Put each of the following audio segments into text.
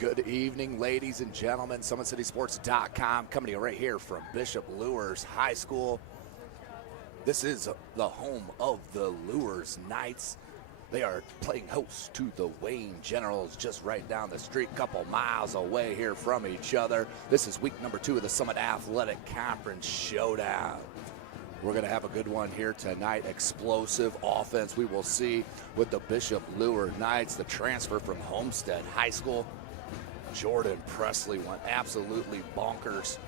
Good evening, ladies and gentlemen. SummitCitySports.com coming to you right here from Bishop Luers High School. This is the home of the Luers Knights. They are playing host to the Wayne Generals just right down the street, couple miles away here from each other. This is week number 2 of the Summit Athletic Conference Showdown. We're going to have a good one here tonight. Explosive offense we will see with the Bishop Luers Knights. The transfer from Homestead High School, Jordan Presley, went absolutely bonkers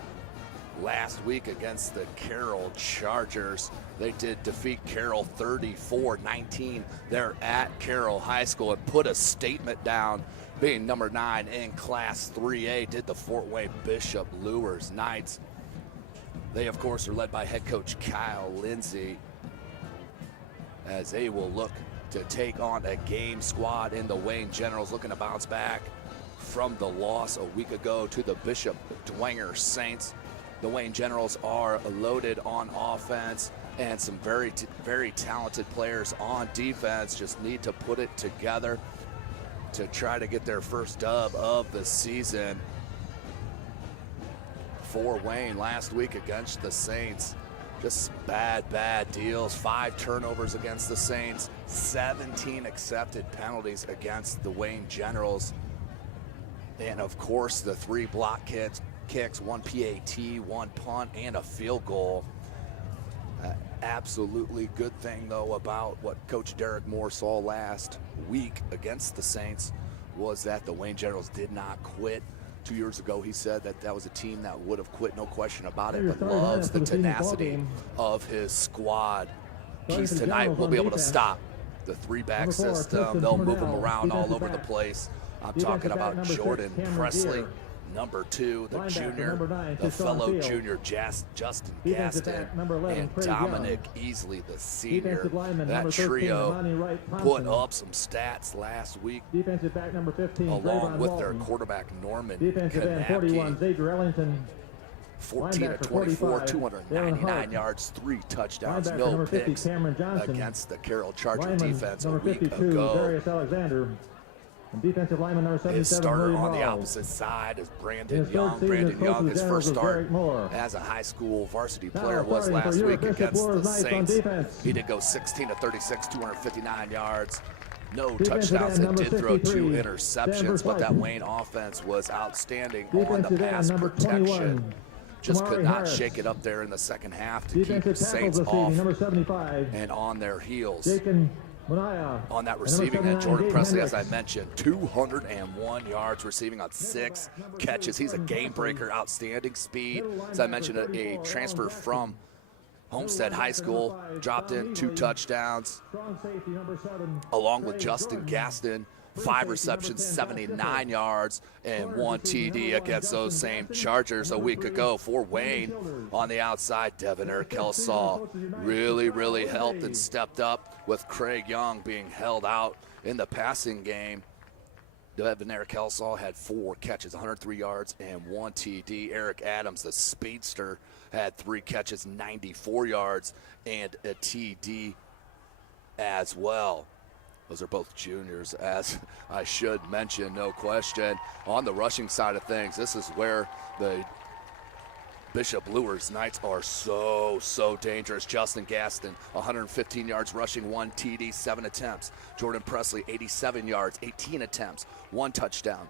last week against the Carroll Chargers. They did defeat Carroll 34-19 there at Carroll High School and put a statement down, being number 9 in Class 3A, did the Fort Wayne Bishop Luers Knights. They, of course, are led by head coach Kyle Lindsay, as they will look to take on a game squad in the Wayne Generals, looking to bounce back from the loss a week ago to the Bishop Dwenger Saints. The Wayne Generals are loaded on offense and some very talented players on defense. Just need to put it together to try to get their first dub of the season. For Wayne last week against the Saints, just bad deals. 5 turnovers against the Saints, 17 accepted penalties against the Wayne Generals, and of course the 3 block kicks, 1 PAT, 1 punt, and a field goal. Absolutely good thing though about what Coach Derek Moore saw last week against the Saints was that the Wayne Generals did not quit. 2 years ago, he said that that was a team that would have quit, no question about it, but loves the tenacity of his squad. Keys tonight will be able to stop the 3-back system. They'll move them around all over the place. I'm talking about Jordan Presley, number 2, the junior, the fellow junior Justin Gaston, and Dominic Easley, the senior. That trio put up some stats last week, along with their quarterback Norman Kanapke. 14 of 24, 299 yards, 3 touchdowns, no picks against the Carroll Charger defense a week ago. Defensive lineman number 77, his starter on the opposite side is Brandon Young. Brandon Young, his first start as a high school varsity player was last week against the Saints. He did go 16 of 36, 259 yards. No touchdowns, and did throw 2 interceptions, but that Wayne offense was outstanding on the pass protection. Just could not shake it up there in the second half to keep the Saints off and on their heels. On that receiving end, Jordan Presley, as I mentioned, 201 yards receiving on 6 catches. He's a game breaker, outstanding speed. As I mentioned, a transfer from Homestead High School, dropped in 2 touchdowns, along with Justin Gaston. 5 receptions, 79 yards, and 1 TD against those same Chargers a week ago. For Wayne on the outside, Devonair Kelsaw really helped and stepped up, with Craig Young being held out in the passing game. Devonair Kelsaw had 4 catches, 103 yards, and 1 TD. Eric Adams, the speedster, had 3 catches, 94 yards, and a TD as well. Those are both juniors, as I should mention, no question. On the rushing side of things, this is where the Bishop Luers Knights are so dangerous. Justin Gaston, 115 yards rushing, 1 TD, 7 attempts. Jordan Presley, 87 yards, 18 attempts, 1 touchdown.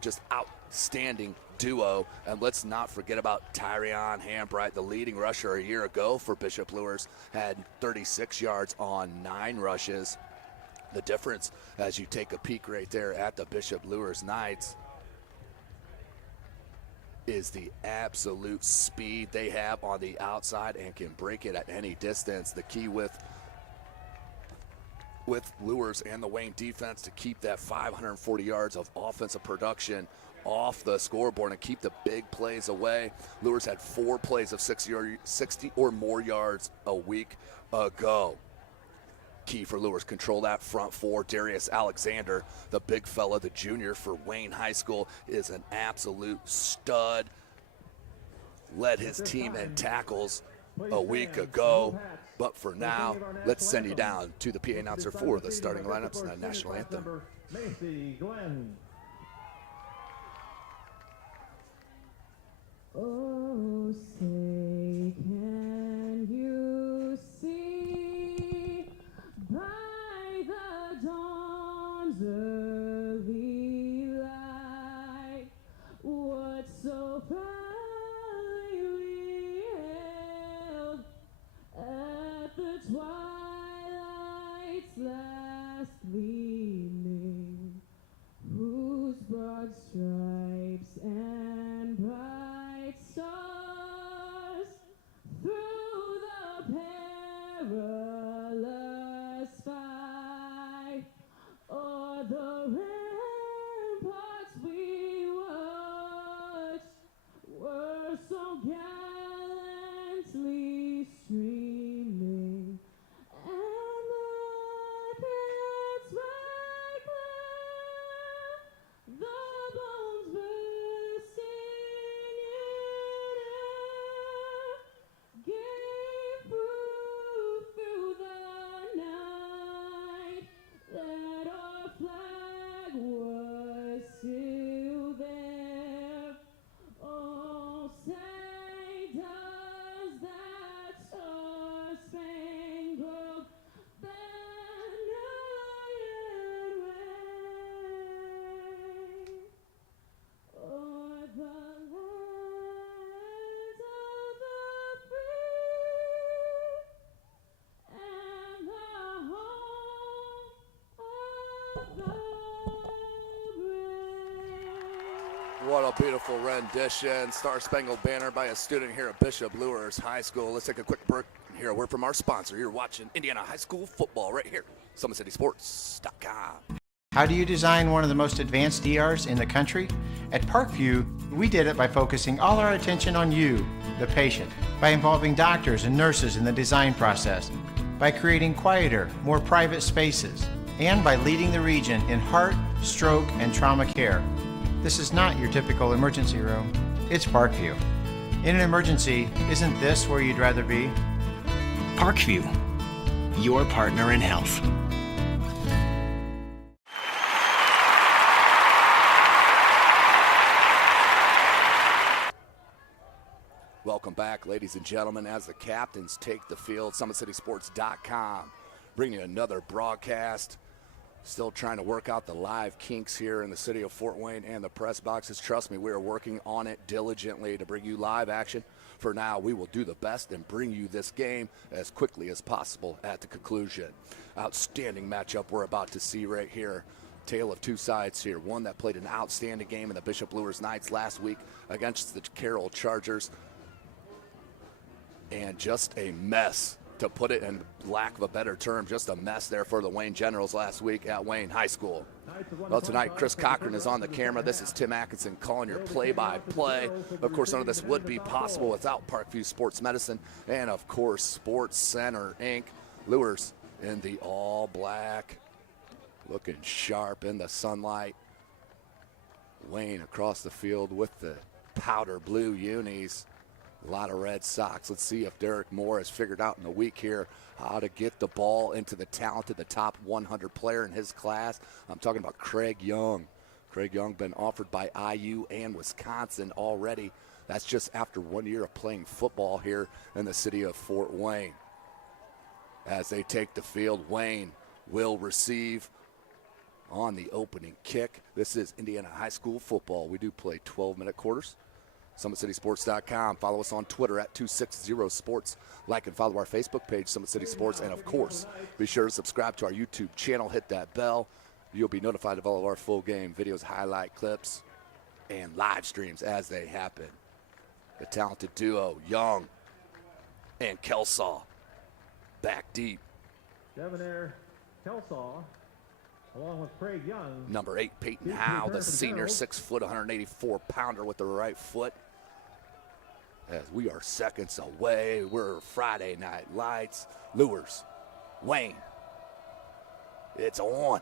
Just outstanding duo. And let's not forget about Tyrion Hambright, the leading rusher a year ago for Bishop Luers, had 36 yards on 9 rushes. The difference, as you take a peek right there at the Bishop Luers Knights, is the absolute speed they have on the outside and can break it at any distance. The key with Luers and the Wayne defense to keep that 540 yards of offensive production off the scoreboard and keep the big plays away. Luers had 4 plays of 60 or more yards a week ago. Key for Luers, control that front 4. Darius Alexander, the big fella, the junior for Wayne High School, is an absolute stud. Led his team in tackles a week ago. But for now, let's send you down to the PA announcer for the starting lineups and the national anthem. Oh, say, can you see by the dawn's early light what so proudly we hailed at the twilight's last gleaming, whose broad stripes and bright stars through the perilous fight o'er the ramparts we watched were so gallantly streaming, and the rockets were clear, the bombs bursting in air gave proof through the night that our flag was still there. Oh, say does that star-spangled banner yet wave o'er the lands of the free and the home of the brave? What a beautiful rendition. Star Spangled Banner by a student here at Bishop Luers High School. Let's take a quick break. Hear a word from our sponsor. You're watching Indiana High School football right here. SummitCitySports.com. How do you design one of the most advanced ERs in the country? At Parkview, we did it by focusing all our attention on you, the patient, by involving doctors and nurses in the design process, by creating quieter, more private spaces, and by leading the region in heart, stroke, and trauma care. This is not your typical emergency room. It's Parkview. In an emergency, isn't this where you'd rather be? Parkview, your partner in health. Welcome back, ladies and gentlemen, as the captains take the field. SummitCitySports.com bringing you another broadcast. Still trying to work out the live kinks here in the city of Fort Wayne and the press boxes. Trust me, we are working on it diligently to bring you live action. For now, we will do the best and bring you this game as quickly as possible at the conclusion. Outstanding matchup we're about to see right here. Tale of two sides here. One that played an outstanding game in the Bishop Luers Knights last week against the Carroll Chargers. And just a mess, to put it in lack of a better term, just a mess there for the Wayne Generals last week at Wayne High School. Well, tonight, Chris Cochran is on the camera. This is Tim Atkinson calling your play-by-play. Of course, none of this would be possible without Parkview Sports Medicine and, of course, Sports Center, Inc. Luers in the all-black, looking sharp in the sunlight. Wayne across the field with the powder blue unis. A lot of red socks. Let's see if Derek Moore has figured out in the week here how to get the ball into the talented, the top 100 player in his class. I'm talking about Craig Young. Craig Young been offered by IU and Wisconsin already. That's just after 1 year of playing football here in the city of Fort Wayne. As they take the field, Wayne will receive on the opening kick. This is Indiana High School football. We do play 12-minute quarters. SummitCitySports.com. Follow us on Twitter at 260sports. Like and follow our Facebook page, Summit City Sports. And, of course, be sure to subscribe to our YouTube channel. Hit that bell. You'll be notified of all of our full game videos, highlight clips, and live streams as they happen. The talented duo, Young and Kelsaw, back deep. Devonair Kelsaw, along with Craig Young. Number 8, Peyton Howe, the senior, 6 foot, 184-pounder with the right foot. As we are seconds away, we're Friday Night Lights. Luers, Wayne, it's on.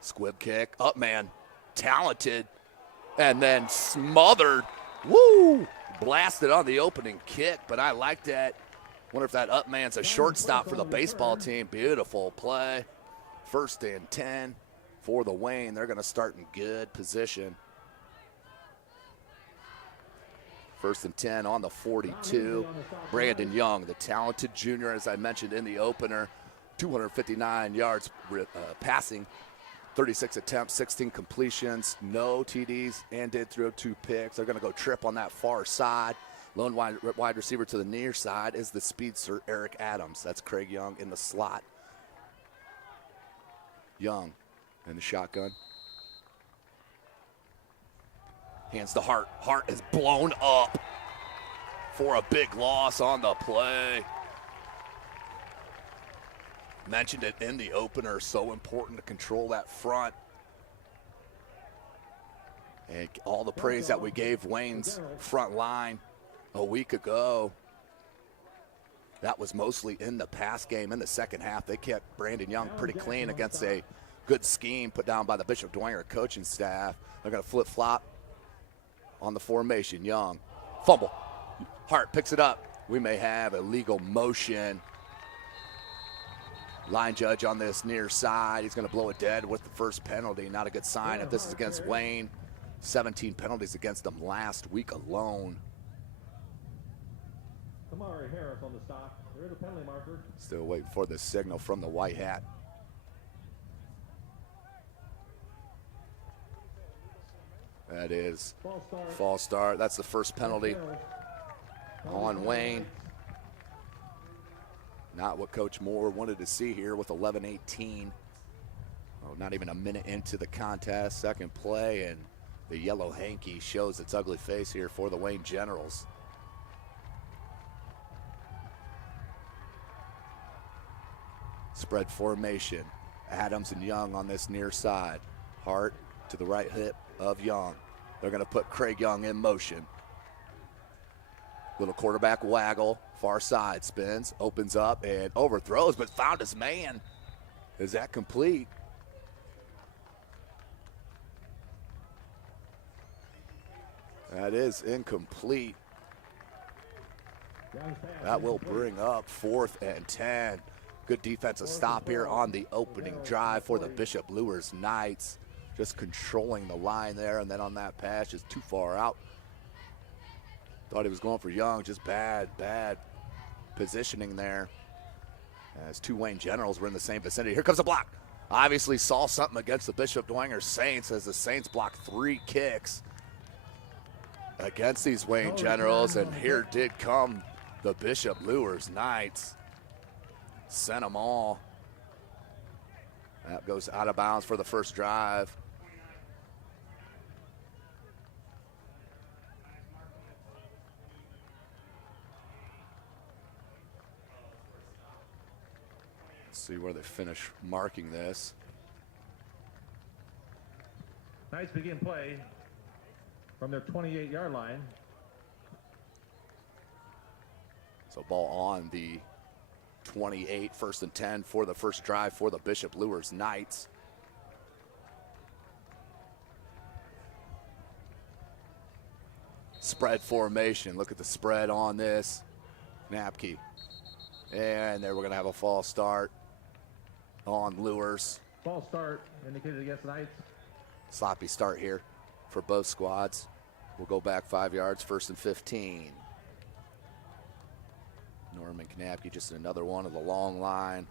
Squib kick, up man, talented, and then smothered. Woo! Blasted on the opening kick, but I like that. Wonder if that up man's a shortstop for the baseball team. Beautiful play. 1st and 10 for the Wayne. They're going to start in good position. First and 10 on the 42. Brandon Young, the talented junior, as I mentioned in the opener, 259 yards passing, 36 attempts, 16 completions, no TDs, and did throw 2 picks. They're going to go trip on that far side. Lone wide receiver to the near side is the speedster Eric Adams. That's Craig Young in the slot. Young in the shotgun. Hands to Hart. Hart is blown up for a big loss on the play. Mentioned it in the opener, so important to control that front. And all the praise that we gave Wayne's front line a week ago, that was mostly in the pass game. In the second half, they kept Brandon Young pretty clean against a good scheme put down by the Bishop Dwenger coaching staff. They're going to flip-flop on the formation. Young, fumble. Hart picks it up. We may have a legal motion. Line judge on this near side. He's going to blow it dead with the first penalty. Not a good sign if this is against Wayne. 17 penalties against them last week alone. Kamari Harris on the stop. There's a penalty marker. Still waiting for the signal from the white hat. That is false start. That's the first penalty on Wayne. Not what Coach Moore wanted to see here with 11:18. Oh, not even a minute into the contest. Second play, and the yellow hanky shows its ugly face here for the Wayne Generals. Spread formation. Adams and Young on this near side. Hart to the right hip of Young. They're going to put Craig Young in motion. Little quarterback waggle, far side, spins, opens up, and overthrows, but found his man. Is that complete? That is incomplete. That will bring up 4th and 10. Good defensive stop here on the opening drive for the Bishop Luers Knights. Just controlling the line there, and then on that pass, just too far out. Thought he was going for Young, just bad positioning there. As 2 Wayne Generals were in the same vicinity. Here comes a block. Obviously saw something against the Bishop Dwenger Saints as the Saints block 3 kicks against these Wayne Generals, and here did come the Bishop Luers Knights. Sent them all. That goes out of bounds for the first drive. See where they finish marking this. Nice begin play from their 28-yard line. So ball on the 28, 1st and 10 for the first drive for the Bishop Luers Knights. Spread formation. Look at the spread on this. Knapke. And there we're going to have a false start on Luers. False start indicated against the Knights. Sloppy start here for both squads. We'll go back 5 yards, 1st and 15. Norman Knapke just another one of the long line.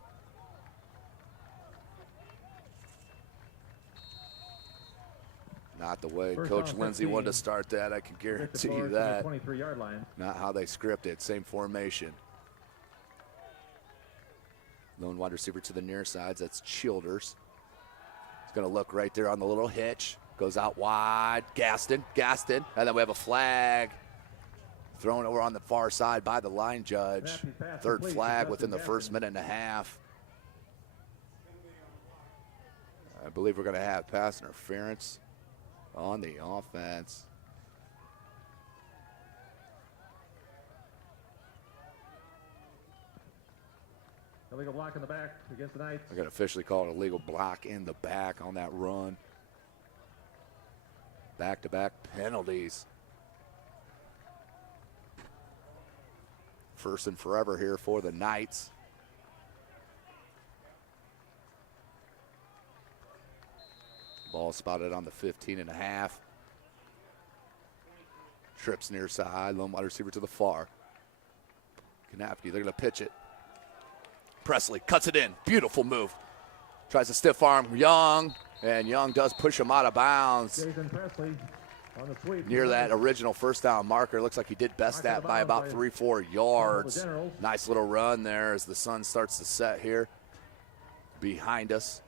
Not the way Coach Lindsay wanted to start that, I can guarantee you that. 23-yard line. Not how they scripted, same formation. Lone wide receiver to the near sides, that's Childers. He's gonna look right there on the little hitch. Goes out wide, Gaston, and then we have a flag. Thrown over on the far side by the line judge. 3rd flag within the first minute and a half. I believe we're gonna have pass interference on the offense. Illegal block in the back against the Knights. I got officially called an illegal block in the back on that run. Back-to-back penalties. First and forever here for the Knights. Ball spotted on the 15 and a half. Trips near side, lone wide receiver to the far. Kanapke, they're going to pitch it. Presley cuts it in. Beautiful move. Tries to stiff arm Young, and Young does push him out of bounds. Jason Presley on the sweep. Near that original first down marker. Looks like he did best that by about 3-4 yards. Nice little run there as the sun starts to set here behind us.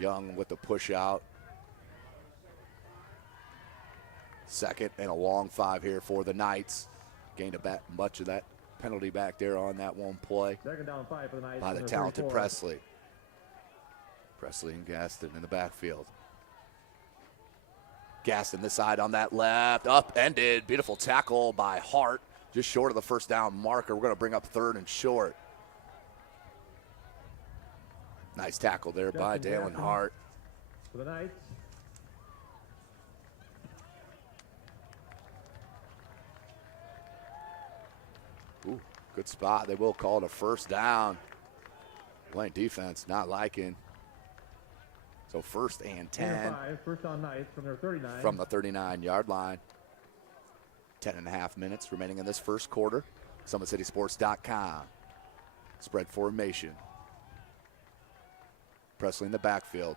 Young with the push out. Second and a long 5 here for the Knights. Gained much of that penalty back there on that one play. Second down 5 for the Knights. By the talented Presley. Presley and Gaston in the backfield. Gaston this side on that left. Upended. Beautiful tackle by Hart. Just short of the first down marker. We're going to bring up 3rd and short. Nice tackle there by Dalen Hart. For the Knights. Ooh, good spot. They will call it a first down. Playing defense, not liking. So 1st and 10. First down Knights from their 39. From the 39-yard line. 10.5 minutes remaining in this first quarter. SummitCitySports.com. Spread formation. Presley in the backfield.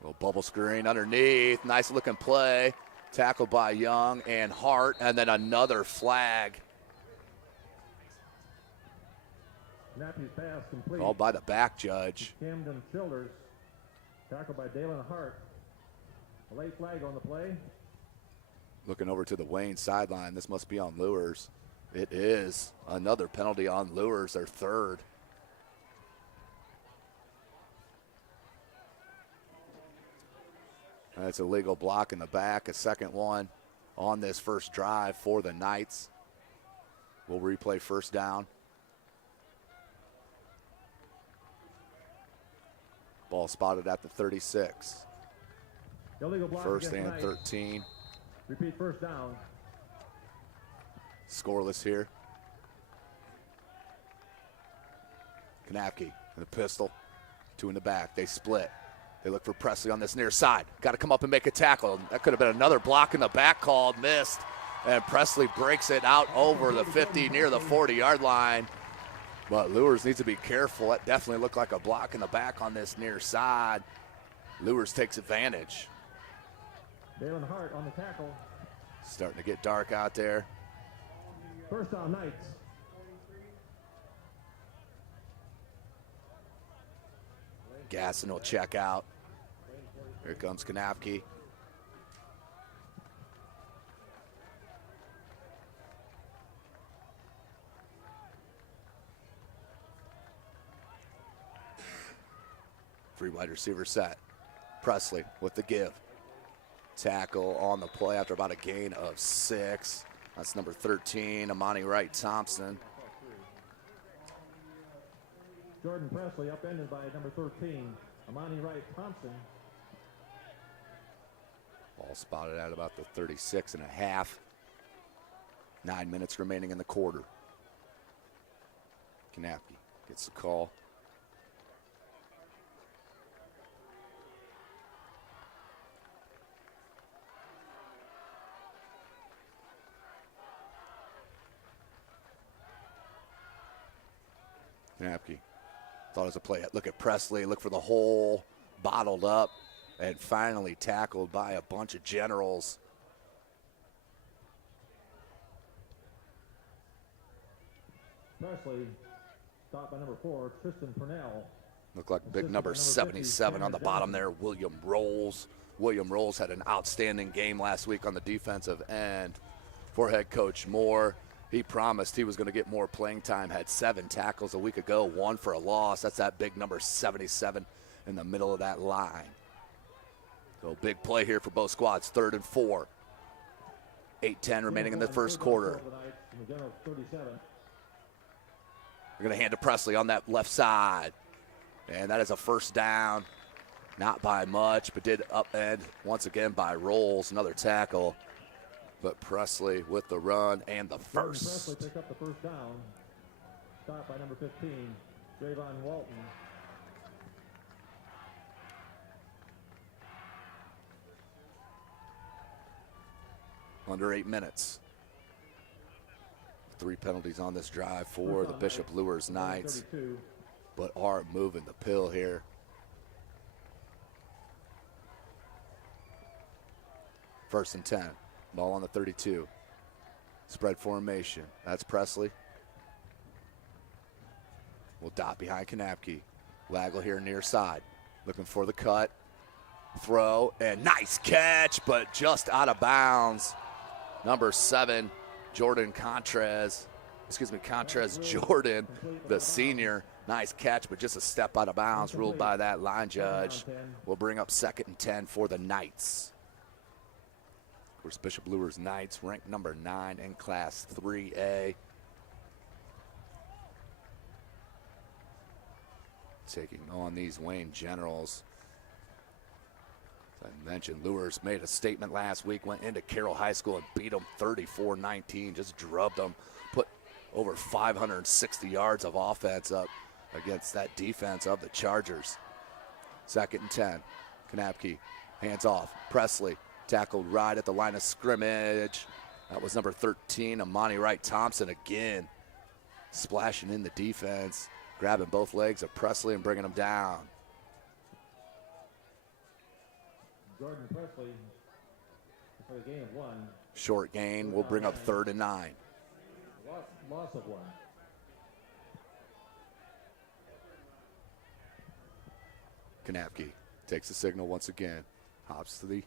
Little bubble screen underneath. Nice looking play. Tackled by Young and Hart. And then another flag. Nappy's pass complete. All by the back judge. Camden Childers. Tackled by Dalen Hart. A late flag on the play. Looking over to the Wayne sideline. This must be on Luers. It is. Another penalty on Luers, their 3rd. That's a legal block in the back, a second one on this first drive for the Knights. We'll replay first down. Ball spotted at the 36. Illegal block 1st and Knights. 13. Repeat first down. Scoreless here. Kanapke and the pistol. 2 in the back. They split. They look for Presley on this near side. Got to come up and make a tackle. That could have been another block in the back called, missed. And Presley breaks it out over the 50 near the 40-yard line. But Luers needs to be careful. That definitely looked like a block in the back on this near side. Luers takes advantage. Dalen Hart on the tackle. Starting to get dark out there. First down Knights. Gasson will check out. Here comes Kanapke. Three wide receiver set. Presley with the give. Tackle on the play after about a gain of 6. That's number 13, Amani Wright Thompson. Jordan Presley upended by number 13, Amani Wright Thompson. Ball spotted at about the 36 and a half. 9 minutes remaining in the quarter. Kanapke gets the call. Kanapke thought it was a play. Look at Presley, look for the hole, bottled up, and finally tackled by a bunch of generals. Presley, stopped by number 4, Tristan Purnell. Looked like big number 77 on the bottom there, William Rolls. William Rolls had an outstanding game last week on the defensive end for head coach Moore. He promised he was going to get more playing time, had 7 tackles a week ago, 1 for a loss. That's that big number 77 in the middle of that line. So big play here for both squads, 3rd and 4. 8:10 remaining in the first quarter. They're going to hand to Presley on that left side. And that is a first down. Not by much, but did upend once again by Rolls. Another tackle. But Presley with the run and the first. Presley picked up the first down. Stopped by number 15, Javon Walton. Under 8 minutes. 3 penalties on this drive for the Bishop Luers Knights, but are moving the pill here. First and 10. Ball on the 32. Spread formation. That's Presley. Will dot behind Kanapke. Waggle here near side. Looking for the cut. Throw, and nice catch, but just out of bounds. Number 7, Contreras Jordan, the senior. Nice catch, but just a step out of bounds, ruled by that line judge. Will bring up 2nd and 10 for the Knights. Of course, Bishop Luers Knights ranked number 9 in Class 3A. Taking on these Wayne Generals. As I mentioned, Luers made a statement last week, went into Carroll High School and beat them 34-19, just drubbed them, put over 560 yards of offense up against that defense of the Chargers. 2nd and 10, Kanapke, hands off, Presley, tackled right at the line of scrimmage. That was number 13, Amani Wright Thompson again, splashing in the defense, grabbing both legs of Presley and bringing him down. Jordan Presley for the gain of 1. Short gain will bring up 3rd and 9. Loss of 1. Kanapke takes the signal once again. Hops to the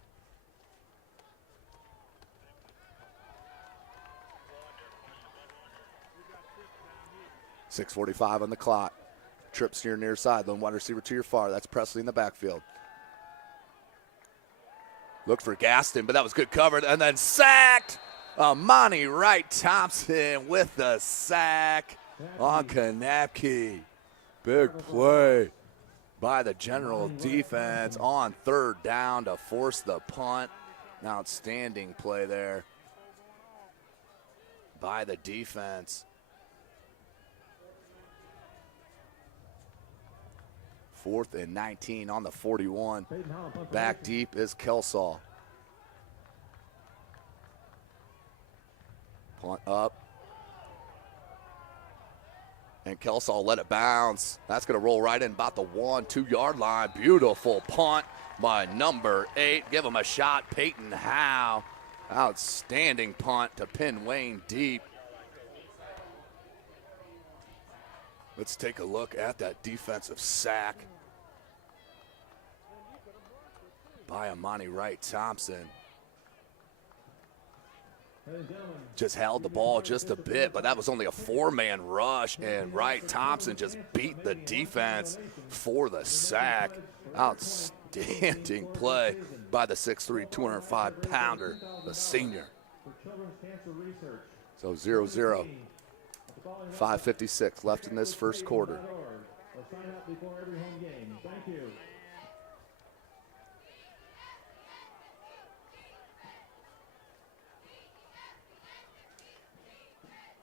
6:45 on the clock. Trips to your near side. Lone wide receiver to your far. That's Presley in the backfield. Looked for Gaston, but that was good covered. And then sacked. Amani Wright Thompson with the sack on Kanapke. Big play by the General defense on 3rd down to force the punt. An outstanding play there by the defense. 4th and 19 on the 41. Back deep is Kelsaw. Punt up. And Kelsaw let it bounce. That's going to roll right in about the 1-2 yard line. Beautiful punt by number 8. Give him a shot, Peyton Howe. Outstanding punt to pin Wayne deep. Let's take a look at that defensive sack by Amani Wright Thompson. Just held the ball just a bit, but that was only a 4-man rush, and Wright Thompson just beat the defense for the sack. Outstanding play by the 6'3", 205-pounder, the senior. So 0-0. 5:56 left in this first quarter.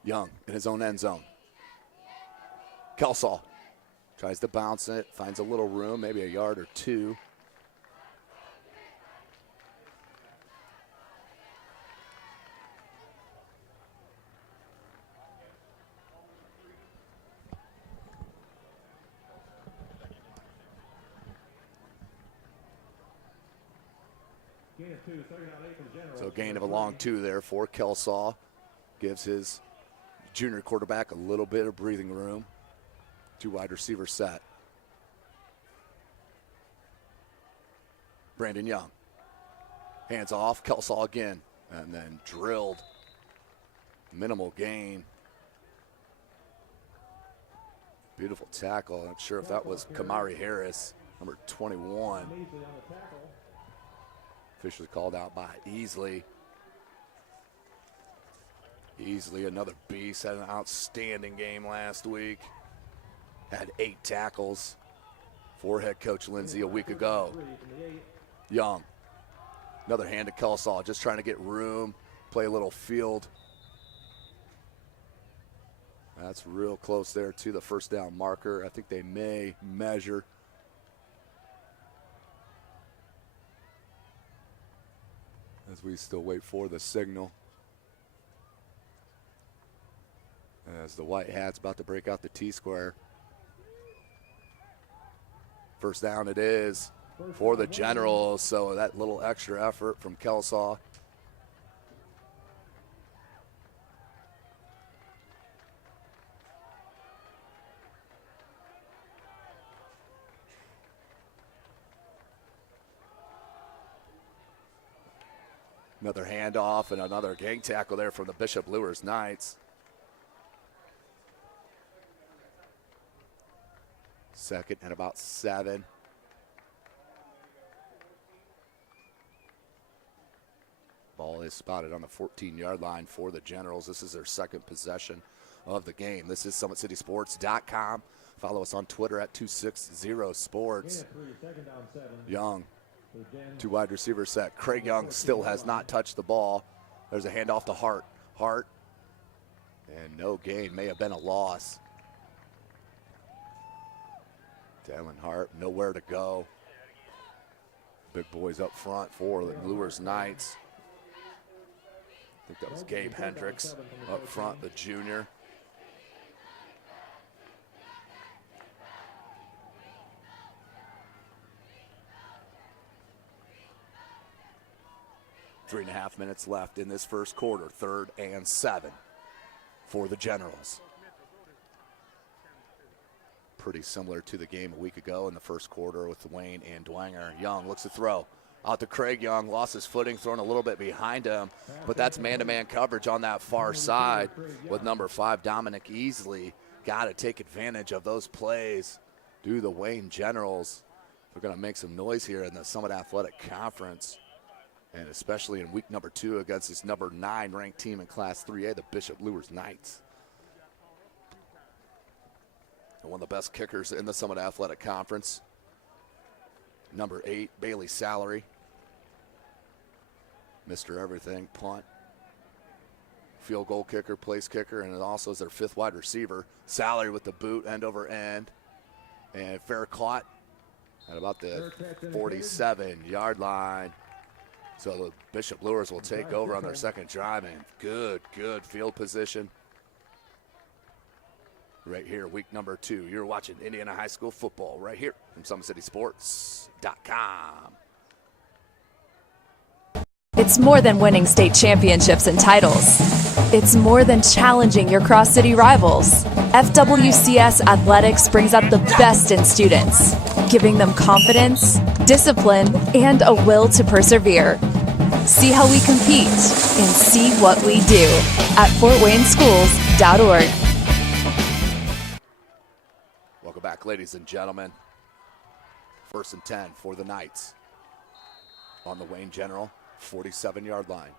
Young in his own end zone. Kelsaw tries to bounce it, finds a little room, maybe a yard or 2. So gain of a long 2 there for Kelsaw. Gives his junior quarterback a little bit of breathing room. 2 wide receiver set. Brandon Young. Hands off, Kelsaw again. And then drilled. Minimal gain. Beautiful tackle. Not sure if that was Kamari Harris, number 21. Officially called out by Easley. Easley, another beast, had an outstanding game last week. Had 8 tackles for head coach Lindsay a week ago. Young, another hand to Kelsaw, just trying to get room, play a little field. That's real close there to the first down marker. I think they may measure. As we still wait for the signal. As the white hat's about to break out the T-square. First down it is for the Generals, so that little extra effort from Kelsaw. Another handoff and another gang tackle there from the Bishop Luers Knights. Second and about 7. Ball is spotted on the 14-yard line for the Generals. This is their second possession of the game. This is SummitCitySports.com. Follow us on Twitter at 260sports. Young, 2 wide receiver set. Craig Young still has not touched the ball. There's a handoff to Hart. Hart, and no gain. May have been a loss. Dallin Hart, nowhere to go. Big boys up front for the Luers Knights. I think that was Gabe Hendricks up front, the junior. Three and a half minutes left in this first quarter. 3rd and 7 for the Generals. Pretty similar to the game a week ago in the first quarter with Wayne and Dwanger. Young looks to throw. Out to Craig Young, lost his footing, thrown a little bit behind him, but that's man-to-man coverage on that far side with number 5, Dominic Easley. Got to take advantage of those plays. Do the Wayne Generals. They're going to make some noise here in the Summit Athletic Conference, and especially in week number 2 against this number 9 ranked team in Class 3A, the Bishop Luers Knights. One of the best kickers in the Summit Athletic Conference. Number 8, Bailey Salary. Mr. Everything, punt. Field goal kicker, place kicker, and it also is their 5th wide receiver. Salary with the boot, end over end. And fair caught at about the 47-yard line. So the Bishop Luers will take over on their second drive, and good field position. Right here, week number 2. You're watching Indiana High School football right here from SummitCitySports.com. It's more than winning state championships and titles. It's more than challenging your cross-city rivals. FWCS Athletics brings out the best in students, giving them confidence, discipline, and a will to persevere. See how we compete and see what we do at FortWayneSchools.org. Welcome back, ladies and gentlemen. 1st and 10 for the Knights. On the Wayne General 47-yard line.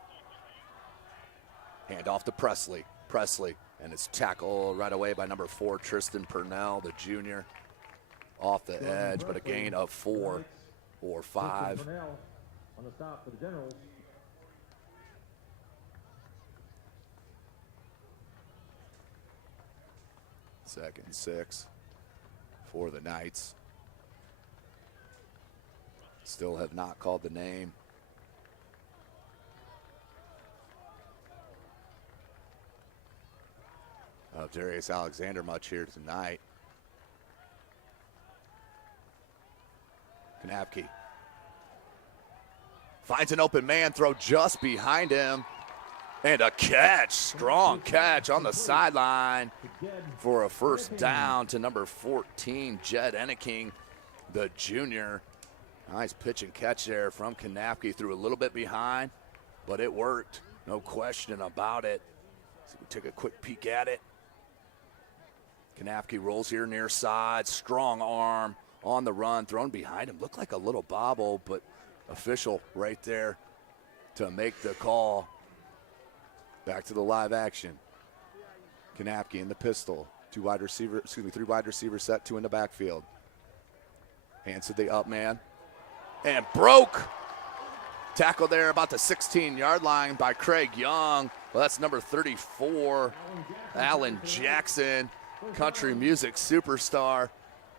Hand off to Presley. Presley, and it's tackled right away by number 4, Tristan Purnell, the junior. Off the edge, but a gain of 4 or 5. On the stop for the Generals. Second and 6 for the Knights. Still have not called the name. Of Darius Alexander much here tonight. Kanapke finds an open man, throw just behind him. And a catch, strong catch on the sideline for a first down to number 14, Jed Enneking, the junior. Nice pitch and catch there from Kanapke. Threw a little bit behind, but it worked. No question about it. So we took a quick peek at it. Kanapke rolls here near side, strong arm on the run, thrown behind him. Looked like a little bobble, but official right there to make the call. Back to the live action. Kanapke in the pistol. 3 wide receiver set, 2 in the backfield. Hands to the up man. And broke Tackle there about the 16-yard line by Craig Young. Well, that's number 34, Alan Jackson, country music superstar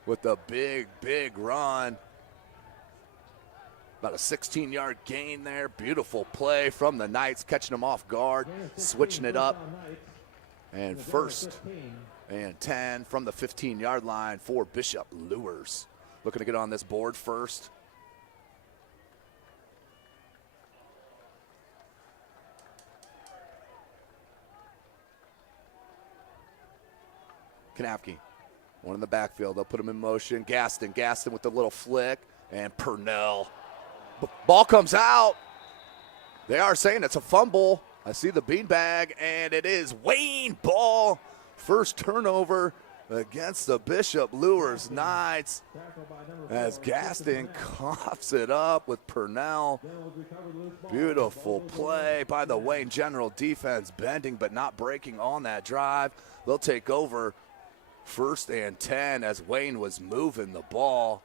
with a big, big run. About a 16-yard gain there. Beautiful play from the Knights, catching them off guard, switching it up. And 1st and 10 from the 15-yard line for Bishop Luers. Looking to get on this board first. Kanapke, one in the backfield. They'll put him in motion. Gaston with the little flick. And Purnell. Ball comes out. They are saying it's a fumble. I see the beanbag, and it is Wayne Ball. First turnover against the Bishop Luers Knights as Gaston coughs it up with Purnell. Beautiful play by the Wayne General defense, bending but not breaking on that drive. They'll take over 1st and 10 as Wayne was moving the ball.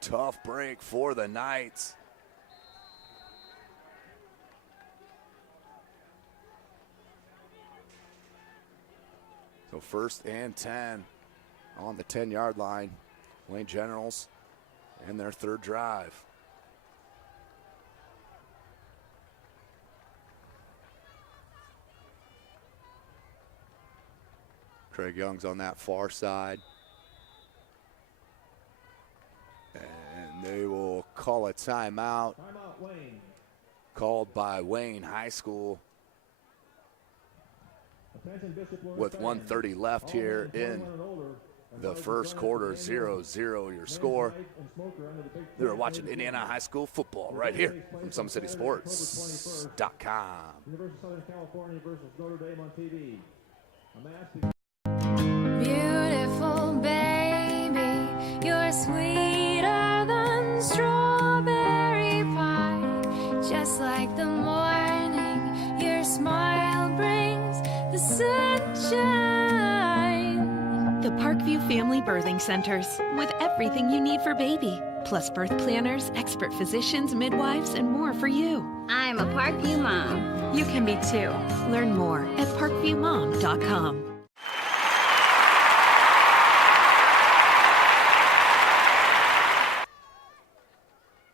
Tough break for the Knights. So 1st and 10 on the 10-yard line. Wayne Generals in their 3rd drive. Craig Young's on that far side. And they will call a timeout. Timeout, Wayne. Called by Wayne High School. With 1:30 left here in the first quarter, 0-0 your score. You're watching Indiana High School football right here from SummitCitySports.com. University of Southern California versus Notre Dame on TV. Beautiful baby, you're sweeter than strawberry pie. Just like the morning, your smile brings the sunshine. The Parkview Family Birthing Centers, with everything you need for baby, plus birth planners, expert physicians, midwives, and more for you. I'm a Parkview mom. You can be too. Learn more at parkviewmom.com.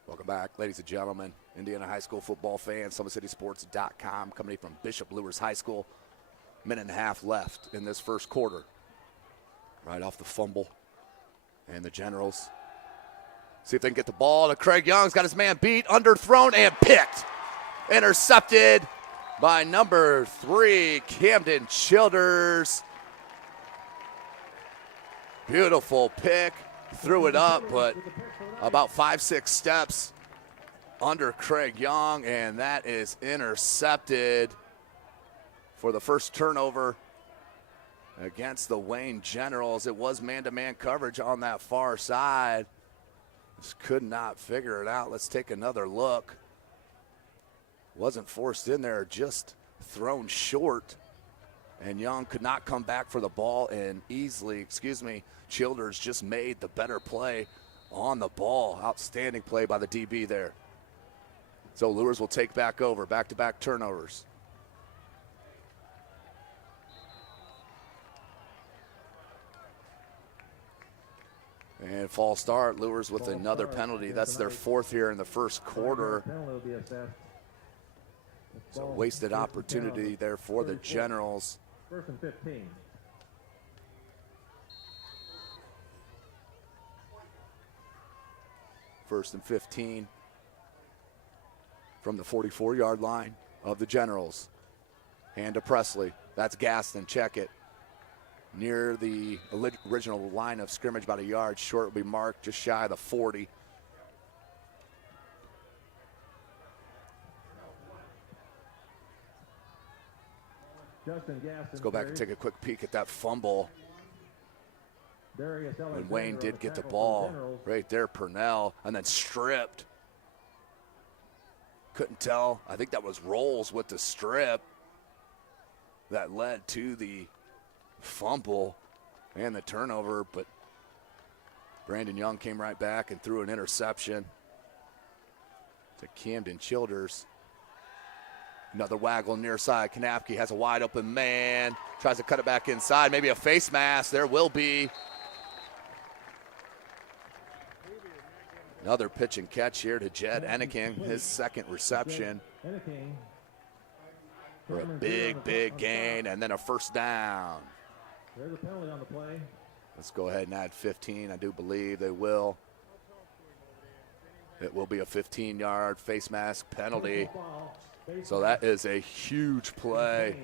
Welcome back, ladies and gentlemen. Indiana High School football fans, SummitCitySports.com, coming from Bishop Luers High School. Minute and a half left in this first quarter. Right off the fumble. And the Generals see if they can get the ball to Craig Young's got his man beat, underthrown, and picked. Intercepted by number 3, Camden Childers. Beautiful pick. Threw it up, but about 5-6 steps under Craig Young, and that is intercepted for the first turnover against the Wayne Generals. It was man-to-man coverage on that far side. Just could not figure it out. Let's take another look. Wasn't forced in there, just thrown short. And Young could not come back for the ball, and Childers just made the better play on the ball. Outstanding play by the DB there. So Luers will take back over, back-to-back turnovers. And false start, Luers with another penalty. That's their 4th here in the first quarter. So wasted opportunity there for the Generals. 1st and 15. First and 15 from the 44-yard line of the Generals. Hand to Presley. That's Gaston. Check it. Near the original line of scrimmage, about a yard short, will be marked just shy of the 40. Let's go back and take a quick peek at that fumble. When Wayne did get the ball right there, Purnell, and then stripped. Couldn't tell. I think that was Rolls with the strip that led to the fumble and the turnover, but Brandon Young came right back and threw an interception. to Camden Childers. Another waggle near side. Kanapke has a wide open man. Tries to cut it back inside. Maybe a face mask. There will be. Another pitch and catch here to Jed Enneking, his second reception. For a big, big gain, and then a first down. There's a penalty on the play. Let's go ahead and add 15. I do believe they will. It will be a 15-yard face mask penalty. So that is a huge play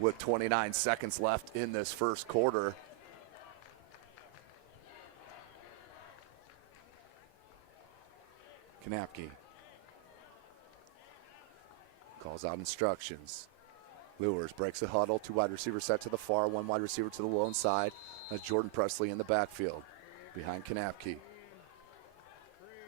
with 29 seconds left in this first quarter. Kanapke calls out instructions. Luers breaks the huddle. 2 wide receivers set to the far, 1 wide receiver to the lone side. That's Jordan Presley in the backfield behind Kanapke.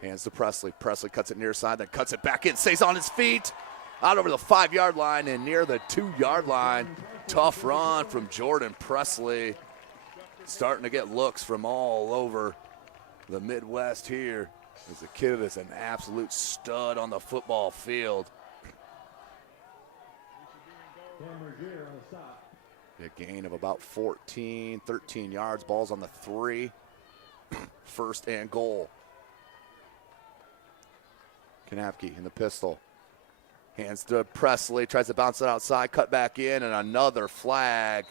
Hands to Presley. Presley cuts it near side, then cuts it back in. Stays on his feet. Out over the 5-yard line and near the 2-yard line. Tough run from Jordan Presley. Starting to get looks from all over the Midwest here. As the kid is an absolute stud on the football field. A gain of about 13 yards. Ball's on the 3. First and goal. Kanapke in the pistol. Hands to Presley. Tries to bounce it outside. Cut back in and another flag.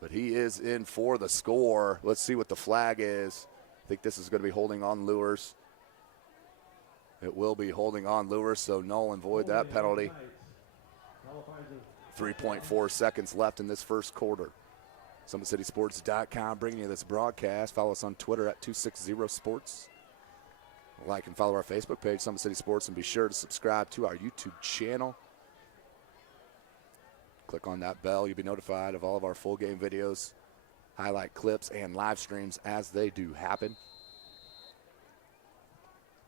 But he is in for the score. Let's see what the flag is. I think this is going to be holding on Luers. It will be holding on Luers, so null and void that penalty. 3.4 seconds left in this first quarter. SummitCitySports.com bringing you this broadcast. Follow us on Twitter at 260sports. Like and follow our Facebook page, Summit City Sports, and be sure to subscribe to our YouTube channel. Click on that bell. You'll be notified of all of our full game videos, highlight clips, and live streams as they do happen.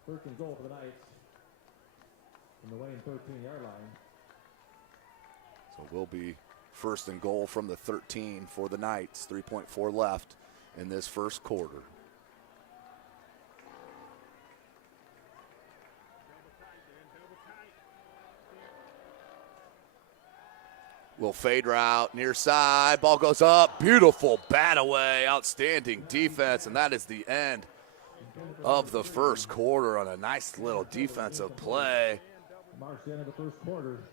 First and goal for the Knights from the Wayne 13-yard line. So it will be first and goal from the 13 for the Knights. 3.4 left in this first quarter. Will fade route, near side, ball goes up, beautiful bat away, outstanding defense, and that is the end of the first quarter on a nice little defensive play. Marks the end of the first quarter.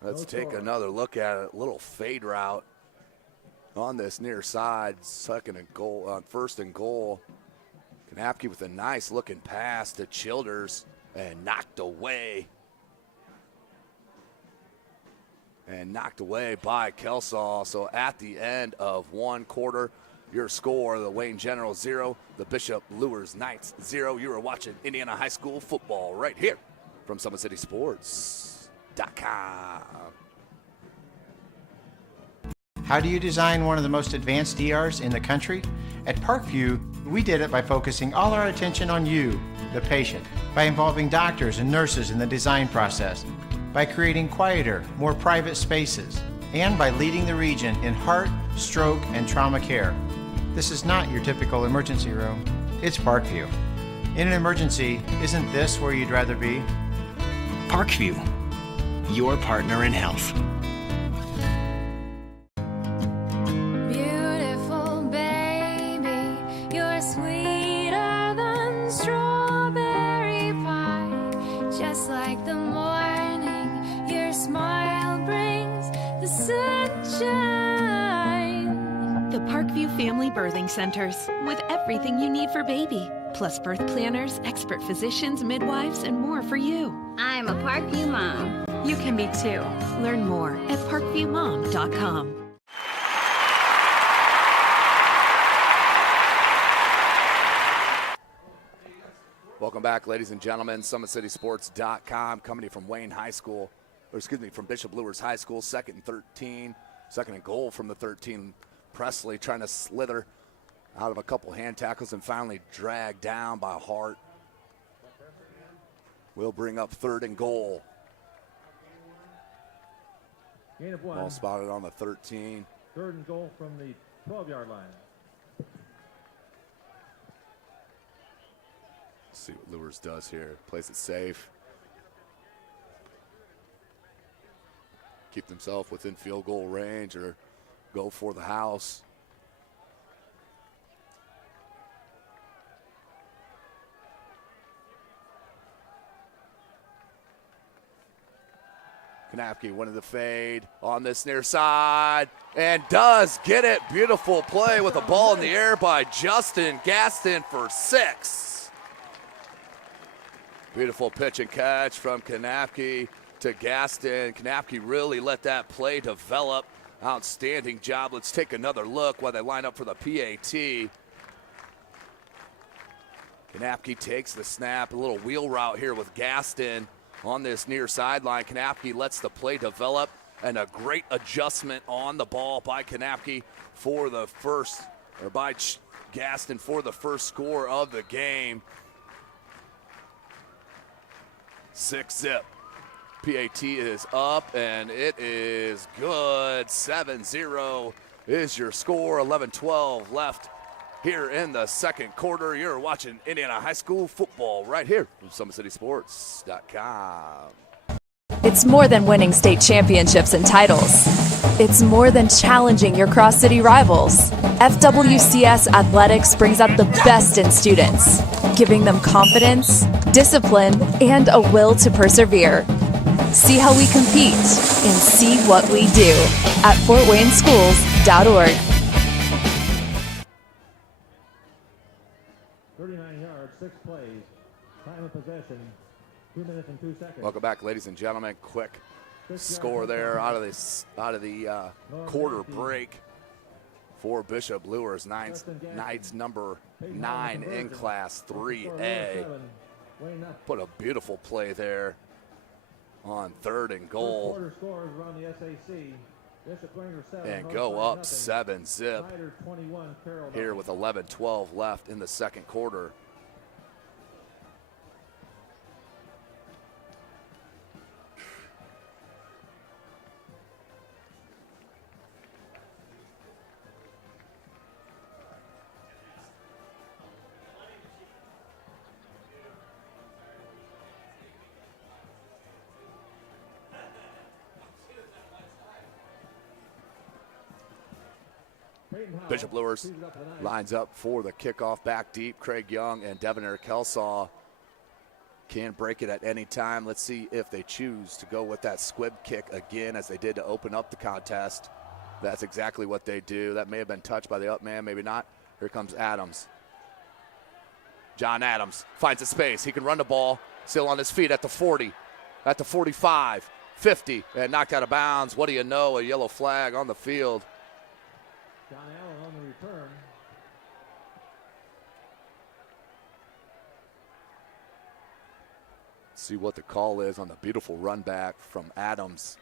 Let's take another look at it. Little fade route on this near side, second and goal, on first and goal. Kanapke with a nice looking pass to Childers and knocked away. And knocked away by Kelsaw. So at the end of one quarter, your score, the Wayne General 0, the Bishop Luers Knights 0. You are watching Indiana High School football right here from SummitCitySports.com. How do you design one of the most advanced DRs in the country? At Parkview, we did it by focusing all our attention on you, the patient, by involving doctors and nurses in the design process, by creating quieter, more private spaces, and by leading the region in heart, stroke, and trauma care. This is not your typical emergency room. It's Parkview. In an emergency, isn't this where you'd rather be? Parkview, your partner in health. Beautiful baby, you're sweeter than strawberry pie. Just like the morning, your smile brings the sunshine. The Parkview Family Birthing Centers, with everything you need for baby, plus birth planners, expert physicians, midwives, and more for you. I'm a Parkview mom. You can be too. Learn more at parkviewmom.com. Welcome back, ladies and gentlemen. SummitCitySports.com coming to you from Wayne High School, or excuse me, from Bishop Luers High School. Second and 13, second and goal from the 13. Presley trying to slither out of a couple hand tackles and finally dragged down by Hart. We'll bring up third and goal. Gain of 1. Ball spotted on the 13. Third and goal from the 12-yard line. See what Luers does here. Plays it safe. Keep themselves within field goal range or go for the house. Kanapke winning the fade on this near side and does get it. Beautiful play with the ball in the air by Justin Gaston for 6. Beautiful pitch and catch from Kanapke to Gaston. Kanapke really let that play develop. Outstanding job. Let's take another look while they line up for the PAT. Kanapke takes the snap, a little wheel route here with Gaston on this near sideline. Kanapke lets the play develop, and a great adjustment on the ball by Kanapke for the first, or by Gaston for the first score of the game. 6-zip. PAT is up, and it is good. 7-0 is your score. 11-12 left here in the second quarter. You're watching Indiana High School football right here from SummitCitySports.com. It's more than winning state championships and titles. It's more than challenging your cross-city rivals. FWCS Athletics brings out the best in students, giving them confidence, discipline, and a will to persevere. See how we compete and see what we do at FortWayneSchools.org. 39 yards, 6 plays. Time of possession, 2 minutes and 2 seconds. Welcome back, ladies and gentlemen. Quick score there out of the quarter break for Bishop Luers. Knights number 9 in Class 3A. Put a beautiful play there on 3rd and goal. And go up 7-zip here with 11-12 left in the second quarter. Bishop Luers lines up for the kickoff back deep. Craig Young and Devonair Kelsaw can break it at any time. Let's see if they choose to go with that squib kick again as they did to open up the contest. That's exactly what they do. That may have been touched by the up man, maybe not. Here comes Adams. John Adams finds a space. He can run the ball, still on his feet at the 40, at the 45, 50, and knocked out of bounds. What do you know? A yellow flag on the field. John Allen on the return. See what the call is on the beautiful run back from Adams.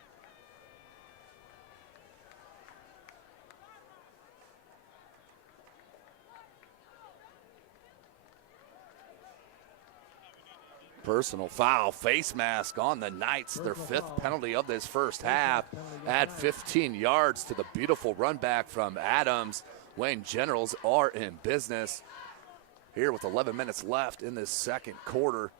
Personal foul, face mask on the Knights, their 5th penalty of this first half. Add 15 yards to the beautiful run back from Adams. Wayne Generals are in business here with 11 minutes left in this second quarter.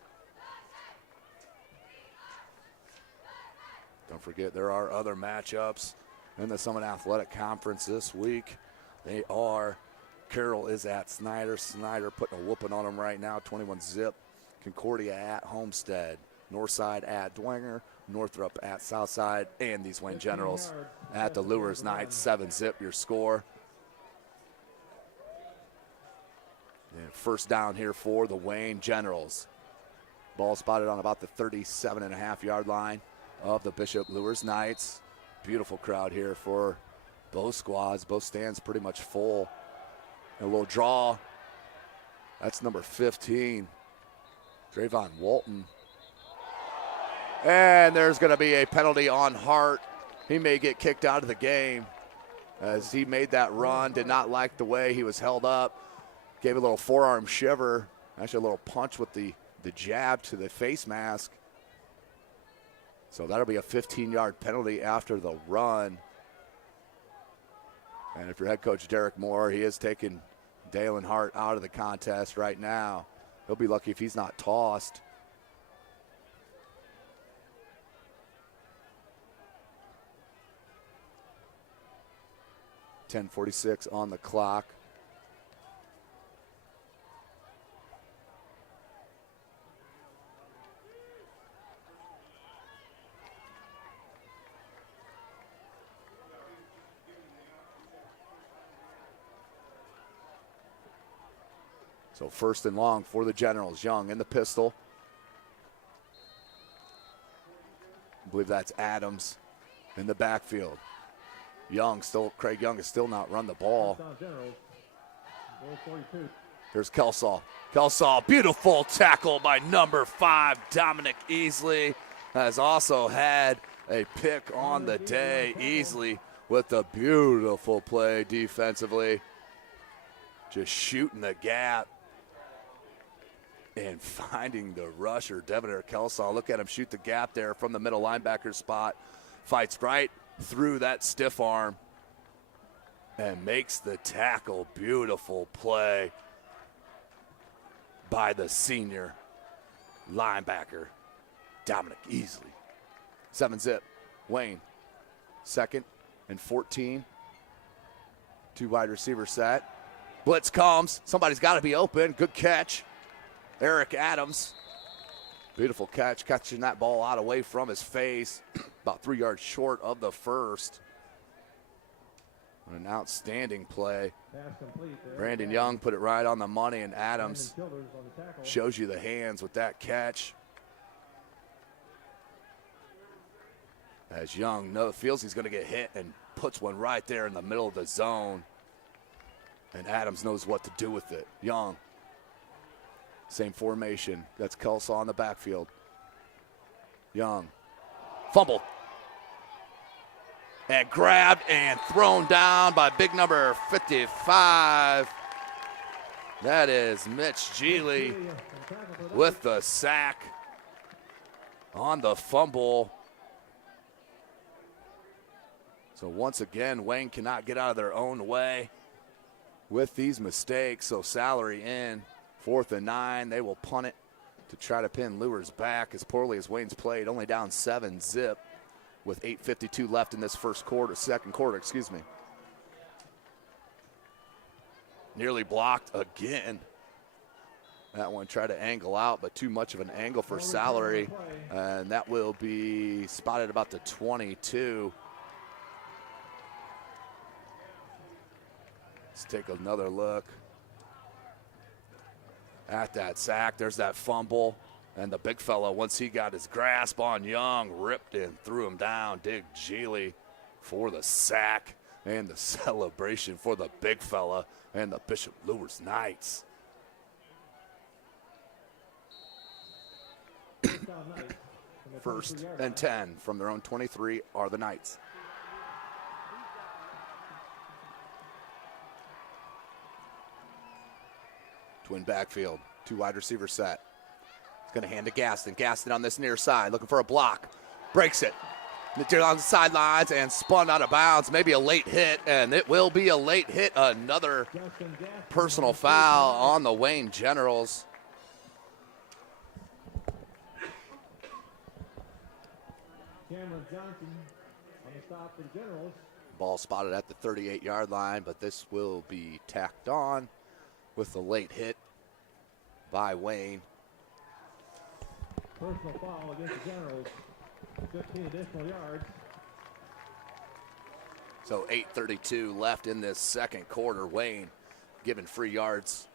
Don't forget, there are other matchups in the Summit Athletic Conference this week. They are, Carroll is at Snyder. Snyder putting a whooping on them right now, 21-zip. Concordia at Homestead, Northside at Dwenger, Northrop at Southside, and these Wayne Generals at the Luers Knights. 7-zip your score. And first down here for the Wayne Generals. Ball spotted on about the 37.5-yard line of the Bishop Luers Knights. Beautiful crowd here for both squads. Both stands pretty much full. And a little draw. That's number 15. Trayvon Walton. And there's going to be a penalty on Hart. He may get kicked out of the game as he made that run. Did not like the way he was held up. Gave a little forearm shiver. Actually a little punch with the jab to the face mask. So that'll be a 15-yard penalty after the run. And if you're head coach Derek Moore, he is taking Dalen Hart out of the contest right now. He'll be lucky if he's not tossed. .10:46 on the clock. So first and long for the Generals. Young in the pistol. I believe that's Adams in the backfield. Craig Young has still not run the ball. Here's Kelsall. Kelsall, beautiful tackle by number 5, Dominic Easley. Has also had a pick on the day. Easley with a beautiful play defensively. Just shooting the gap and finding the rusher, Devonair Kelsall. Look at him shoot the gap there from the middle linebacker spot. Fights right through that stiff arm and makes the tackle. Beautiful play by the senior linebacker, Dominic Easley. 7-zip, Wayne. 2nd and 14. 2 wide receiver set. Blitz comes. Somebody's got to be open. Good catch. Eric Adams. Beautiful catch, catching that ball out away from his face. About 3 yards short of the first. An outstanding play. Brandon Young put it right on the money, and Adams shows you the hands with that catch. As Young feels he's going to get hit and puts one right there in the middle of the zone. And Adams knows what to do with it. Young. Same formation. That's Kelsall on the backfield. Young. Fumbled. And grabbed and thrown down by big number 55. That is Mitch Geely with the sack on the fumble. So once again, Wayne cannot get out of their own way with these mistakes. So salary in. 4th and 9. They will punt it to try to pin Luers back as poorly as Wayne's played. Only down 7-zip with 8:52 left in this second quarter, excuse me. Nearly blocked again. That one tried to angle out, but too much of an angle for salary. And that will be spotted about the 22. Let's take another look at that sack. There's that fumble. And the big fella, once he got his grasp on Young, ripped and threw him down. Dig Geely for the sack and the celebration for the big fella and the Bishop Luers Knights. First and 10 from their own 23 are the Knights. Twin backfield, 2 wide receiver set. He's going to hand to Gaston. Gaston on this near side, looking for a block. Breaks it. On the sidelines and spun out of bounds. Maybe a late hit, and it will be a late hit. Another personal foul on the Wayne Generals. Cameron Johnson on the stop for the Generals. Ball spotted at the 38-yard line, but this will be tacked on with the late hit by Wayne. Personal foul against the Generals. 15 additional yards. So 8:32 left in this second quarter. Wayne giving free yards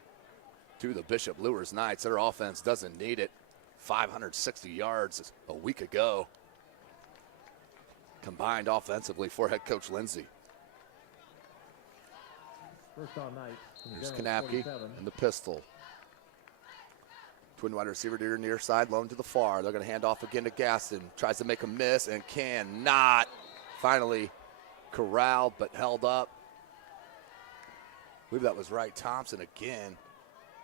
to the Bishop Luers Knights. Their offense doesn't need it. 560 yards a week ago. Combined offensively for head coach Lindsay. First down Knights. Here's Kanapke and the pistol. Twin wide receiver to your near side, loan to the far. They're going to hand off again to Gaston. Tries to make a miss and cannot. Finally corralled but held up. I believe that was Wright Thompson again.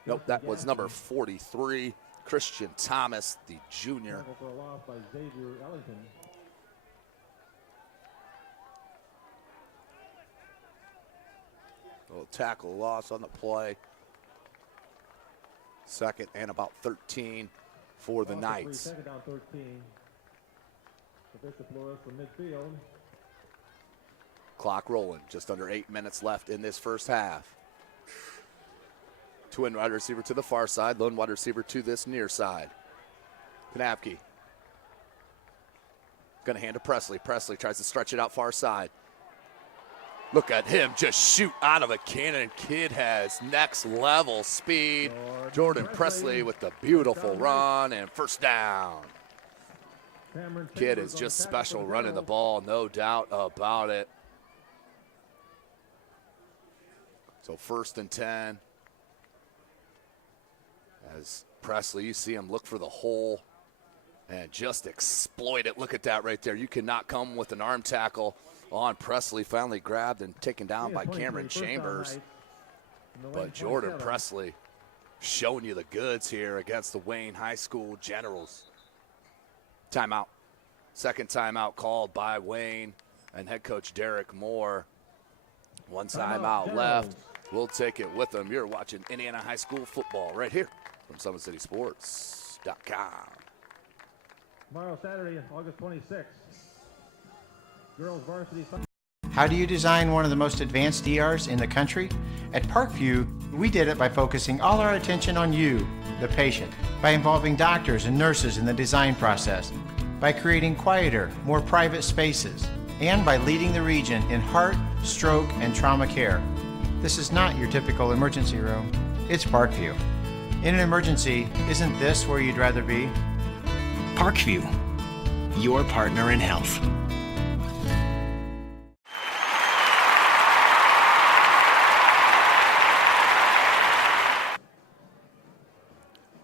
Nope, that was number 43, Christian Thomas, the junior. For a loss by Xavier Ellington. A little tackle loss on the play. Second and about 13 for the Knights. Second down 13. For Bishop Luers from midfield. Clock rolling. Just under 8 minutes left in this first half. Twin wide receiver to the far side. Lone wide receiver to this near side. Knapke. Going to hand to Presley. Presley tries to stretch it out far side. Look at him just shoot out of a cannon. Kid has next level speed. Jordan Presley with the beautiful run and first down. Kid is just special running the ball, no doubt about it. So 1st and 10. As Presley, you see him look for the hole and just exploit it. Look at that right there. You cannot come with an arm tackle on Presley. Finally grabbed and taken down by Cameron Chambers. But Jordan Presley showing you the goods here against the Wayne High School Generals. Timeout. Second timeout called by Wayne and head coach Derek Moore. One timeout left. We'll take it with them. You're watching Indiana High School football right here from SummitCitySports.com. Tomorrow, Saturday, August 26th. Girls varsity. How do you design one of the most advanced DRs in the country? At Parkview, we did it by focusing all our attention on you, the patient, by involving doctors and nurses in the design process, by creating quieter, more private spaces, and by leading the region in heart, stroke, and trauma care. This is not your typical emergency room. It's Parkview. In an emergency, isn't this where you'd rather be? Parkview, your partner in health.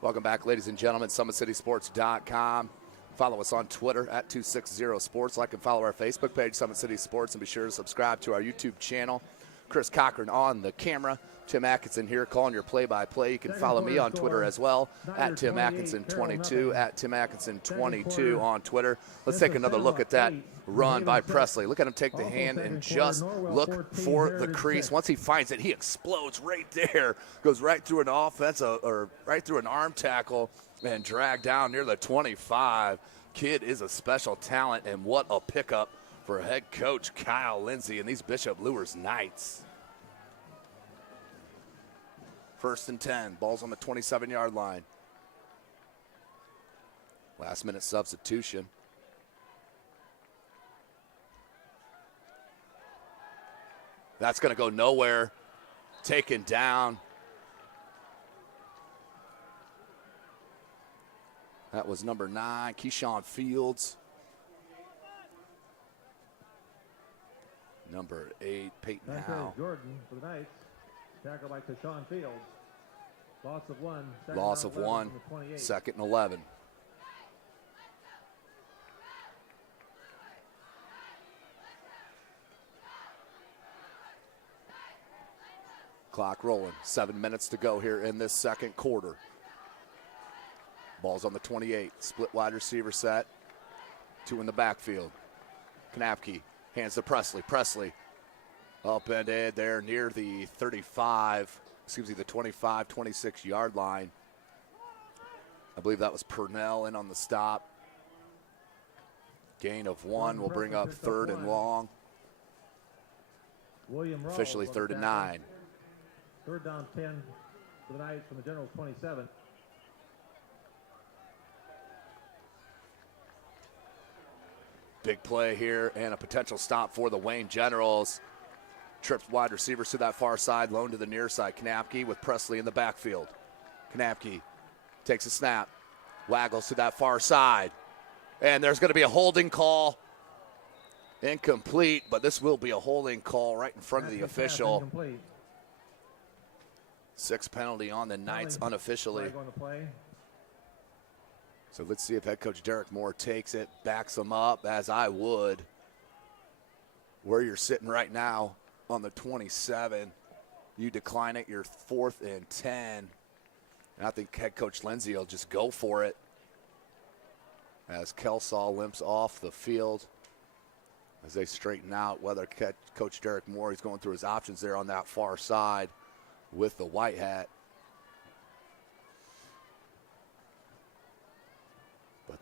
Welcome back, ladies and gentlemen, SummitCitySports.com. Follow us on Twitter at 260sports. Like and follow our Facebook page, Summit City Sports, and be sure to subscribe to our YouTube channel. Chris Cochran on the camera. Tim Atkinson here calling your play-by-play. You can follow me on Twitter as well, at Tim Atkinson22, at Tim Atkinson22 on Twitter. Let's take another look at that run by Presley. Look at him take the hand and just look for the crease. Once he finds it, he explodes right there. Goes right through an or right through an arm tackle and dragged down near the 25. Kid is a special talent, and what a pickup for head coach Kyle Lindsay and these Bishop Luers Knights. 1st and 10, ball's on the 27-yard line. Last minute substitution. That's going to go nowhere. Taken down. That was number 9, Keyshawn Fields. Number 8, Peyton Howe. Jordan for the Knights. Tackled by Keyshawn Fields. Loss of 1. Loss of 1. 2nd and 11. Clock rolling. 7 minutes to go here in this second quarter. Ball's on the 28. Split wide receiver set. 2 in the backfield. Knapke hands to Presley. Presley up and in there near the 35, the 25, 26-yard line. I believe that was Purnell in on the stop. Gain of 1 will bring up 3rd and long. Officially 3rd and 9. 3rd down 10 for the Knights from the Generals 27. Big play here and a potential stop for the Wayne Generals. Trips wide receivers to that far side, lone to the near side. Knapke with Presley in the backfield. Knapke takes a snap, waggles to that far side. And there's going to be a holding call. Incomplete, but this will be a holding call right in front of the official. 6 penalty on the Knights unofficially. So let's see if head coach Derek Moore takes it, backs him up, as I would. Where you're sitting right now on the 27, you decline it, you're 4th and 10. And I think head coach Lindsay will just go for it as Kelsaw limps off the field as they straighten out whether coach Derek Moore, he's going through his options there on that far side with the white hat.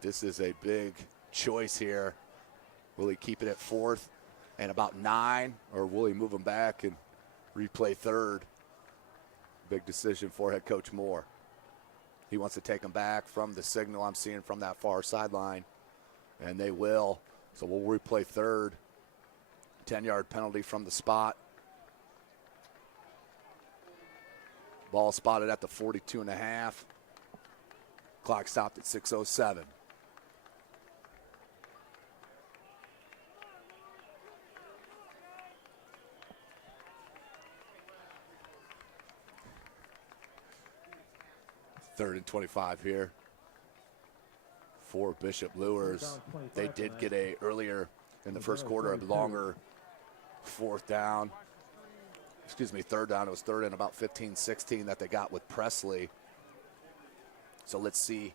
this is a big choice here. Will he keep it at 4th and about 9, or will he move him back and replay 3rd? Big decision for head coach Moore. He wants to take him back from the signal I'm seeing from that far sideline, and they will. So we'll replay 3rd. 10-yard penalty from the spot. Ball spotted at the 42.5. Clock stopped at 6:07. Third and 25 here for Bishop Luers. They did get a earlier in the first quarter a longer third down. It was 3rd and about 15-16 that they got with Presley. So let's see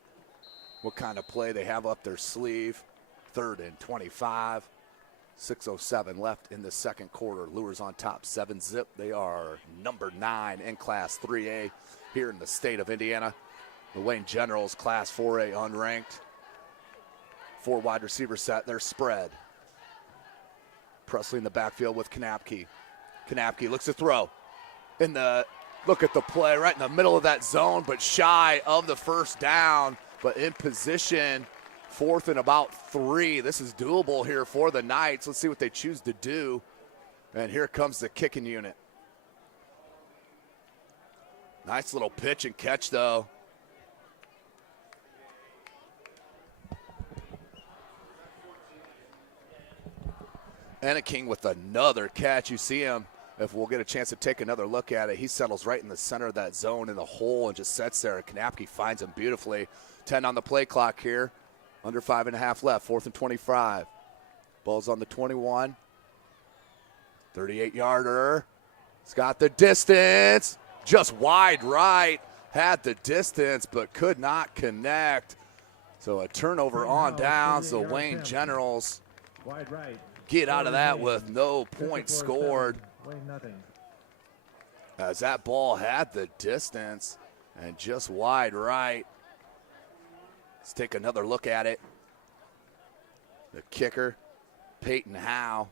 what kind of play they have up their sleeve. 3rd and 25. 6:07 left in the second quarter. Luers on top, 7-zip. They are number 9 in Class 3A here in the state of Indiana. The Wayne Generals, Class 4A unranked. 4 wide receivers set their spread. Presley in the backfield with Kanapke. Kanapke looks to throw. Look at the play right in the middle of that zone, but shy of the first down, but in position. 4th and about 3. This is doable here for the Knights. Let's see what they choose to do. And here comes the kicking unit. Nice little pitch and catch, though. Enneking with another catch. You see him, if we'll get a chance to take another look at it, he settles right in the center of that zone in the hole and just sits there. Kanapke finds him beautifully. 10 on the play clock here. Under 5.5 left. 4th and 25. Ball's on the 21. 38-yarder. It's got the distance. Just wide right. Had the distance, but could not connect. So a turnover on downs. The Wayne Generals Wide right. get out of that with no points scored. As that ball had the distance and just wide right. Let's take another look at it. The kicker, Peyton Howe,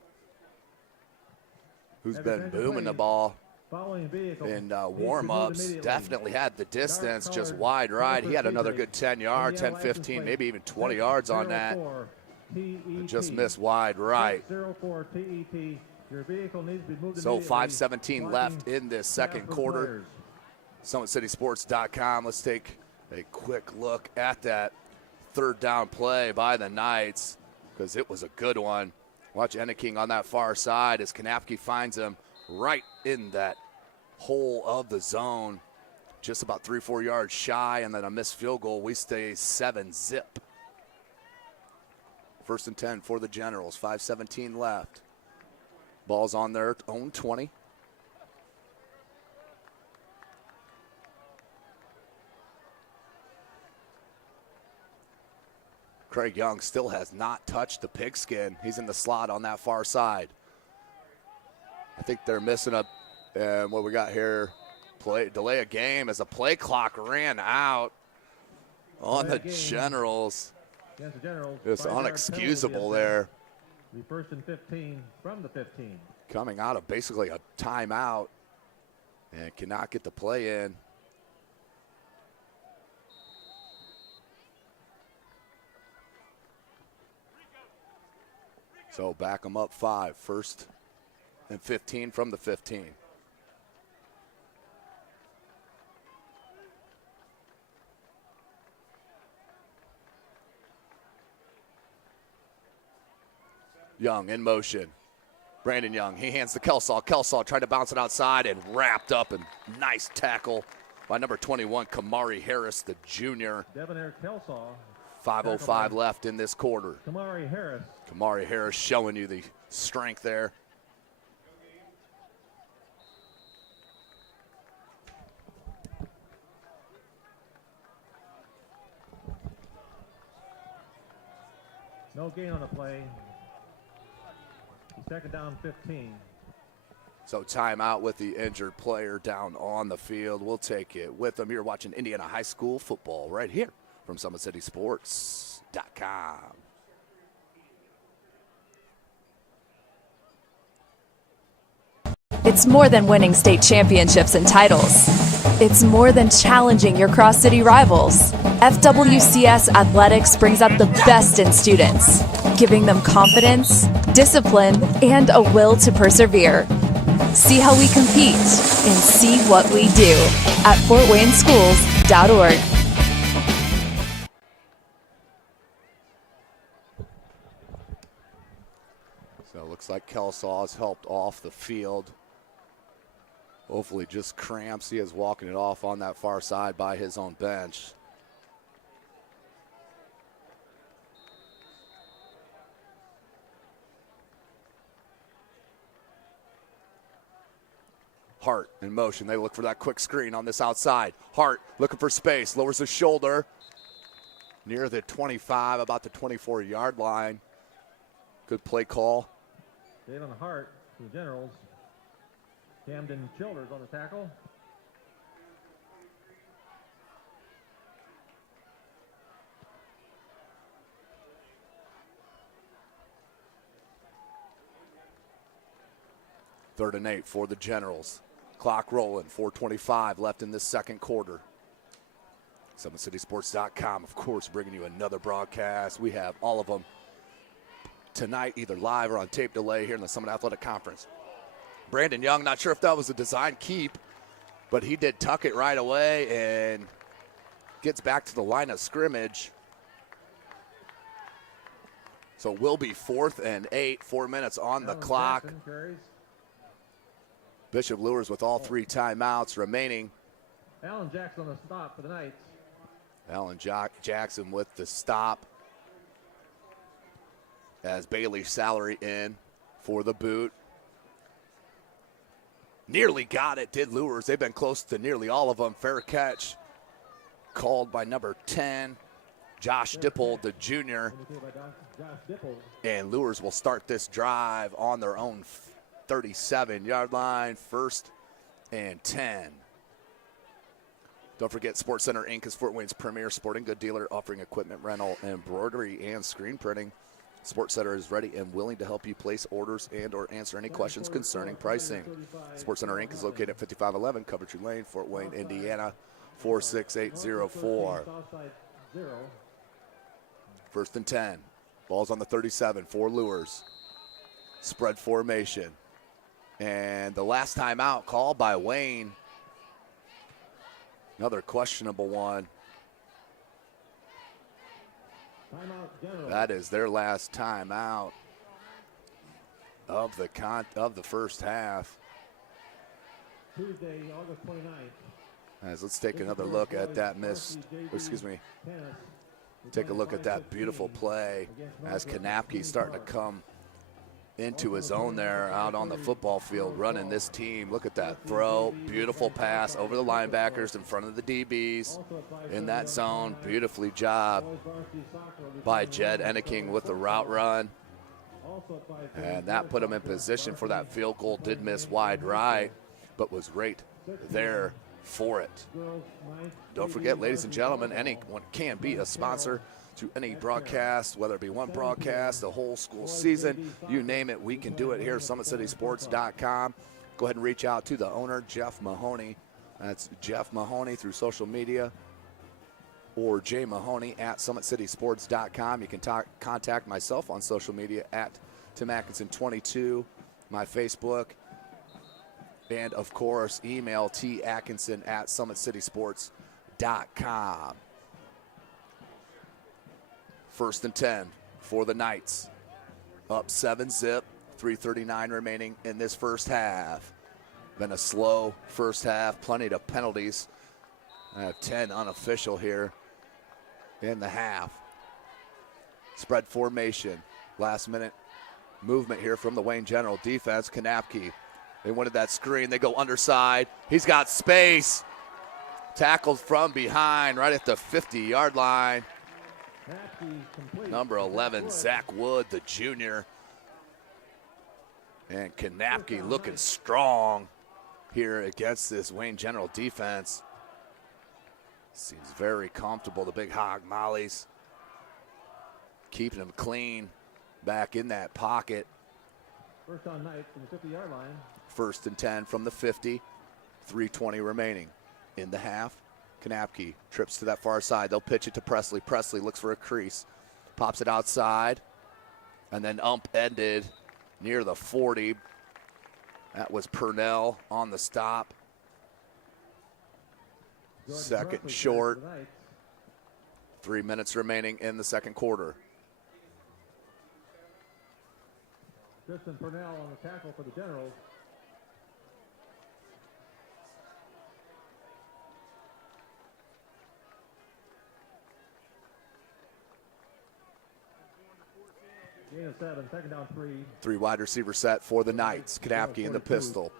who's been booming the ball in warm-ups, definitely had the distance, just wide right. He had another good 10 yards, 10, 15, maybe even 20 yards on that. Just missed wide right. So 5:17 left in this second quarter. SummitCitySports.com. Let's take a quick look at that 3rd down play by the Knights, because it was a good one. Watch Enneking on that far side as Kanapke finds him right in that hole of the zone. Just about 3-4 yards shy, and then a missed field goal. We stay 7-zip. 1st and 10 for the Generals. 5:17 left. Ball's on their own 20. Craig Young still has not touched the pigskin. He's in the slot on that far side. I think they're missing what we got here, delay a game as the play clock ran out on the Generals. Yes, the Generals. It's unexcusable there. The 1st and 15 from the 15. Coming out of basically a timeout and cannot get the play in. So back them up 5. 1st and 15 from the 15. Young in motion. Brandon Young, he hands to Kelsaw. Kelsaw tried to bounce it outside and wrapped up, and nice tackle by number 21, Kamari Harris, the junior. Debonair Kelsaw. 5:05 left in this quarter. Kamari Harris. Kamari Harris showing you the strength there. No gain on the play. 2nd down, 15. So timeout with the injured player down on the field. We'll take it with them. You're watching Indiana High School football right here from Summit City Sports. SummitCitySports.com. It's more than winning state championships and titles. It's more than challenging your cross-city rivals. FWCS Athletics brings out the best in students, giving them confidence, discipline, and a will to persevere. See how we compete and see what we do at FortWayneSchools.org. So it looks like Kelsaw is helped off the field. Hopefully just cramps. He is walking it off on that far side by his own bench. Hart in motion. They look for that quick screen on this outside. Hart looking for space, lowers his shoulder. Near the 25, about the 24-yard line. Good play call. Dalen Hart for the Generals. Camden Childers on the tackle. Third and 8 for the Generals. Clock rolling, 4:25 left in this second quarter. SummitCitySports.com, of course, bringing you another broadcast. We have all of them tonight, either live or on tape delay here in the Summit Athletic Conference. Brandon Young, not sure if that was a design keep, but he did tuck it right away and gets back to the line of scrimmage. So it will be 4th and 8, 4 minutes on the clock. Bishop Luers with all 3 timeouts remaining. Alan Jackson on the stop for the Knights. Alan Jackson with the stop as Bailey Salary in for the boot. Nearly got it, did Luers. They've been close to nearly all of them. Fair catch called by number 10, Josh Dipple, the junior. And Luers will start this drive on their own 37-yard line, 1st and 10. Don't forget, Sports Center Inc. is Fort Wayne's premier sporting good dealer, offering equipment rental, embroidery, and screen printing. Sports Center is ready and willing to help you place orders and or answer any questions concerning pricing. Sports Center Inc. is located at 5511 Coventry Lane, Fort Wayne, Indiana, 46804. 1st and 10. Ball's on the 37 for Luers. Spread formation. And the last time out called by Wayne. Another questionable one. That is their last timeout of the first half. Tuesday, August 29th. As let's take another look at that take a look at that beautiful play as Kanapke starting to come into his own there out on the football field, running this team. Look at that throw, beautiful pass over the linebackers in front of the DBs in that zone. Beautifully job by Jed Enneking with the route run. And that put him in position for that field goal. Did miss wide right, but was right there for it. Don't forget, ladies and gentlemen, anyone can be a sponsor to any broadcast, whether it be one broadcast, the whole school season, you name it, we can do it here at SummitCitySports.com. Go ahead and reach out to the owner, Jeff Mahoney. That's Jeff Mahoney through social media, or Jay Mahoney at SummitCitySports.com. You can contact myself on social media at Tim Atkinson 22, my Facebook, and of course, email tatkinson at SummitCitySports.com. 1st and 10 for the Knights. Up 7-zip, 3:39 remaining in this first half. Been a slow first half, plenty of penalties. 10 unofficial here in the half. Spread formation, last minute movement here from the Wayne General defense. Kanapke, they wanted that screen, they go underside. He's got space. Tackled from behind right at the 50-yard line. Number 11, Zach Wood, the junior. And Kanapke looking strong here against this Wayne General defense. Seems very comfortable, the big hog mollies. keeping him clean back in that pocket. First on Knights from the 50-yard line. 1st and 10 from the 50. 3:20 remaining in the half. Knapke trips to that far side. They'll pitch it to Presley. Presley looks for a crease. Pops it outside. And then ended near the 40. That was Purnell on the stop. Second short. 3 minutes remaining in the second quarter. Tristan Purnell on the tackle for the Generals. Gain of 7, 2nd down 3. 3 wide receiver set for the Knights. Knapke in the pistol.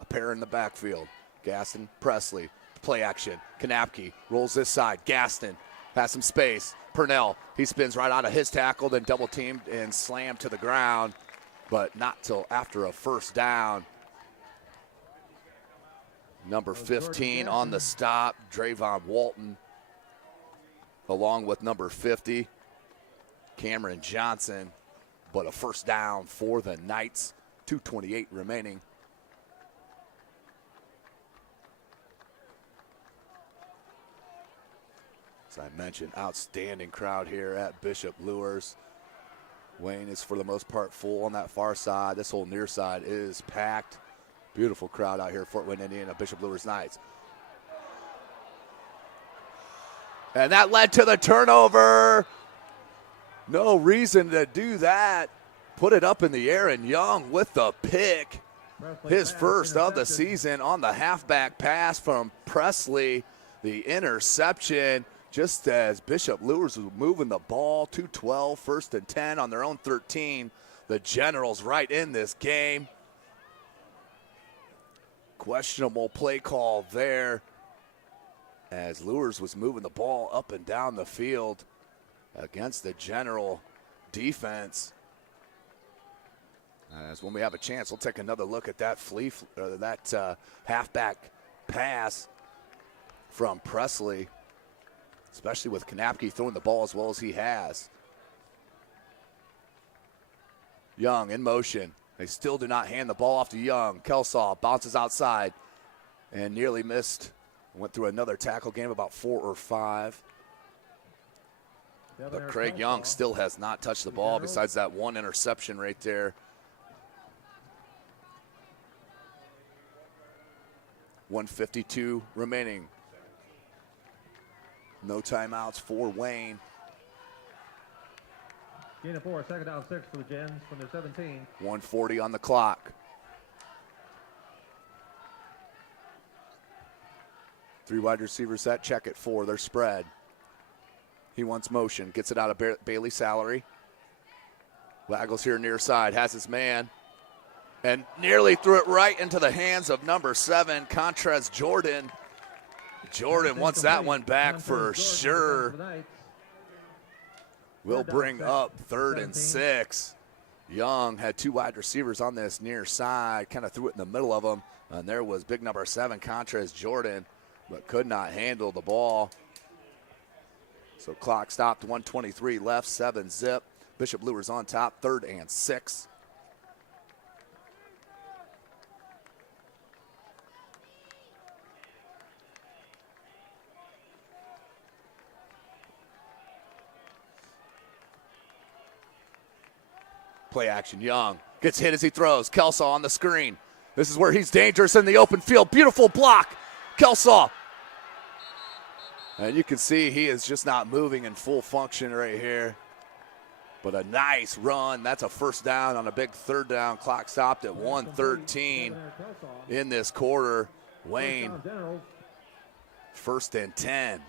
A pair in the backfield. Gaston, Presley. Play action. Knapke rolls this side. Gaston has some space. Purnell, he spins right out of his tackle, then double teamed and slammed to the ground, but not till after a first down. Number 15 on the stop, Drayvon Walton, along with number 50, Cameron Johnson. But a first down for the Knights. 2:28 remaining. As I mentioned, outstanding crowd here at Bishop Luers. Wayne is for the most part full on that far side. This whole near side is packed. Beautiful crowd out here at Fort Wayne, Indiana, Bishop Luers Knights. And that led to the turnover. No reason to do that. Put it up in the air, and Young with the pick. His first of the season on the halfback pass from Presley. The interception just as Bishop Luers was moving the ball. 2:12, 1st and 10 on their own 13. The Generals right in this game. Questionable play call there as Luers was moving the ball up and down the field against the General defense. As when we have a chance, we'll take another look at that halfback pass from Presley, especially with Knapke throwing the ball as well as he has. Young in motion. They still do not hand the ball off to Young. Kelsaw bounces outside and nearly missed. Went through another tackle game, about 4 or 5. But Craig Young still has not touched the ball besides that one interception right there. 1:52 remaining. No timeouts for Wayne. Gain of 4, 2nd down 6 for the Gens from their 17. 1:40 on the clock. 3 wide receivers set, check it 4, they're spread. He wants motion, gets it out of Bailey Salary. Waggles here near side, has his man, and nearly threw it right into the hands of number 7, Contrez Jordan. Jordan wants that one back for sure. Will bring up 3rd and 6. Young had 2 wide receivers on this near side, kind of threw it in the middle of them, and there was big number 7, Contrez Jordan, but could not handle the ball. So clock stopped, 1:23 left, 7-zip. Bishop Luers on top, 3rd and 6. Play action, Young gets hit as he throws. Kelsaw on the screen. This is where he's dangerous in the open field. Beautiful block, Kelsaw. And you can see he is just not moving in full function right here. But a nice run. That's a first down on a big 3rd down. Clock stopped at 1:13 in this quarter. Wayne, 1st and 10.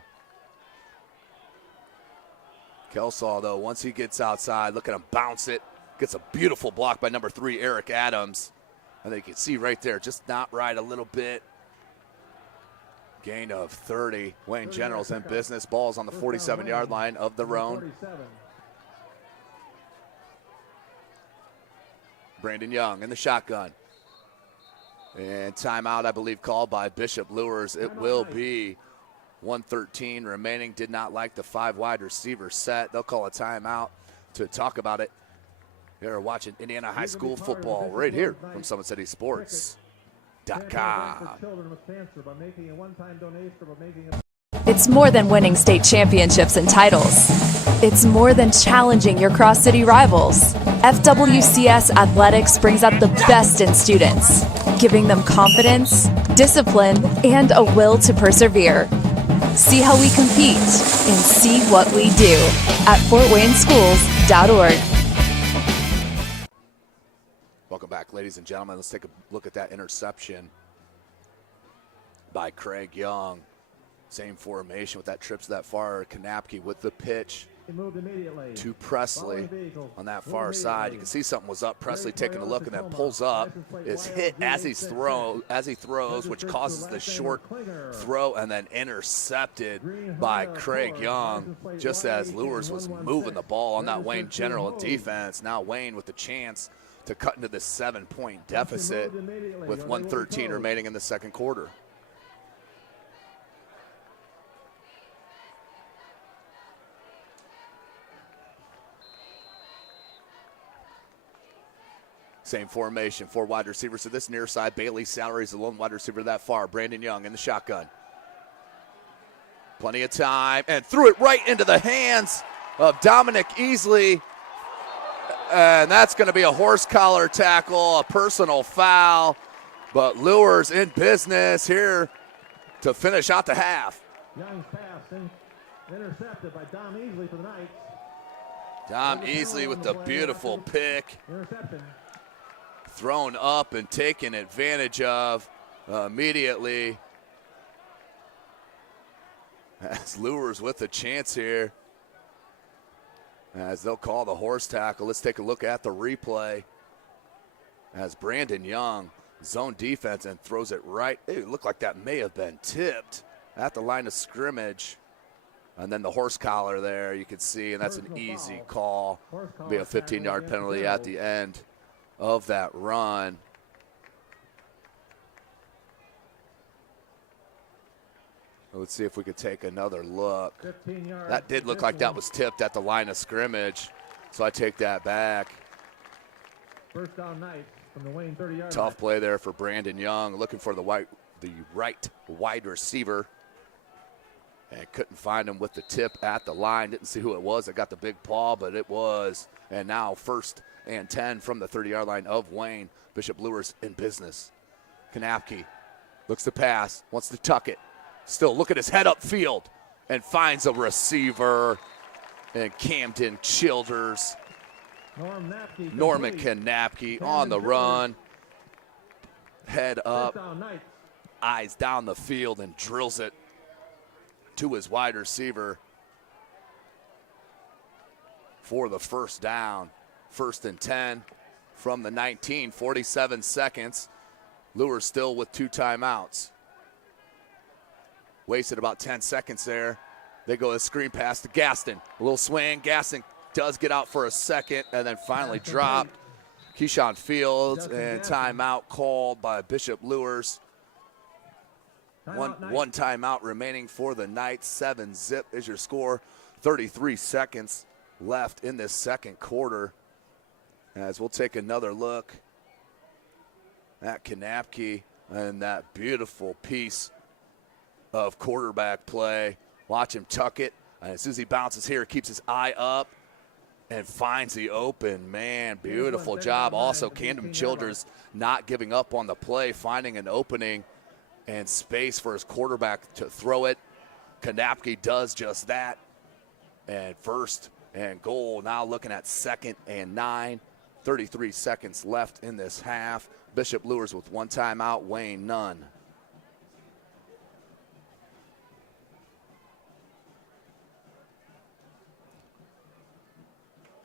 Kelsaw, though, once he gets outside, look at him bounce it. Gets a beautiful block by number 3, Eric Adams. And you can see right there, just not right a little bit. Gain of 30. Wayne Generals in business. Ball's on the 47-yard line of their own. Brandon Young in the shotgun. And timeout, I believe, called by Bishop Luers. It will be 1:13 remaining. Did not like the 5 wide receiver set. They'll call a timeout. to talk about it. You're watching Indiana High School football right here from SummitCitySports.com. It's more than winning state championships and titles. It's more than challenging your cross-city rivals. FWCS Athletics brings out the best in students, giving them confidence, discipline, and a will to persevere. See how we compete and see what we do at FortWayneSchools.org. Welcome back, ladies and gentlemen. Let's take a look at that interception by Craig Young. Same formation with that trips that far. Kanapke with the pitch to Presley on that far side. You can see something was up. Presley taking a look and then pulls up. Is hit as he throws, which causes the short throw and then intercepted by Craig Young. Just as Luers was moving the ball on that Wayne General defense. Now Wayne with the chance to cut into the 7-point deficit with 1:13 remaining in the second quarter. Same formation, 4 wide receivers to this near side. Bailey Salary's the lone wide receiver that far. Brandon Young in the shotgun. Plenty of time, and threw it right into the hands of Dominic Easley. And that's going to be a horse collar tackle, a personal foul. But Luers in business here to finish out the half. Young's pass intercepted by Dom Easley for the Knights. Dom Easley with the beautiful pick. Interception. Thrown up and taken advantage of immediately. As Luers with a chance here. As they'll call the horse tackle. Let's take a look at the replay. As Brandon Young zone defense and throws it right. It looked like that may have been tipped at the line of scrimmage. And then the horse collar there you can see, and that's an easy call. Be a 15-yard penalty at the end of that run. Let's see if we could take another look. That did look like that was tipped at the line of scrimmage, so I take that back. First down Knights from the Wayne 30-yard Tough line. play there for Brandon Young, looking for the right wide receiver. And couldn't find him with the tip at the line. Didn't see who it was that got the big paw, but it was. And now 1st and 10 from the 30-yard line of Wayne. Bishop Luers in business. Kanapke looks to pass, wants to tuck it. Still look at his head upfield and finds a receiver. And Camden Childers. Norman Kanapke on the run. Head up, eyes down the field and drills it to his wide receiver for the first down. 1st and 10 from the 19, 47 seconds. Luers still with 2 timeouts. Wasted about 10 seconds there. They go a screen pass to Gaston. A little swing. Gaston does get out for a second and then finally dropped. Keyshawn Fields, and timeout called by Bishop Luers. One timeout remaining for the Knights. 7-zip is your score. 33 seconds left in this second quarter. As we'll take another look at Kanapke and that beautiful piece of quarterback play. Watch him tuck it. And as soon as he bounces here, keeps his eye up and finds the open man. Beautiful job. Also, Camden Childers not giving up on the play, finding an opening and space for his quarterback to throw it. Kanapke does just that. And 1st and goal. Now looking at 2nd and 9. 33 seconds left in this half. Bishop Luers with 1 timeout. Wayne none.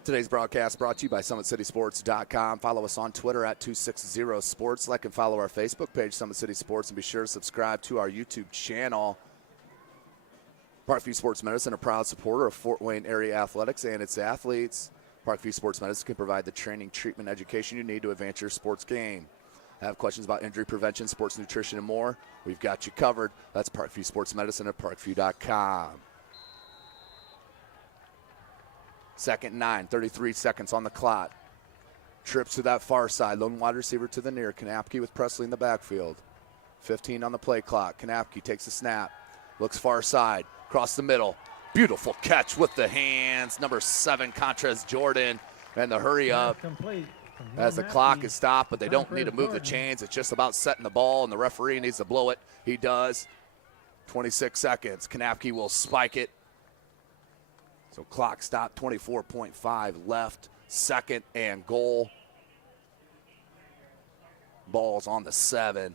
Today's broadcast brought to you by SummitCitySports.com. Follow us on Twitter at 260sports. Like and follow our Facebook page, Summit City Sports, and be sure to subscribe to our YouTube channel. Parkview Sports Medicine, a proud supporter of Fort Wayne area athletics and its athletes. Parkview Sports Medicine can provide the training, treatment, education you need to advance your sports game. Have questions about injury prevention, sports nutrition, and more? We've got you covered. That's Parkview Sports Medicine at parkview.com. 2nd and 9, 33 seconds on the clock. Trips to that far side. Lone wide receiver to the near. Kanapke with Presley in the backfield. 15 on the play clock. Kanapke takes the snap. Looks far side. Across the middle. Beautiful catch with the hands. Number 7, Contras Jordan. And the hurry up as the clock is stopped, but they don't need to move the chains. It's just about setting the ball, and the referee needs to blow it. He does. 26 seconds. Kanapke will spike it. So clock stop, 24.5 left. 2nd and goal. Ball's on the 7.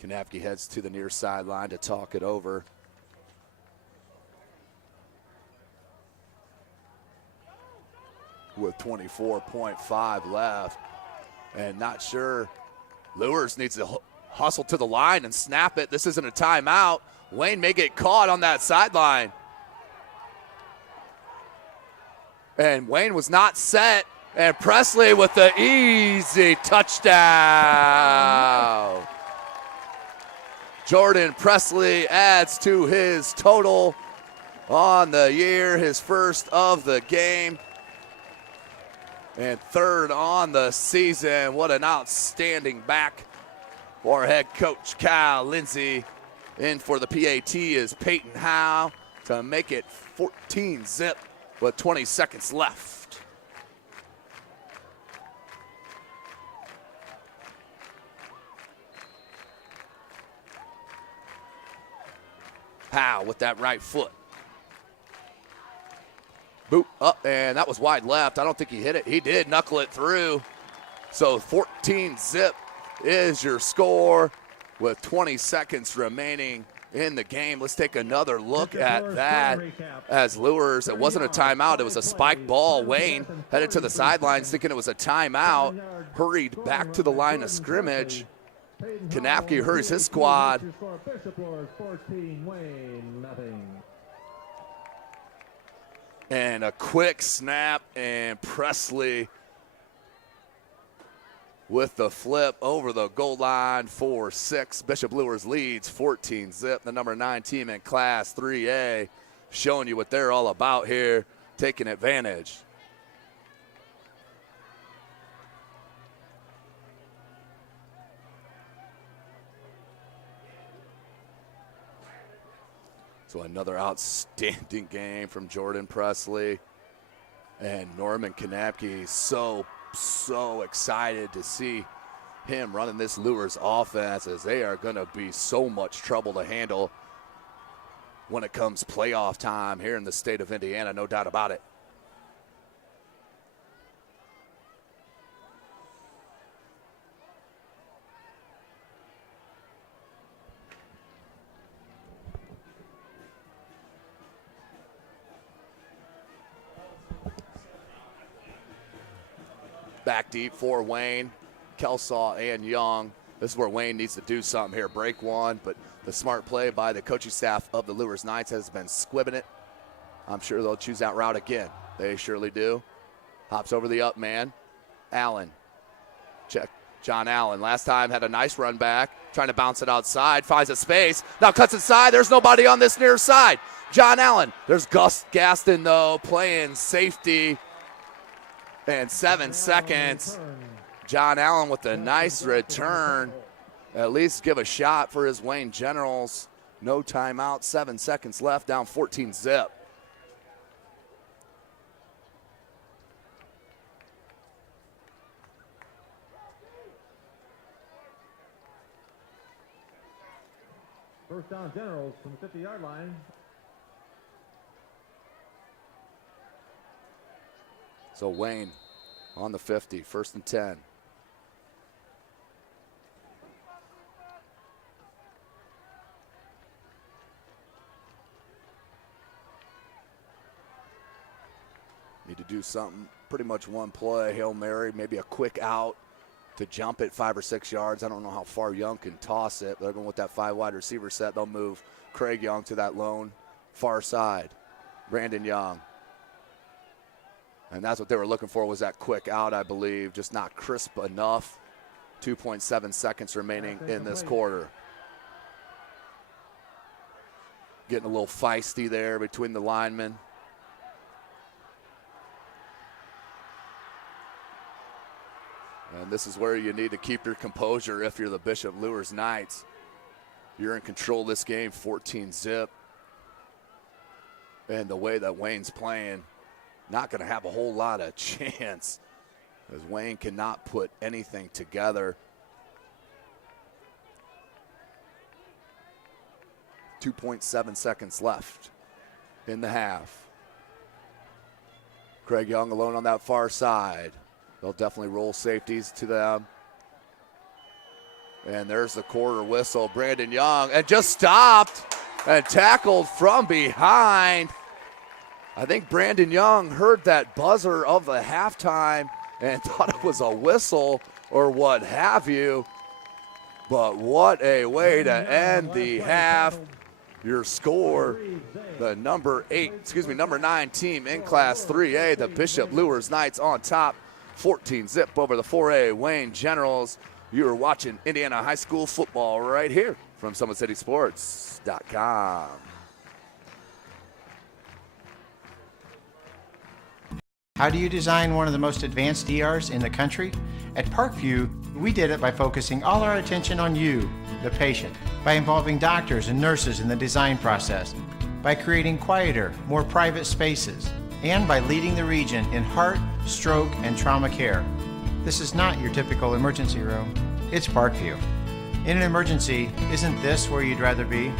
Kanapke heads to the near sideline to talk it over. With 24.5 left. And not sure. Luers needs to hustle to the line and snap it. This isn't a timeout. Wayne may get caught on that sideline. And Wayne was not set. And Presley with the easy touchdown. Jordan Presley adds to his total on the year, his first of the game. And 3rd on the season. What an outstanding back for head coach Kyle Lindsey. In for the PAT is Peyton Howe to make it 14-zip with 20 seconds left. Howe with that right foot. Boop up, and that was wide left. I don't think he hit it. He did knuckle it through. So 14-zip is your score with 20 seconds remaining in the game. Let's take another look at that as Luers. It wasn't a timeout. It was a spike ball. Wayne headed to the sidelines thinking it was a timeout. Hurried back to the line of scrimmage. Kanapke hurries his squad. And a quick snap, and Presley with the flip over the goal line for 6. Bishop Luers leads 14-zip. The number 9 team in Class 3A, showing you what they're all about here, taking advantage. So another outstanding game from Jordan Presley. And Norman Kanapke, so excited to see him running this Luers offense, as they are going to be so much trouble to handle when it comes playoff time here in the state of Indiana, no doubt about it. Back deep for Wayne, Kelsaw and Young. This is where Wayne needs to do something here. Break one, but the smart play by the coaching staff of the Luers Knights has been squibbing it. I'm sure they'll choose that route again. They surely do. Hops over the up man. Allen. Check. John Allen. Last time had a nice run back. Trying to bounce it outside. Finds a space. Now cuts inside. There's nobody on this near side. John Allen. There's Gus Gaston, though, playing safety. And 7 seconds. John Allen with a nice return. At least give a shot for his Wayne Generals. No timeout. 7 seconds left. Down 14-zip. First down, Generals from the 50-yard line. So Wayne on the 50, 1st and 10. Need to do something, pretty much one play, Hail Mary, maybe a quick out to jump it 5 or 6 yards. I don't know how far Young can toss it. They're going with that 5 wide receiver set. They'll move Craig Young to that lone far side. Brandon Young. And that's what they were looking for, was that quick out, I believe. Just not crisp enough. 2.7 seconds remaining in this quarter. Getting a little feisty there between the linemen. And this is where you need to keep your composure if you're the Bishop Luers Knights. You're in control of this game, 14-zip. And the way that Wayne's playing, not going to have a whole lot of chance, as Wayne cannot put anything together. 2.7 seconds left in the half. Craig Young alone on that far side. They'll definitely roll safeties to them. And there's the quarter whistle. Brandon Young, and just stopped and tackled from behind. I think Brandon Young heard that buzzer of the halftime and thought it was a whistle or what have you. But what a way to end the half. Your score, the number 9 team in Class 3A, the Bishop Luers Knights on top, 14-zip over the 4A Wayne Generals. You are watching Indiana High School football right here from SummitCitySports.com. How do you design one of the most advanced ERs in the country? At Parkview, we did it by focusing all our attention on you, the patient, by involving doctors and nurses in the design process, by creating quieter, more private spaces, and by leading the region in heart, stroke, and trauma care. This is not your typical emergency room. It's Parkview. In an emergency, isn't this where you'd rather be?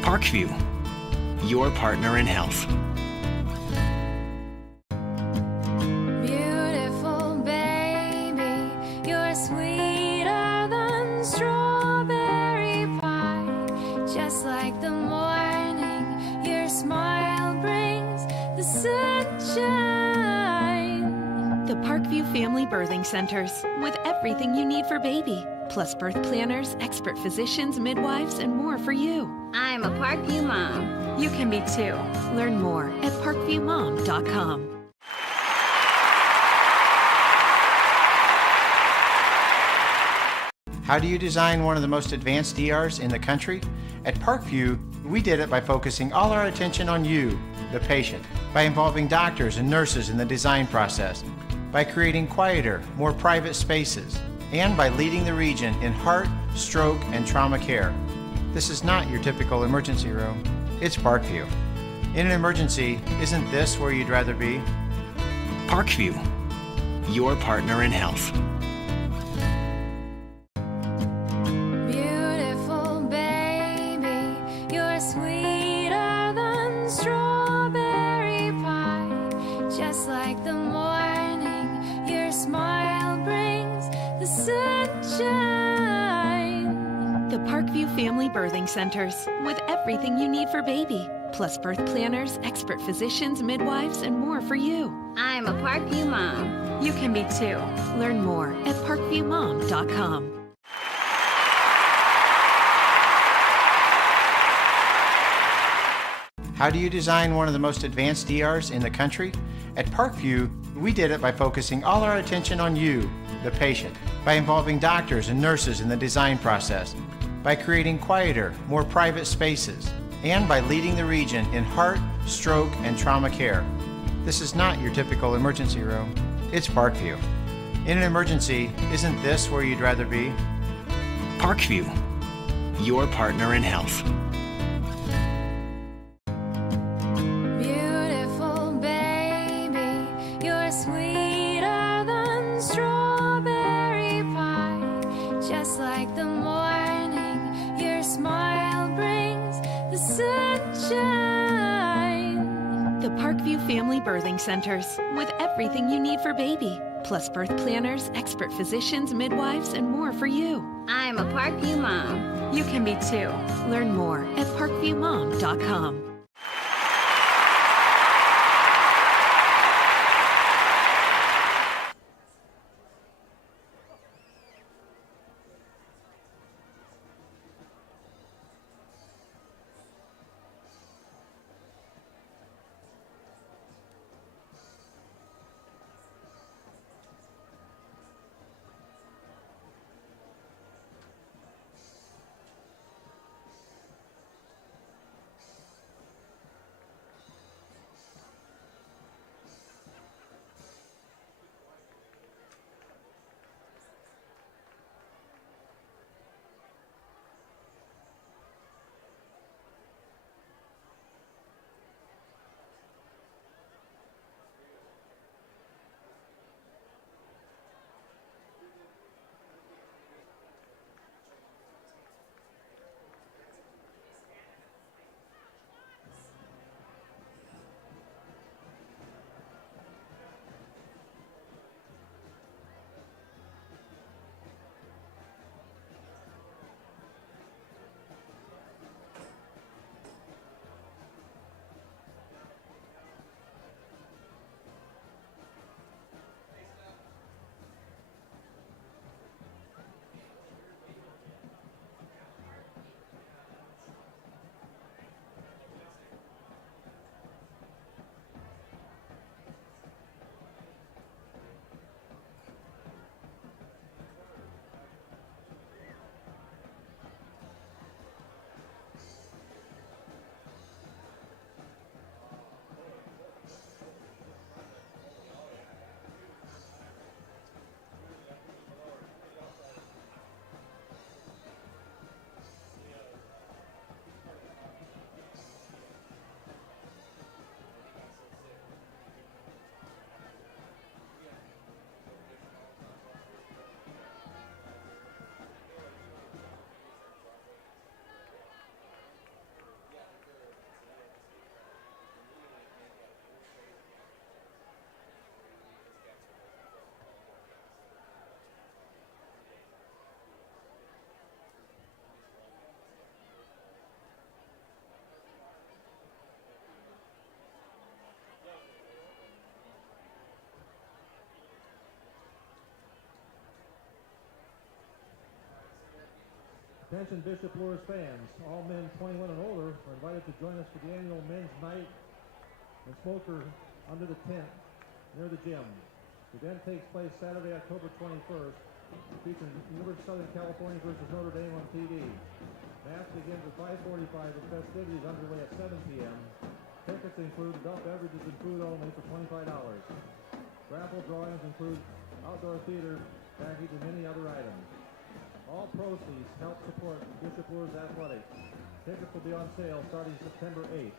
Parkview, your partner in health. Beautiful baby, you're sweeter than strawberry pie. Just like the morning, your smile brings the sunshine. The Parkview Family Birthing Centers, with everything you need for baby, plus birth planners, expert physicians, midwives, and more for you. I'm a Parkview mom. You can be too. Learn more at parkviewmom.com. How do you design one of the most advanced ERs in the country? At Parkview, we did it by focusing all our attention on you, the patient, by involving doctors and nurses in the design process, by creating quieter, more private spaces, and by leading the region in heart, stroke, and trauma care. This is not your typical emergency room. It's Parkview. In an emergency, isn't this where you'd rather be? Parkview, your partner in health. Beautiful baby, you're sweeter than strawberry pie. Just like the morning, your smile brings the sunshine. The Parkview Family Birthing Centers, with everything you need for baby, plus birth planners, expert physicians, midwives, and more for you. I'm a Parkview mom. You can be too. Learn more at parkviewmom.com. How do you design one of the most advanced ERs in the country? At Parkview, we did it by focusing all our attention on you, the patient, by involving doctors and nurses in the design process, by creating quieter, more private spaces, and by leading the region in heart, stroke, and trauma care. This is not your typical emergency room. It's Parkview. In an emergency, isn't this where you'd rather be? Parkview, your partner in health. Beautiful baby, you're sweeter than strawberry pie. Just like the morning, your smile brings the sunshine. The Parkview Family Birthing Centers, with everything you need for baby, plus birth planners, expert physicians, midwives, and more for you. I'm a Parkview mom. You can be too. Learn more at parkviewmom.com. Attention Bishop Luers fans, all men 21 and older are invited to join us for the annual men's night and smoker under the tent near the gym. The event takes place Saturday, October 21st, featuring University of Southern California versus Notre Dame on TV. Mass begins at 5:45 with festivities underway at 7 p.m. Tickets include adult beverages and food only for $25. Raffle drawings include outdoor theater package and many other items. All proceeds help support Bishop Luers Athletics. Tickets will be on sale starting September 8th.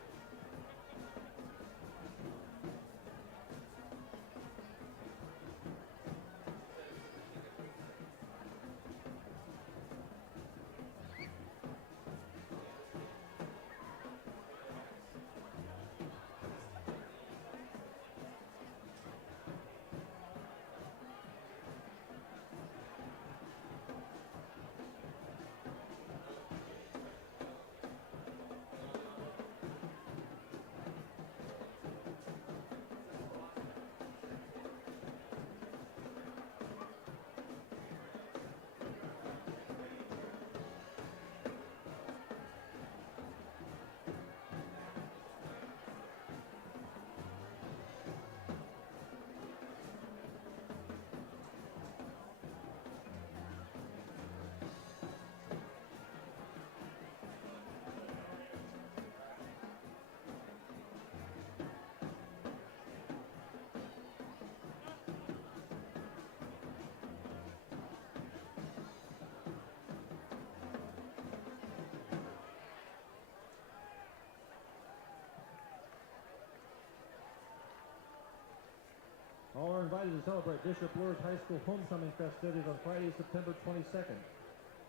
All are invited to celebrate Bishop Luers High School homecoming festivities on Friday, September 22nd.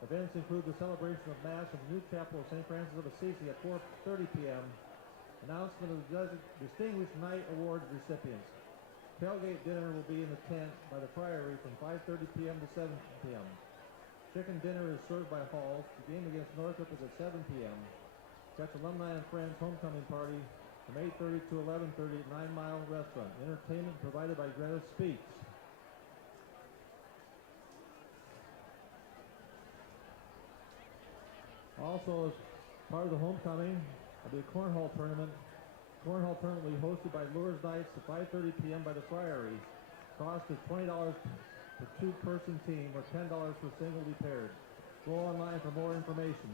Events include the celebration of Mass in the new chapel of St. Francis of Assisi at 4:30 p.m. Announcement of the Distinguished Night Award recipients. Tailgate dinner will be in the tent by the Priory from 5:30 p.m. to 7 p.m. Chicken dinner is served by Halls. The game against Northrop is at 7 p.m. Catch Alumni and Friends homecoming party from 8:30 to 11:30 at 9 Mile Restaurant. Entertainment provided by Greta Speaks. Also, as part of the homecoming, will be a cornhole tournament. Cornhole tournament will be hosted by Luers Knights at 5:30 p.m. by the Friary. Cost is $20 per two-person team or $10 for single paired. Go online for more information.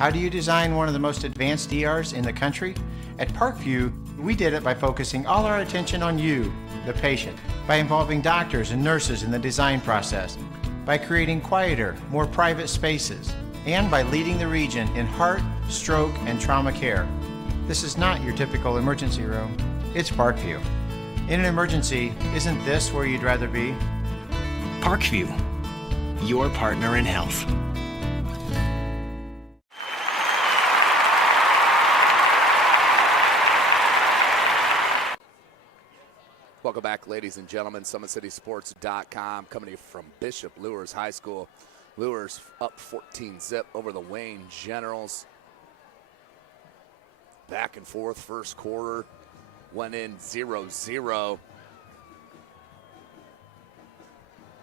How do you design one of the most advanced ERs in the country? At Parkview, we did it by focusing all our attention on you, the patient, by involving doctors and nurses in the design process, by creating quieter, more private spaces, and by leading the region in heart, stroke, and trauma care. This is not your typical emergency room. It's Parkview. In an emergency, isn't this where you'd rather be? Parkview, your partner in health. Welcome back, ladies and gentlemen. SummitCitySports.com coming to you from Bishop Luers High School. Luers up 14-zip over the Wayne Generals. Back and forth first quarter. Went in 0-0.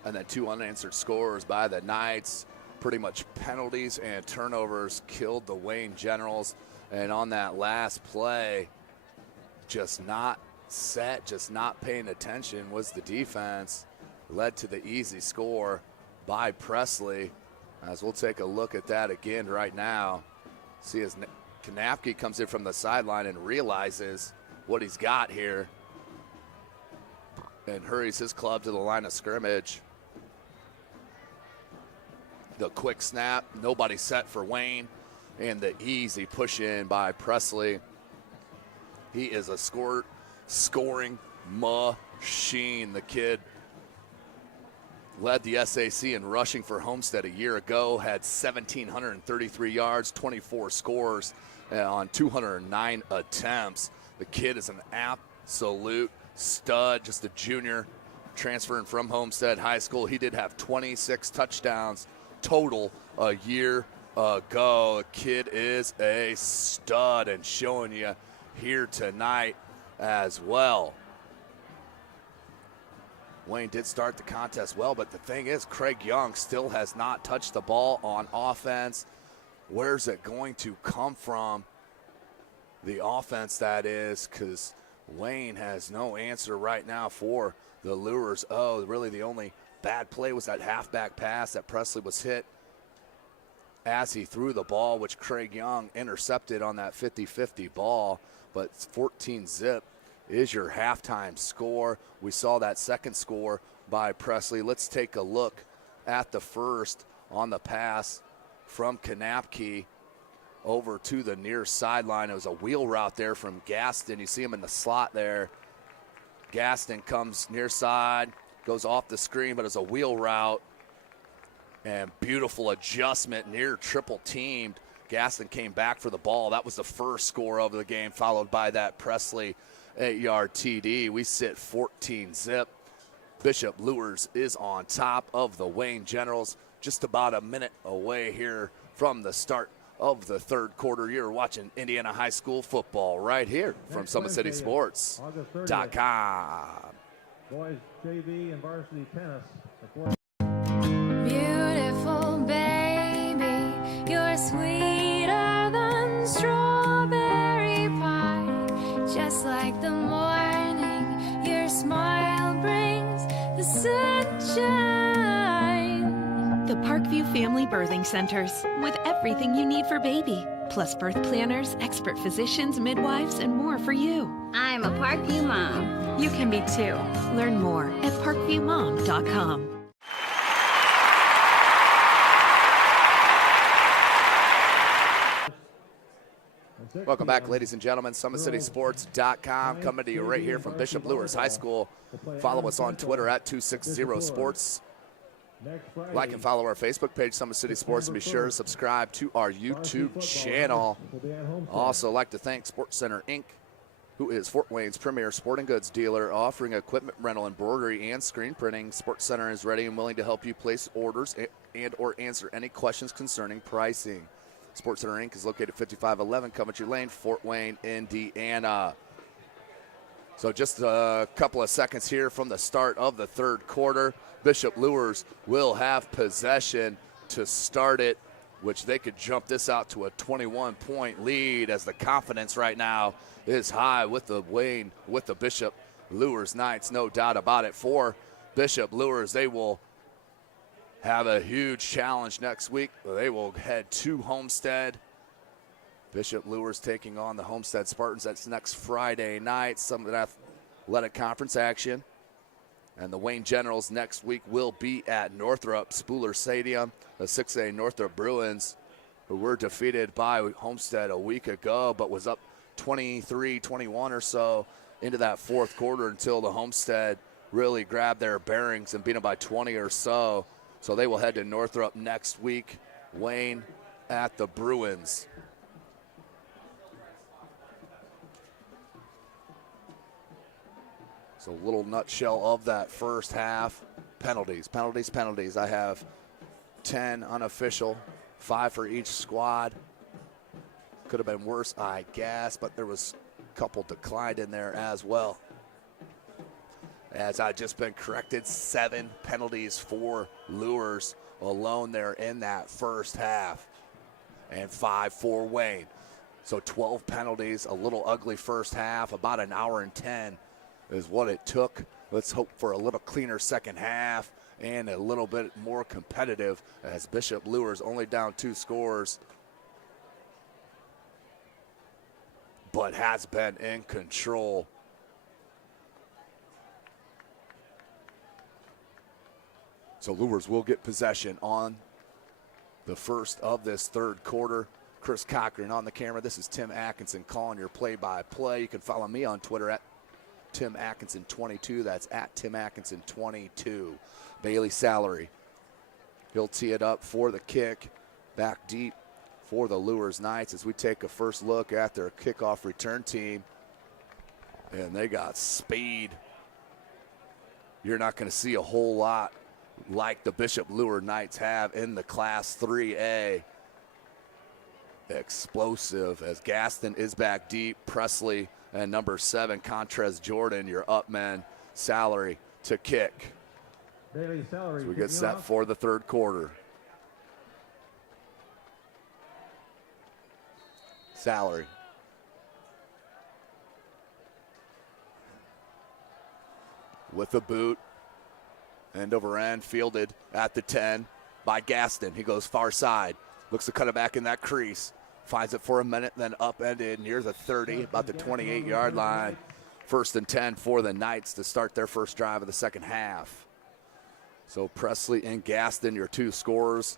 And then two unanswered scores by the Knights. Pretty much penalties and turnovers killed the Wayne Generals. And on that last play, just not set, just not paying attention was the defense. Led to the easy score by Presley. As we'll take a look at that again right now. See as Kanapke comes in from the sideline and realizes what he's got here and hurries his club to the line of scrimmage. The quick snap, nobody set for Wayne, and the easy push in by Presley. He is a scoring machine. The kid led the SAC in rushing for Homestead a year ago, had 1,733 yards, 24 scores on 209 attempts. The kid is an absolute stud, just a junior transferring from Homestead High School. He did have 26 touchdowns total a year ago. The kid is a stud and showing you here tonight as well. Wayne did start the contest well, but the thing is, Craig Young still has not touched the ball on offense. Where's it going to come from? The offense, that is, because Wayne has no answer right now for the Luers. Oh, really the only bad play was that halfback pass that Presley was hit as he threw the ball, which Craig Young intercepted on that 50-50 ball. But 14-zip is your halftime score. We saw that second score by Presley. Let's take a look at the first on the pass from Kanapke over to the near sideline. It was a wheel route there from Gaston. You see him in the slot there. Gaston comes near side, goes off the screen, but it's a wheel route. And beautiful adjustment, near triple teamed. Gaston came back for the ball. That was the first score of the game, followed by that Presley 8-yard TD. We sit 14-zip. Bishop Luers is on top of the Wayne Generals, just about a minute away here from the start of the third quarter. You're watching Indiana High School football right here from SummitCitySports.com. Boys JV and varsity tennis. Beautiful baby, you're sweeter than strawberry pie. Just like the morning, your smile brings the sunshine. The Parkview Family Birthing Centers, with everything you need for baby, plus birth planners, expert physicians, midwives, and more for you. I'm a Parkview mom. You can be too. Learn more at parkviewmom.com. Welcome back, ladies and gentlemen. SummitCitySports.com coming to you right here from Bishop Luers High School. Follow us on Twitter at 260sports. Like and follow our Facebook page, Summit City Sports, and be sure to subscribe to our YouTube channel. Also, like to thank Sports Center Inc., who is Fort Wayne's premier sporting goods dealer, offering equipment rental, embroidery, and screen printing. Sports Center is ready and willing to help you place orders and or answer any questions concerning pricing. Sports Center Inc. is located 5511 Coventry Lane, Fort Wayne, Indiana. So just a couple of seconds here from the start of the third quarter. Bishop Luers will have possession to start it, which they could jump this out to a 21-point lead, as the confidence right now is high with the Bishop Luers Knights, no doubt about it. For Bishop Luers, they will have a huge challenge next week. They will head to Homestead Bishop Luers taking on the Homestead Spartans. That's next Friday night. Some athletic conference action. And the Wayne Generals next week will be at Northrop Spooler Stadium. The 6A Northrop Bruins, who were defeated by Homestead a week ago, but was up 23-21 or so into that fourth quarter until the Homestead really grabbed their bearings and beat them by 20 or so. So they will head to Northrop next week. Wayne at the Bruins. So a little nutshell of that first half. Penalties. I have 10 unofficial, 5 for each squad. Could have been worse, I guess, but there was a couple declined in there as well. As I've just been corrected, 7 penalties for Luers alone there in that first half, and 5 for Wayne. So 12 penalties, a little ugly first half, about an hour and 10 is what it took. Let's hope for a little cleaner second half and a little bit more competitive, as Bishop Luers only down 2 scores, but has been in control. So Luers will get possession on the first of this third quarter. Chris Cochran on the camera. This is Tim Atkinson calling your play-by-play. You can follow me on Twitter at Tim Atkinson22. That's at Tim Atkinson22. Bailey Salary. He'll tee it up for the kick. Back deep for the Luers Knights as we take a first look at their kickoff return team. And they got speed. You're not going to see a whole lot like the Bishop Luers Knights have in the Class 3A. Explosive as Gaston is back deep. Presley and number 7, Contrez Jordan, your up men. Salary to kick. Bailey Salary. So we get set for the third quarter. Salary. With the boot. End over end, fielded at the 10 by Gaston. He goes far side. Looks to cut it back in that crease. Finds it for a minute, then upended near the 30, about the 28-yard line. 1st and 10 for the Knights to start their first drive of the second half. So Presley and Gaston, your 2 scorers.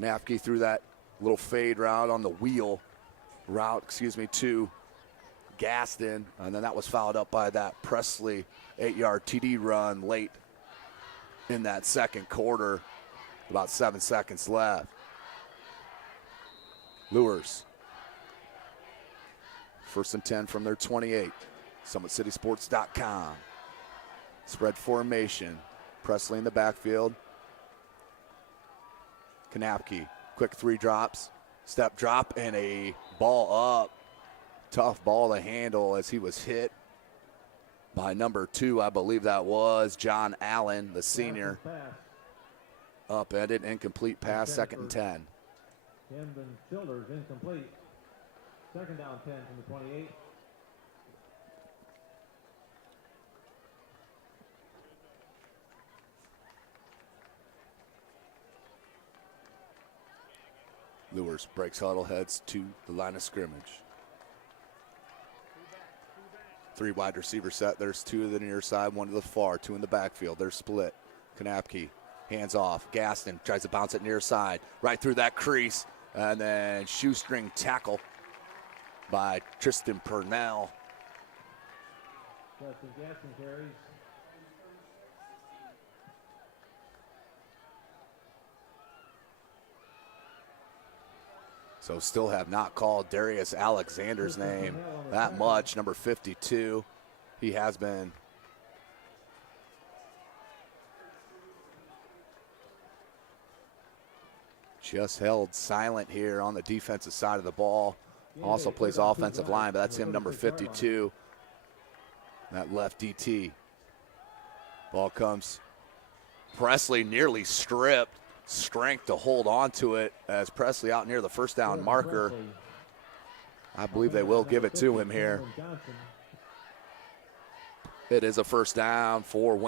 Knapke threw that little fade route on the wheel route, to Gaston. And then that was followed up by that Presley 8-yard TD run late in that second quarter. About 7 seconds left. Luers. 1st and 10 from their 28. SummitCitySports.com. Spread formation. Presley in the backfield. Knapke. Quick 3 drops. Step drop and a ball up. Tough ball to handle as he was hit by number 2, I believe that was John Allen, the senior. Upended, incomplete pass, 2nd and 10. Camden Childers incomplete. 2nd down 10 from the 28. Luers breaks huddle, heads to the line of scrimmage. 3 wide receiver set. There's 2 to the near side, 1 to the far, 2 in the backfield. They're split. Knapke, hands off. Gaston tries to bounce it near side, right through that crease. And then shoestring tackle by Tristan Purnell. Justin Gaston carries. So still have not called Darius Alexander's name that much, number 52. He has been just held silent here on the defensive side of the ball. Also plays offensive line, but that's him, number 52. That left DT. Ball comes. Presley nearly stripped. Strength to hold on to it as Presley out near the first down marker. I believe they will give it to him here. It is a first down for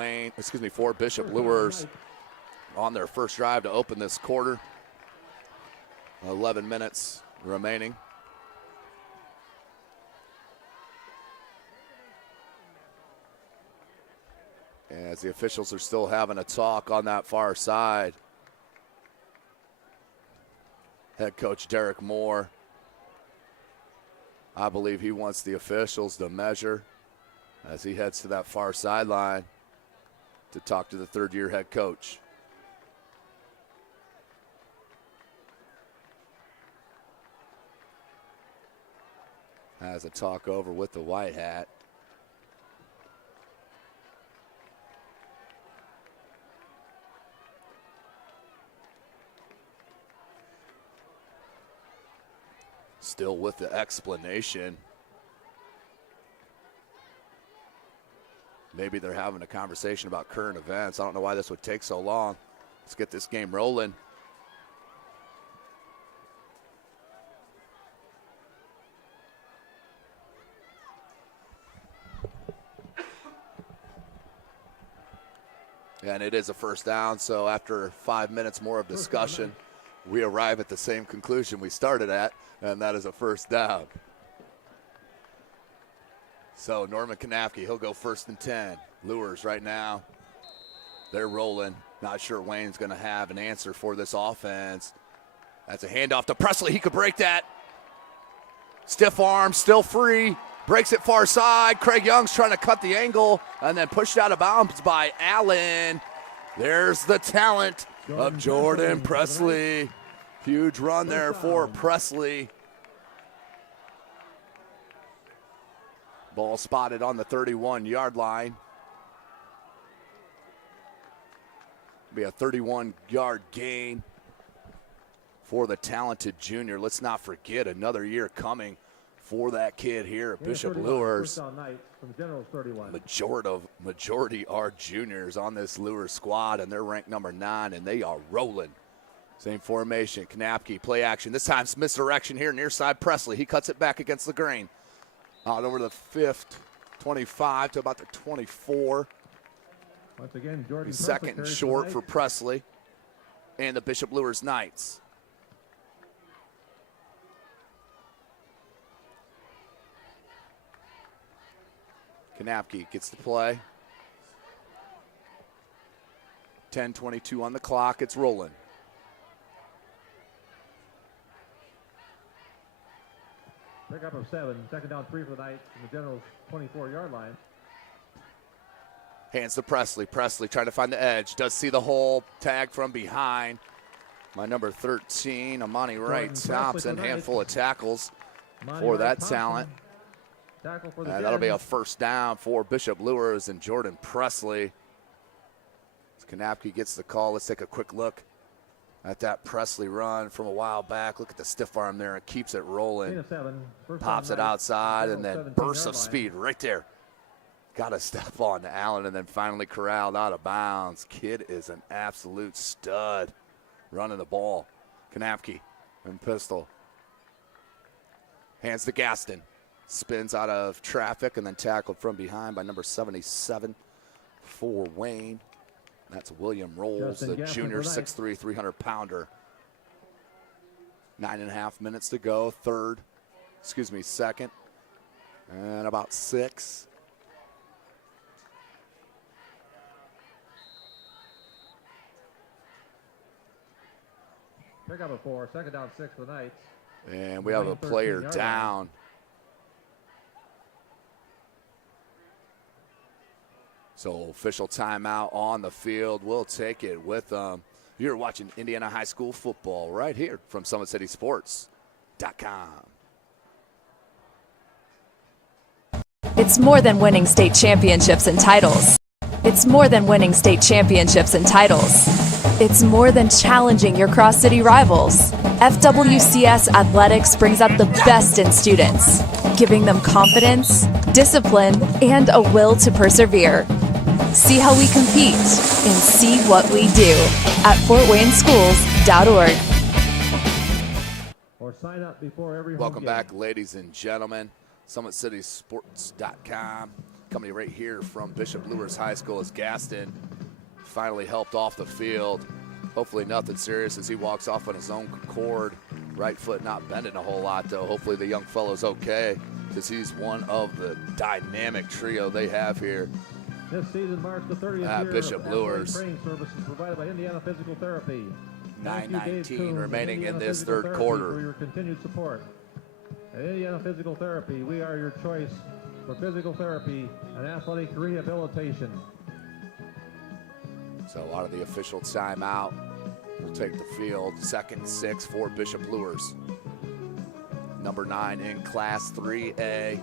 for Bishop Luers on their first drive to open this quarter. 11 minutes remaining. As the officials are still having a talk on that far side. Head coach Derek Moore, I believe he wants the officials to measure as he heads to that far sideline to talk to the third-year head coach. Has a talk over with the white hat. Still with the explanation. Maybe they're having a conversation about current events. I don't know why this would take so long. Let's get this game rolling. And it is a first down, so after 5 minutes more of discussion, we arrive at the same conclusion we started at, and that is a first down. So Norman Kanafke, he'll go 1st and 10. Luers right now, they're rolling. Not sure Wayne's going to have an answer for this offense. That's a handoff to Presley. He could break that. Stiff arm, still free. Breaks it far side. Craig Young's trying to cut the angle and then pushed out of bounds by Allen. There's the talent of Jordan Presley. Huge run there for Presley. Ball spotted on the 31-yard line. Be a 31-yard gain for the talented junior. Let's not forget another year coming for that kid here at Bishop Luers. Majority are juniors on this Luers squad, and they're ranked number 9, and they are rolling. Same formation, Kanapke, play action. This time, misdirection here, near side Presley. He cuts it back against the grain. Out over the 25 to about the 24. Once again, Jordan Second and short for Presley and the Bishop Luers Knights. Kanapke gets the play. 10:22 on the clock. It's rolling. Pickup of 7. Second down 3 for the Knights from the Generals' 24-yard line. Hands to Presley. Presley trying to find the edge. Does see the hole. Tag from behind. My number 13, Amani Wright Thompson. Handful of tackles for that talent. That'll be a first down for Bishop Luers and Jordan Presley. As Kanapke gets the call, let's take a quick look at that Presley run from a while back. Look at the stiff arm there. It keeps it rolling. Pops it outside and then bursts of speed right there. Got to step on to Allen and then finally corralled out of bounds. Kid is an absolute stud running the ball. Kanapke and pistol. Hands to Gaston. Spins out of traffic and then tackled from behind by number 77 for Wayne. That's William Rolls, the junior 6'3", 300-pounder. 9.5 minutes to go. Second. And about 6. Pick up a 4. Second down 6 for the Knights. And we have a player down. So official timeout on the field. We'll take it with them. You're watching Indiana High School football right here from SummitCitySports.com. It's more than winning state championships and titles. It's more than winning state championships and titles. It's more than challenging your cross-city rivals. FWCS Athletics brings out the best in students, giving them confidence, discipline, and a will to persevere. See how we compete and see what we do at FortWayneSchools.org. Or sign up before every home Welcome game. back, ladies and gentlemen. SummitCitySports.com. Coming right here from Bishop Luers High School as Gaston finally helped off the field. Hopefully nothing serious as he walks off on his own accord. Right foot not bending a whole lot, though. Hopefully the young fellow's okay because he's one of the dynamic trio they have here This season marks the 30th year Bishop of Luers. training services provided by Indiana Physical Therapy. Thank you, Dave 9:19 Coons of remaining in Indiana this Physical third Therapy, quarter. for your continued support. At Indiana Physical Therapy, we are your choice for physical therapy and athletic rehabilitation. So out of the official timeout, will take the field. 2nd and 6 for Bishop Luers. Number 9 in Class 3A.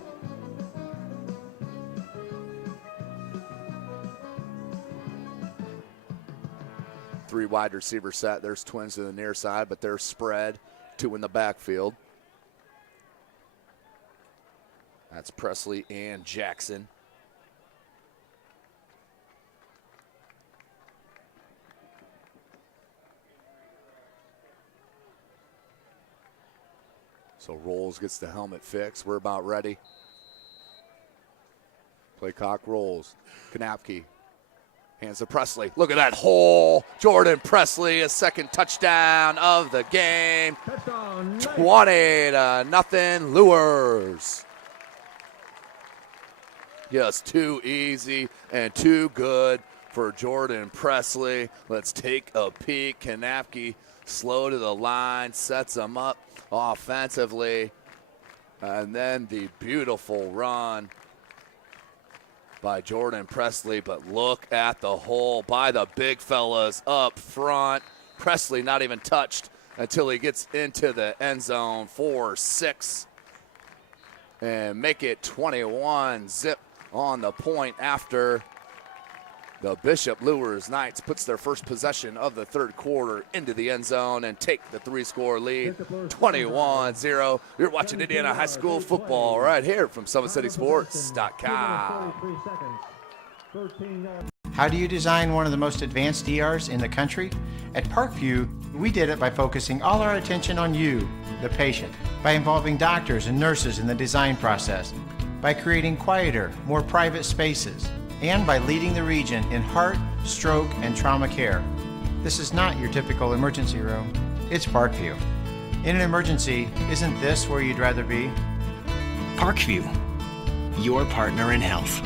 Three wide receiver set. There's twins to the near side, but they're spread. 2 in the backfield. That's Presley and Jackson. So Rolls gets the helmet fixed. We're about ready. Play clock rolls. Kanapke hands to Presley. Look at that hole. Jordan Presley, a second touchdown of the game. 20-0 Luers. Just too easy and too good for Jordan Presley. Let's take a peek. Kanapke slow to the line, sets him up offensively. And then the beautiful run by Jordan Presley. But look at the hole by the big fellas up front. Presley not even touched until he gets into the end zone. 4-6. And make it 21 zip on the point after the Bishop Luers Knights puts their first possession of the third quarter into the end zone and take the 3-score lead, 21-0. You're watching Indiana High School football right here from SummitCitySports.com. How do you design one of the most advanced ERs in the country? At Parkview, we did it by focusing all our attention on you, the patient, by involving doctors and nurses in the design process, by creating quieter, more private spaces, and by leading the region in heart, stroke, and trauma care. This is not your typical emergency room. It's Parkview. In an emergency, isn't this where you'd rather be? Parkview, your partner in health.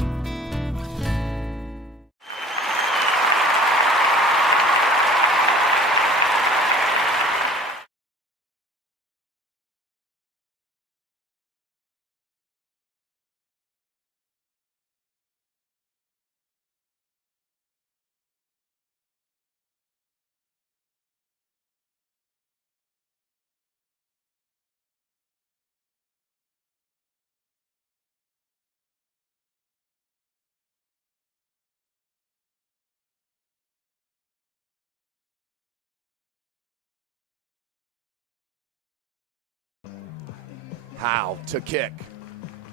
Howe to kick.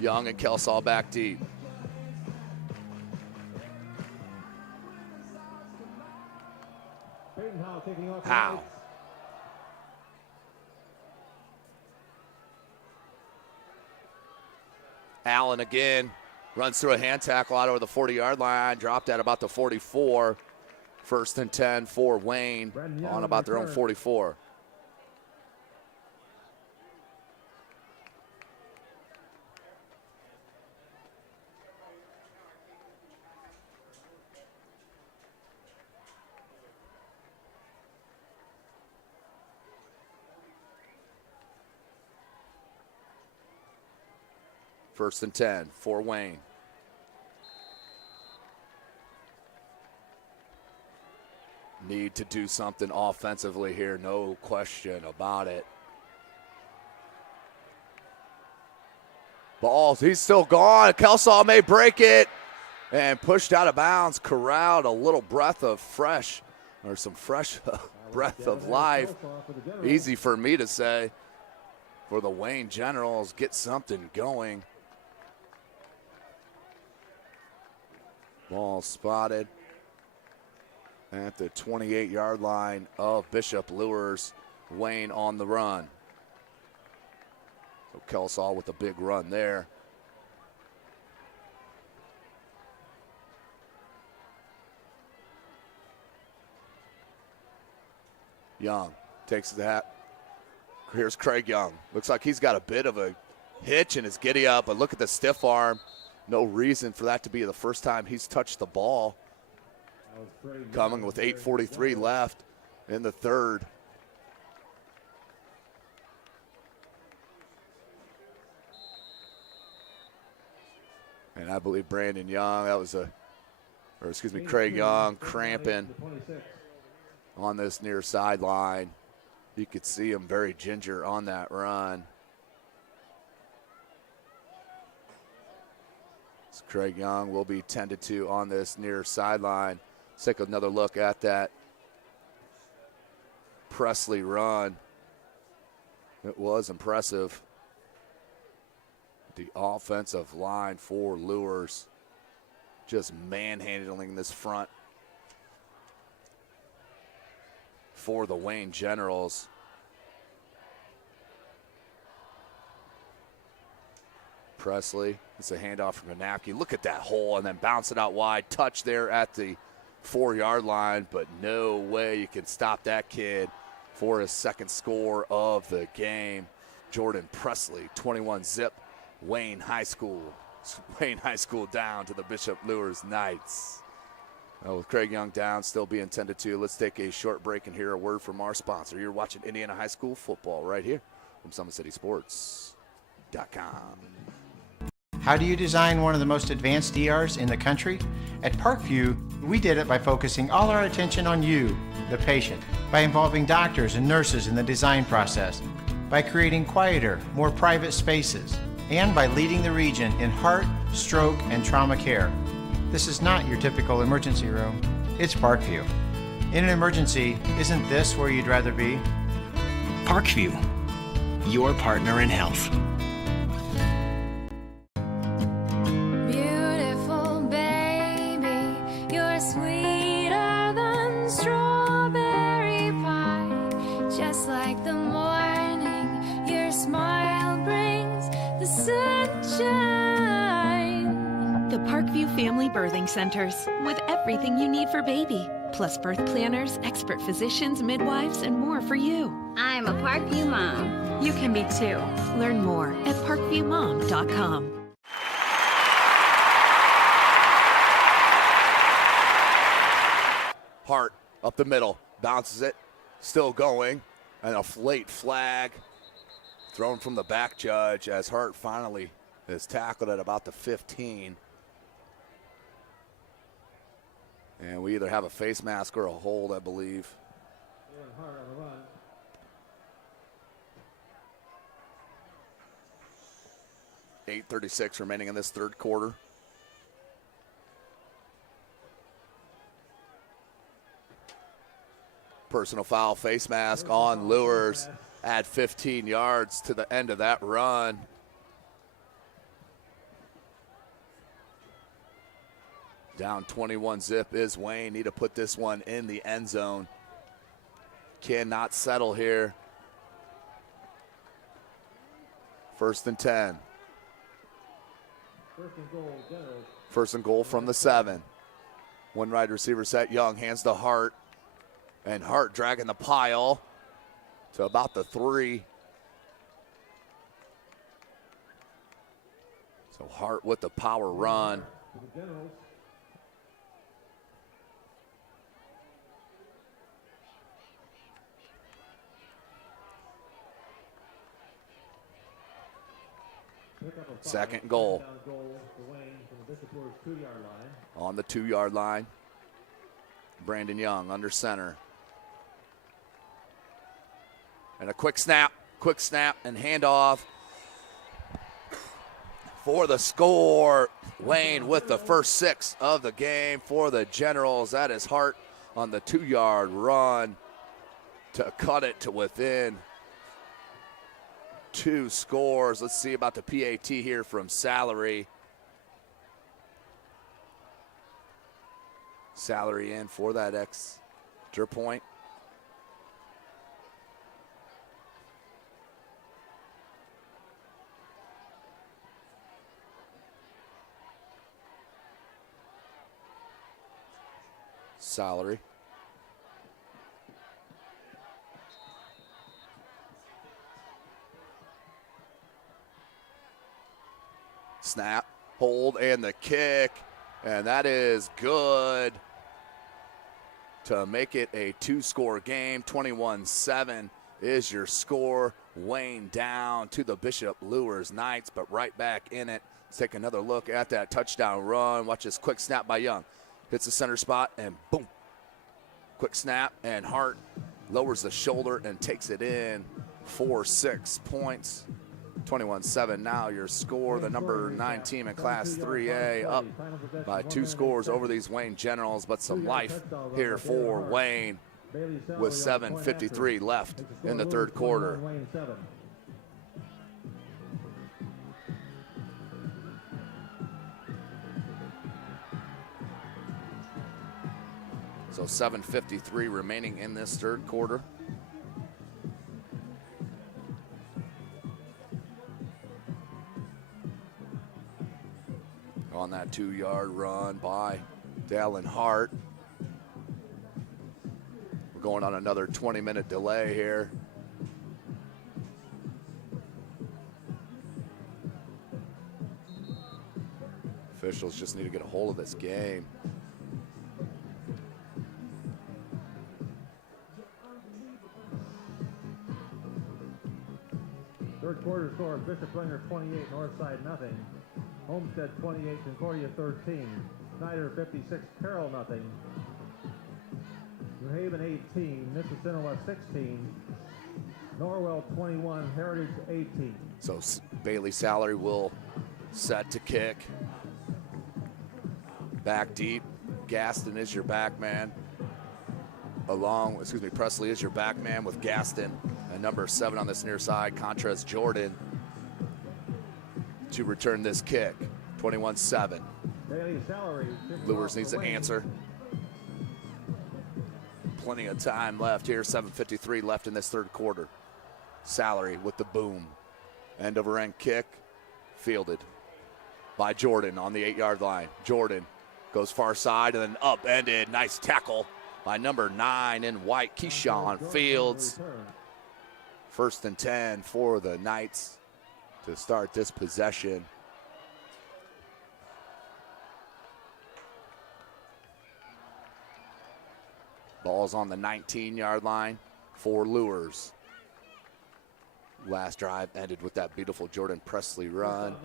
Young and Kelsall back deep. Howe. Allen again runs through a hand tackle out over the 40-yard line, dropped at about the 44. 1st and 10 for Wayne on about their own 44. First and 10 for Wayne. Need to do something offensively here, no question about it. Ball, he's still gone. Kelsall may break it and pushed out of bounds. Corralled, a little breath of fresh, or some fresh breath of life. Easy for me to say. For the Wayne Generals, get something going. Ball spotted at the 28-yard line of Bishop Luers. Wayne on the run. So Kelsall with a big run there. Young takes that. Here's Craig Young. Looks like he's got a bit of a hitch in his giddy up, but look at the stiff arm No reason for that to be the first time he's touched the ball. Coming with 8:43 left in the third. And I believe Brandon Young, Craig Young cramping on this near sideline. You could see him very ginger on that run. So Craig Young will be tended to on this near sideline. Let's take another look at that Presley run. It was impressive. The offensive line for Luers just manhandling this front for the Wayne Generals. Presley, it's a handoff from Kanapke. Look at that hole and then bounce it out wide. Touch there at the 4-yard line, but no way you can stop that kid for his second score of the game. Jordan Presley, 21-zip, Wayne High School. Wayne High School down to the Bishop Luers Knights. With Craig Young down, still being tended to. Let's take a short break and hear a word from our sponsor. You're watching Indiana High School football right here from SummitCitySports.com. How do you design one of the most advanced DRs in the country? At Parkview, we did it by focusing all our attention on you, the patient, by involving doctors and nurses in the design process, by creating quieter, more private spaces, and by leading the region in heart, stroke, and trauma care. This is not your typical emergency room. It's Parkview. In an emergency, isn't this where you'd rather be? Parkview, your partner in health. Beautiful baby, you're sweeter than strawberry pie. Just like the morning, your smile brings the sunshine. The Parkview Family Birthing Centers, with everything you need for baby, plus birth planners, expert physicians, midwives, and more for you. I'm a Parkview mom. You can be too. Learn more at parkviewmom.com. Hart up the middle, bounces it, still going, and a late flag thrown from the back judge as Hart finally is tackled at about the 15. And we either have a face mask or a hold, I believe. Hart on the run. .836 remaining in this third quarter. Personal foul, face mask on Luers. Add 15 yards to the end of that run. Down 21-zip is Wayne. Need to put this one in the end zone. Cannot settle here. 1st and 10. First and goal from the 7. One wide receiver set. Young hands to Hart. And Hart dragging the pile to about the 3. So Hart with the power run. Second goal. On the 2-yard line. Brandon Young under center. And a quick snap and handoff for the score. Wayne with the first 6 of the game for the Generals. That is Hart on the 2-yard run to cut it to within 2 scores. Let's see about the PAT here from Salary. Salary in for that extra point. Salary. Snap, hold, and the kick, and that is good to make it a 2-score game. 21-7 is your score. Wayne down to the Bishop Luers Knights, but right back in it. Let's take another look at that touchdown run. Watch this quick snap by Young. Hits the center spot, and boom. Quick snap, and Hart lowers the shoulder and takes it in for 6 points. 21-7 now your score. The number 9 team in Class 3A up by 2 scores over these Wayne Generals, but some life here for Wayne with 7:53 left in the third quarter. So 7:53 remaining in this third quarter. On that 2-yard run by Dallin Hart. We're going on another 20-minute delay here. Officials just need to get a hold of this game. Third quarter score, Bishop Ringer 28, Northside nothing. Homestead 28, Concordia 13. Snyder 56, Carroll nothing. New Haven 18, Mississinawa 16. Norwell 21, Heritage 18. So Bailey Salary will set to kick. Back deep. Gaston is your back man. Presley is your back man with Gaston. And number 7 on this near side, Contras Jordan, to return this kick. 21-7. Luers needs to answer. Plenty of time left here. 7:53 left in this third quarter. Salary with the boom. End over end kick. Fielded by Jordan on the 8-yard line. Jordan goes far side and then upended. Nice tackle by number 9 in white, Keyshawn Fields. 1st and 10 for the Knights to start this possession. Ball's on the 19-yard line for Luers. Last drive ended with that beautiful Jordan Presley run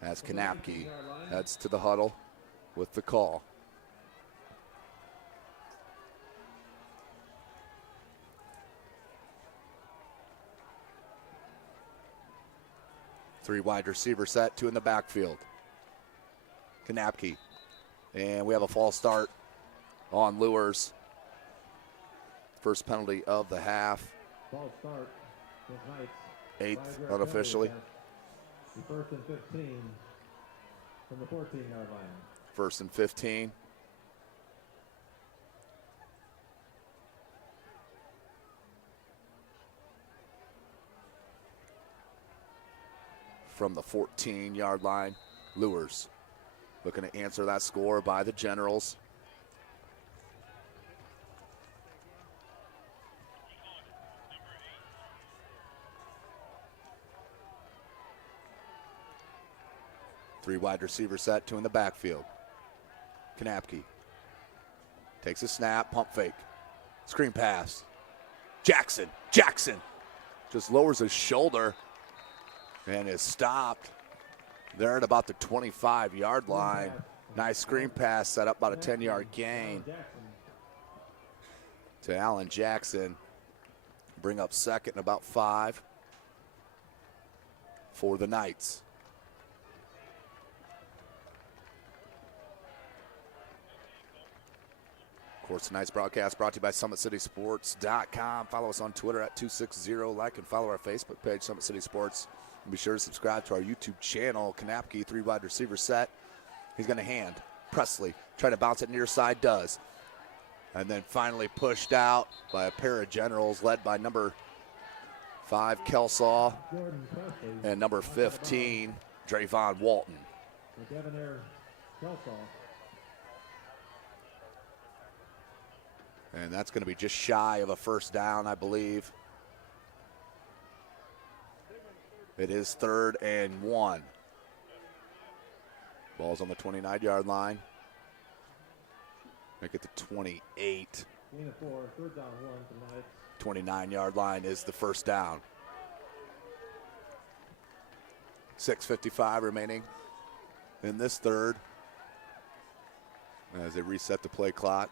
as Kanapke heads to the huddle with the call. Three wide receiver set, 2 in the backfield. Kanapke. And we have a false start on Luers. First penalty of the half. False start. 8th unofficially. 1st and 15 from the 14-yard line. 1st and 15. From the 14-yard line, Luers looking to answer that score by the Generals. Three wide receiver set, 2 in the backfield. Kanapke takes a snap, pump fake, screen pass. Jackson just lowers his shoulder and is stopped there at about the 25-yard line. Nice screen pass set up about a 10-yard gain to Allen Jackson. Bring up second and about 5 for the Knights. Of course, tonight's broadcast brought to you by SummitCitySports.com. Follow us on Twitter at 260. Like and follow our Facebook page, Summit City Sports. And be sure to subscribe to our YouTube channel. Kanapke, 3 wide receiver set. He's going to hand. Presley trying to bounce it near side, does. And then finally pushed out by a pair of Generals led by number 5, Kelsaw, and number 15, Drayvon Walton. And that's going to be just shy of a first down, I believe. It is 3rd and 1. Ball's on the 29-yard line. Make it the 28. 29-yard line is the first down. 6:55 remaining in this third as they reset the play clock.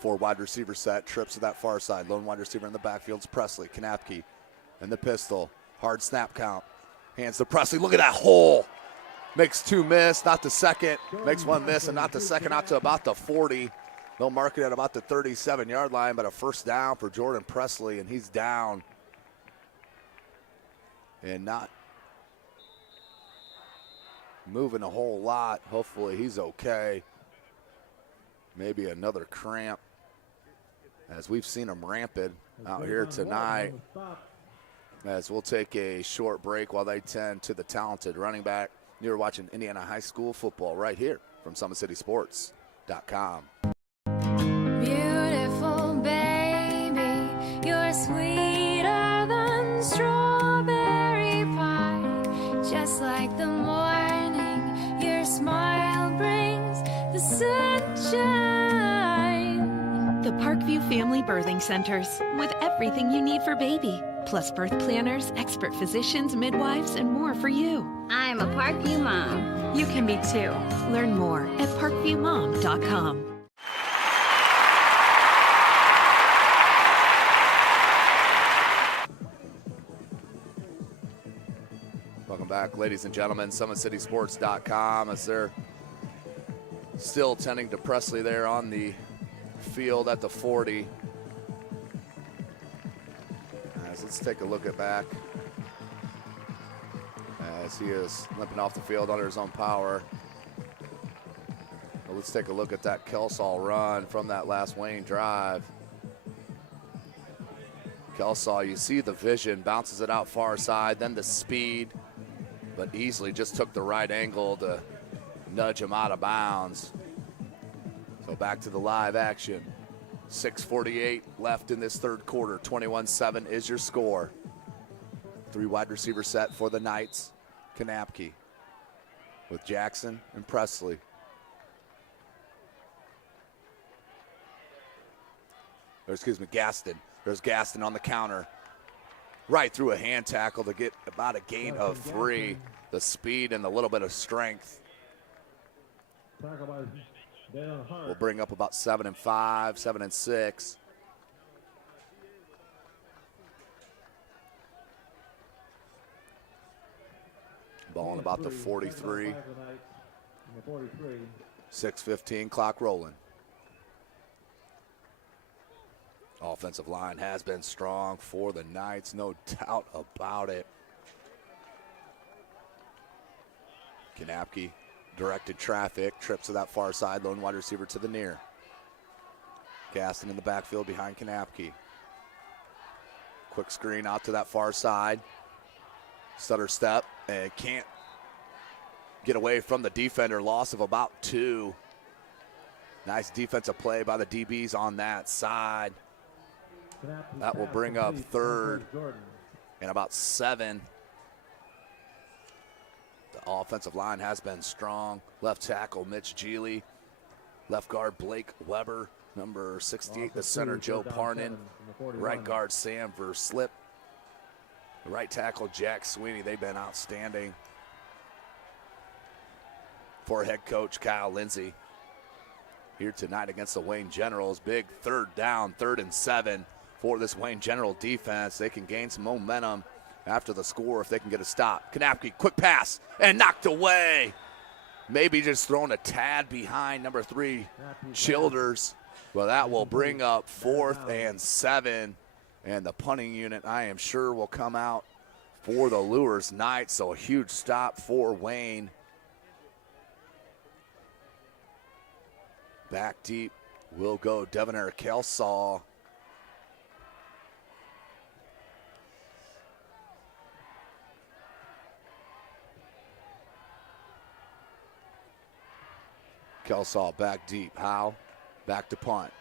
4 wide receiver set, trips to that far side. Lone wide receiver in the backfield is Presley. Kanapke and the pistol. Hard snap count. Hands to Presley. Look at that hole. Makes 2 miss, not the second. Makes 1 miss and not the second, out to about the 40. They'll mark it at about the 37-yard line, but a first down for Jordan Presley, and he's down. And not moving a whole lot. Hopefully he's okay. Maybe another cramp, as we've seen him rampant out here tonight. As we'll take a short break while they tend to the talented running back. You're watching Indiana High School football right here from SummitCitySports.com. Beautiful baby, you're sweeter than strawberry pie. Just like the morning, your smile brings the sunshine. The Parkview Family Birthing Centers, with everything you need for baby, plus birth planners, expert physicians, midwives, and more for you. I'm a Parkview mom. You can be too. Learn more at parkviewmom.com. Welcome back, ladies and gentlemen. SummitCitySports.com, as they're still tending to Presley there on the field at the 40. Let's take a look at back as he is limping off the field under his own power. But let's take a look at that Kelsall run from that last Wayne drive. Kelsall, you see the vision, bounces it out far side, then the speed, but easily just took the right angle to nudge him out of bounds. So back to the live action. 6:48 left in this third quarter. 21-7 is your score. 3 wide receiver set for the Knights. Kanapke with Jackson and Presley. Gaston. There's Gaston on the counter. Right through a hand tackle to get about a gain of 3. The speed and the little bit of strength will bring up about 7 and 5, 7 and 6. Ball on about the 43. 6:15, clock rolling. Offensive line has been strong for the Knights, no doubt about it. Kanapke directed traffic, trips to that far side, lone wide receiver to the near. Gaston in the backfield behind Kanapke. Quick screen out to that far side. Stutter step and can't get away from the defender. Loss of about 2. Nice defensive play by the DBs on that side. That will bring up third and about 7. The offensive line has been strong. Left tackle, Mitch Geely. Left guard, Blake Weber. Number 68, the center, Joe Parnan. Right guard, Sam Verslip. The right tackle, Jack Sweeney. They've been outstanding for head coach Kyle Lindsey here tonight against the Wayne Generals. Big third down, 3rd and 7 for this Wayne General defense. They can gain some momentum after the score if they can get a stop. Kanapke, quick pass, and knocked away. Maybe just thrown a tad behind number 3, Childers. Well, that will bring up 4th and 7. And the punting unit, I am sure, will come out for the Luers Knights. So a huge stop for Wayne. Back deep will go Devonair Kelsall. Kelsall back deep. Howe back to punt.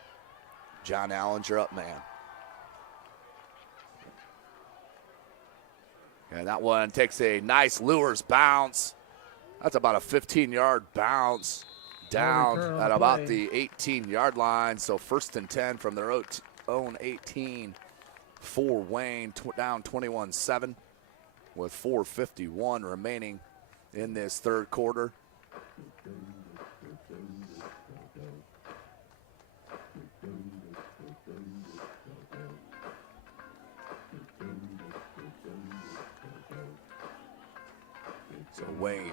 John Allinger up man. And that one takes a nice Luers bounce. That's about a 15-yard bounce down at about the 18-yard line. So 1st and 10 from their own 18 for Wayne, down 21-7 with 4:51 remaining in this third quarter. So Wayne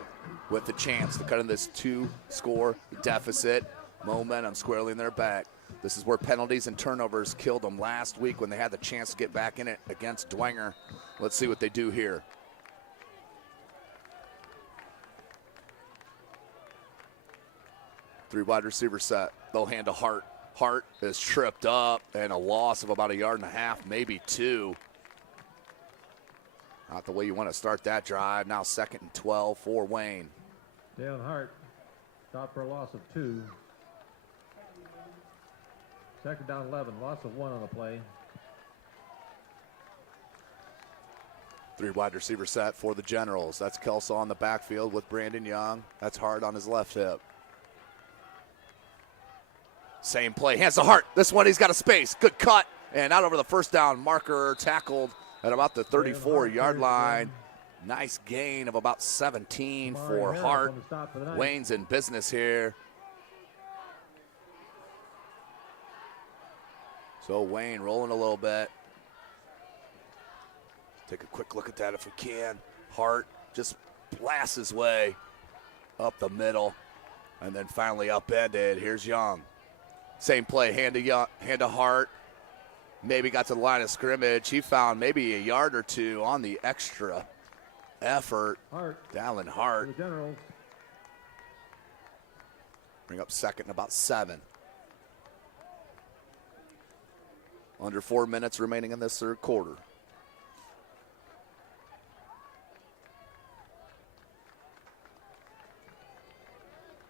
with the chance to cut in this 2-score deficit. Momentum squarely in their back. This is where penalties and turnovers killed them last week when they had the chance to get back in it against Dwenger. Let's see what they do here. Three wide receiver set. They'll hand to Hart. Hart is tripped up and a loss of about 1.5 yards, maybe 2. Not the way you want to start that drive. Now 2nd and 12 for Wayne. Dalen Hart stopped for a loss of 2. 2nd down 11, loss of 1 on the play. 3 wide receiver set for the Generals. That's Kelsaw on the backfield with Brandon Young. That's Hart on his left hip. Same play, hands to Hart. This one he's got a space, good cut. And out over the first down marker, tackled at about the 34-yard line. Nice gain of about 17 for Hart. Wayne's in business here. So Wayne rolling a little bit. Take a quick look at that if we can. Hart just blasts his way up the middle and then finally upended. Here's Young. Same play, hand to Hart. Maybe got to the line of scrimmage. He found maybe 1 yard or 2 on the extra effort. Dalen Hart. Bring up 2nd and about 7. Under 4 minutes remaining in this third quarter.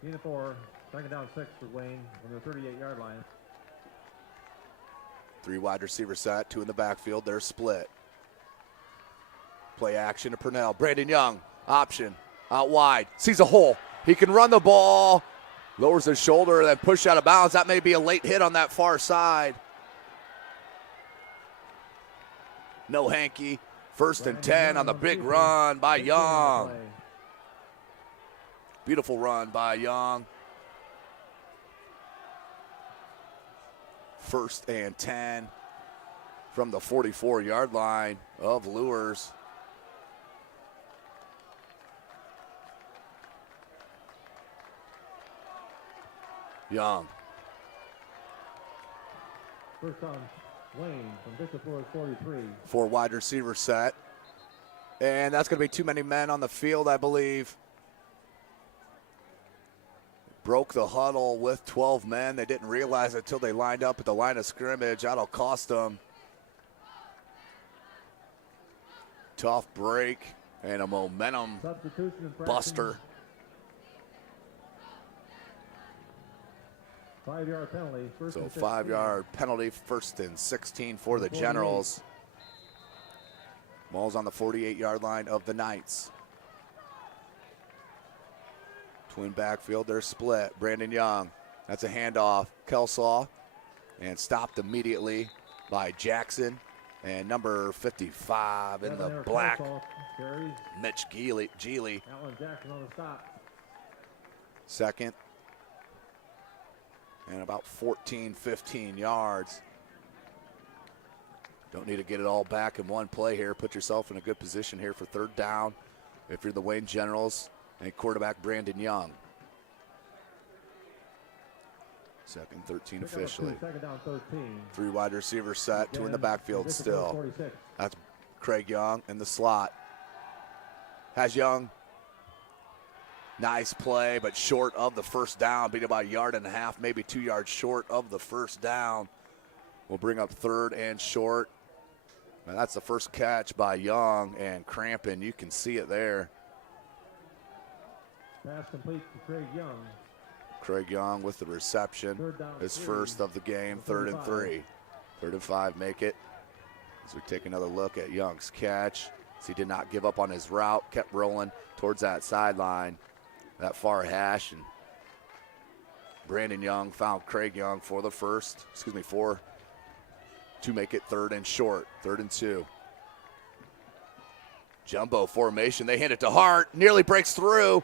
Gain of 4, 2nd down 6 for Wayne on the 38-yard line. 3 wide receiver set, 2 in the backfield. They're split. Play action to Purnell. Brandon Young, option, out wide. Sees a hole. He can run the ball. Lowers his shoulder, then push out of bounds. That may be a late hit on that far side. No hanky. 1st and 10 on the big run by Young. Beautiful run by Young. 1st and 10 from the 44-yard line of Luers. Young. First on Wayne from Bishop Luers 43. 4 wide receiver set. And that's going to be too many men on the field, I believe. Broke the huddle with 12 men. They didn't realize it until they lined up at the line of scrimmage. That'll cost them. Tough break and a momentum buster. 5-yard penalty. So 5-yard penalty, 1st and 16 for the Generals. Ball's on the 48-yard line of the Knights. Twin backfield, they're split. Brandon Young, that's a handoff. Kelsaw, and stopped immediately by Jackson. And number 55 in the black, Mitch Geely. Alan Jackson on the stop. 2nd. And about 14, 15 yards. Don't need to get it all back in one play here. Put yourself in a good position here for 3rd down if you're the Wayne Generals and quarterback Brandon Young. 2nd, 13 officially. 2nd down 13. 3 wide receiver set, 2 in the backfield still. That's Craig Young in the slot. Has Young. Nice play, but short of the 1st down. Beat about 1.5 yards, maybe 2 yards short of the 1st down. We'll bring up 3rd and short. And that's the first catch by Young and Crampon. You can see it there. Pass complete to Craig Young. Craig Young with the reception. His 1st of the game, 3rd and 3. 3rd and 5 make it. As we take another look at Young's catch. So he did not give up on his route, kept rolling towards that sideline, that far hash, and Brandon Young found Craig Young for the first, to make it 3rd and short, 3rd and 2. Jumbo formation, they hand it to Hart, nearly breaks through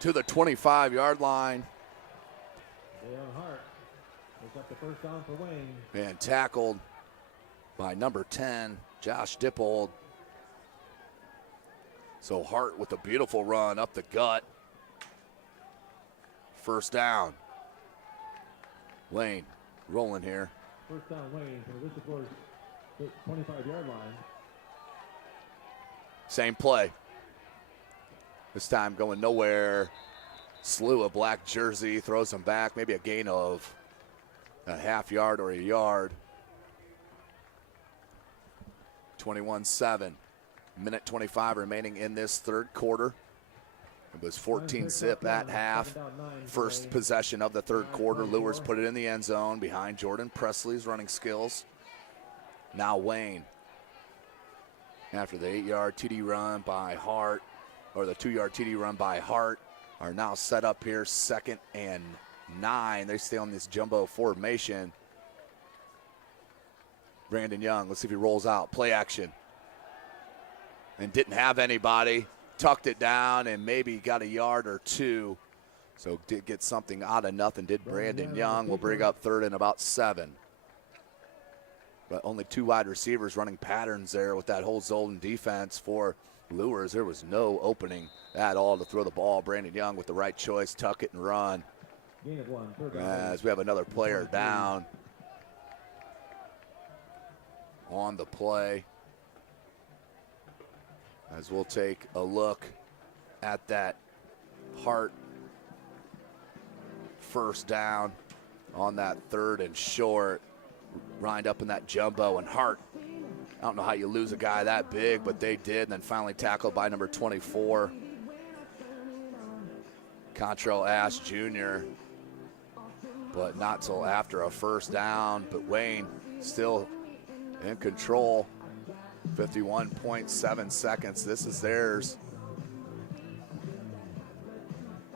to the 25-yard line. Dale Hart picks up the first down for Wayne. And tackled by number 10, Josh Dippold. So Hart with a beautiful run up the gut. First down. Wayne rolling here. First down Wayne for the Whistleblowers 25-yard line. Same play. This time going nowhere. Slew a black jersey, throws him back, maybe a gain of a half yard or a yard. 21-7. Minute 25 remaining in this 3rd quarter. It was 14-zip at half. First possession of the 3rd quarter. Luers put it in the end zone behind Jordan Presley's running skills. Now Wayne. After the 8-yard TD run by Hart, or the 2-yard TD run by Hart, are now set up here 2nd and 9. They stay on this jumbo formation. Brandon Young, let's see if he rolls out. Play action. And didn't have anybody. Tucked it down and maybe got a yard or 2. So did get something out of nothing, did Brandon Young. Will bring up 3rd and about 7. But only 2 wide receivers running patterns there with that whole zone defense for Luers. There was no opening at all to throw the ball. Brandon Young with the right choice, tuck it and run. As we have another player down on the play. As we'll take a look at that Hart first down on that 3rd and short. Lined up in that jumbo, and Hart, I don't know how you lose a guy that big, but they did, and then finally tackled by number 24, Contrell Ash Jr., but not till after a first down. But Wayne still in control. 51.7 seconds. This is theirs,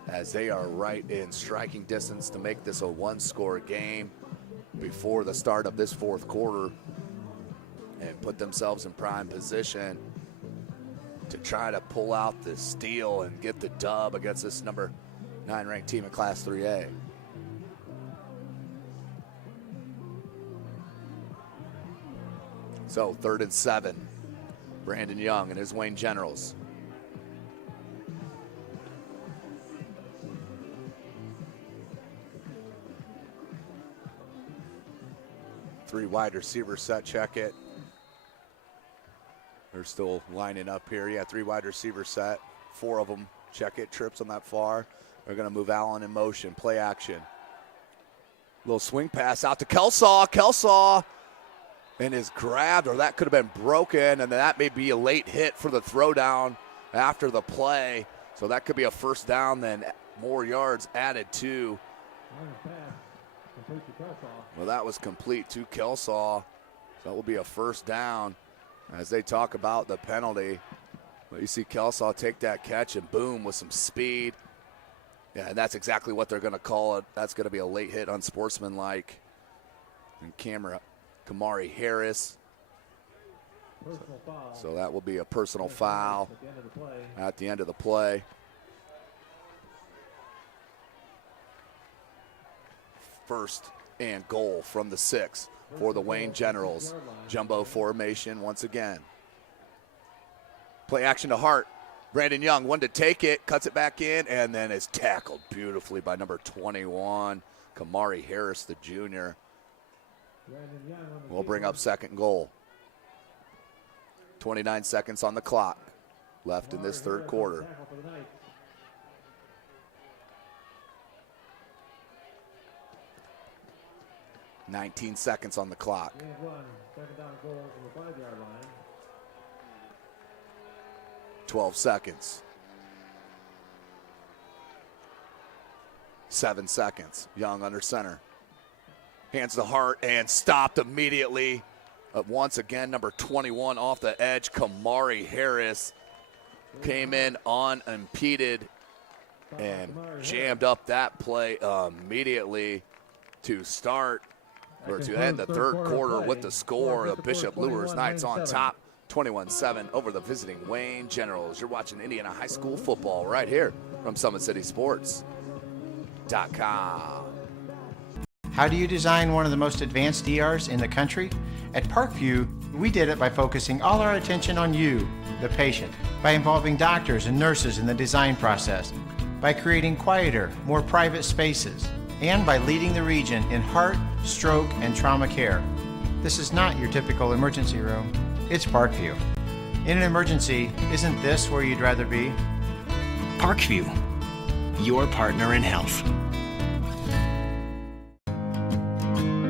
as they are right in striking distance to make this a 1-score game before the start of this 4th quarter and put themselves in prime position to try to pull out the steal and get the dub against this number 9 ranked team in Class 3A. So 3rd and 7. Brandon Young and his Wayne Generals. Three wide receiver set, check it. They're still lining up here. Yeah, 3 wide receiver set. 4 of them, check it, trips on that far. They're gonna move Allen in motion, play action. Little swing pass out to Kelsaw. Kelsaw and is grabbed, or that could have been broken, and then that may be a late hit for the throwdown after the play. So that could be a first down, then more yards added to. Well, that was complete to Kelsaw. So that will be a first down as they talk about the penalty. But you see Kelsaw take that catch and boom with some speed. Yeah, and that's exactly what they're going to call it. That's going to be a late hit, unsportsmanlike. And Kamari Harris. So that will be a personal foul at the end of the play. First and goal from the 6 for the Wayne Generals. Jumbo formation once again. Play action to Hart. Brandon Young, one to take it, cuts it back in, and then is tackled beautifully by number 21, Kamari Harris, the junior. We'll bring up 2nd goal. 29 seconds on the clock left in this 3rd quarter. $19 seconds on the clock. 12 seconds. 7 seconds. Young under center. Hands to Hart and stopped immediately Once again, number 21 off the edge, Kamari Harris came in unimpeded and jammed up that play immediately to start or to end the third quarter with the score. The Bishop Luers Knights on top, 21-7 over the visiting Wayne Generals. You're watching Indiana High School football right here from SummitCitySports.com. How do you design one of the most advanced ERs in the country? At Parkview, we did it by focusing all our attention on you, the patient, by involving doctors and nurses in the design process, by creating quieter, more private spaces, and by leading the region in heart, stroke, and trauma care. This is not your typical emergency room. It's Parkview. In an emergency, isn't this where you'd rather be? Parkview, your partner in health.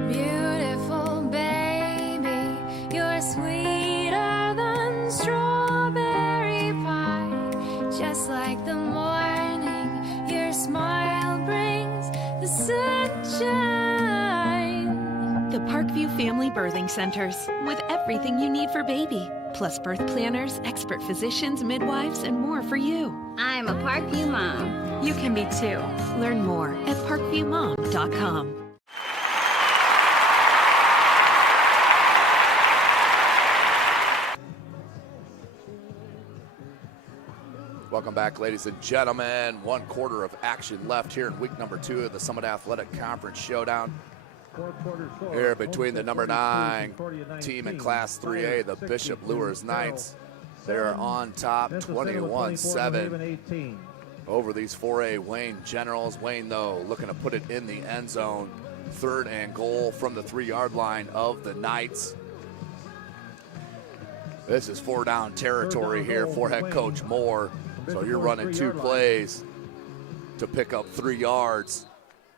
Beautiful baby, you're sweeter than strawberry pie. Just like the morning, your smile brings the sunshine. The Parkview Family Birthing Centers, with everything you need for baby, plus birth planners, expert physicians, midwives, and more for you. I'm a Parkview mom. You can be too. Learn more at parkviewmom.com. Welcome back, ladies and gentlemen. 1 quarter of action left here in week number 2 of the Summit Athletic Conference Showdown. Here between the number 9 team in Class 3A, the Bishop Luers Knights. They're on top, 21-7 over these 4A Wayne Generals. Wayne, though, looking to put it in the end zone. 3rd and goal from the 3-yard line of the Knights. This is 4-down territory here for head coach Moore. So you're running 2 plays to pick up 3 yards.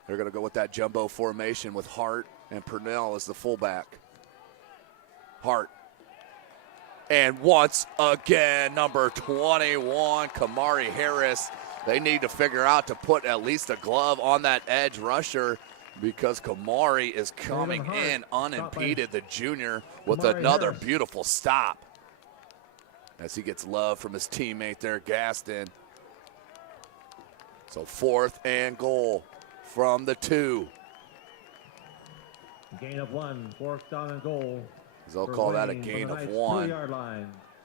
They're going to go with that jumbo formation with Hart and Purnell as the fullback. Hart. And once again, number 21, Kamari Harris. They need to figure out to put at least a glove on that edge rusher because Kamari is coming in unimpeded, the junior, with another beautiful stop. As he gets love from his teammate there, Gaston. So 4th and goal from the 2. Gain of 1, 4th down and goal. They'll call that a gain of 1.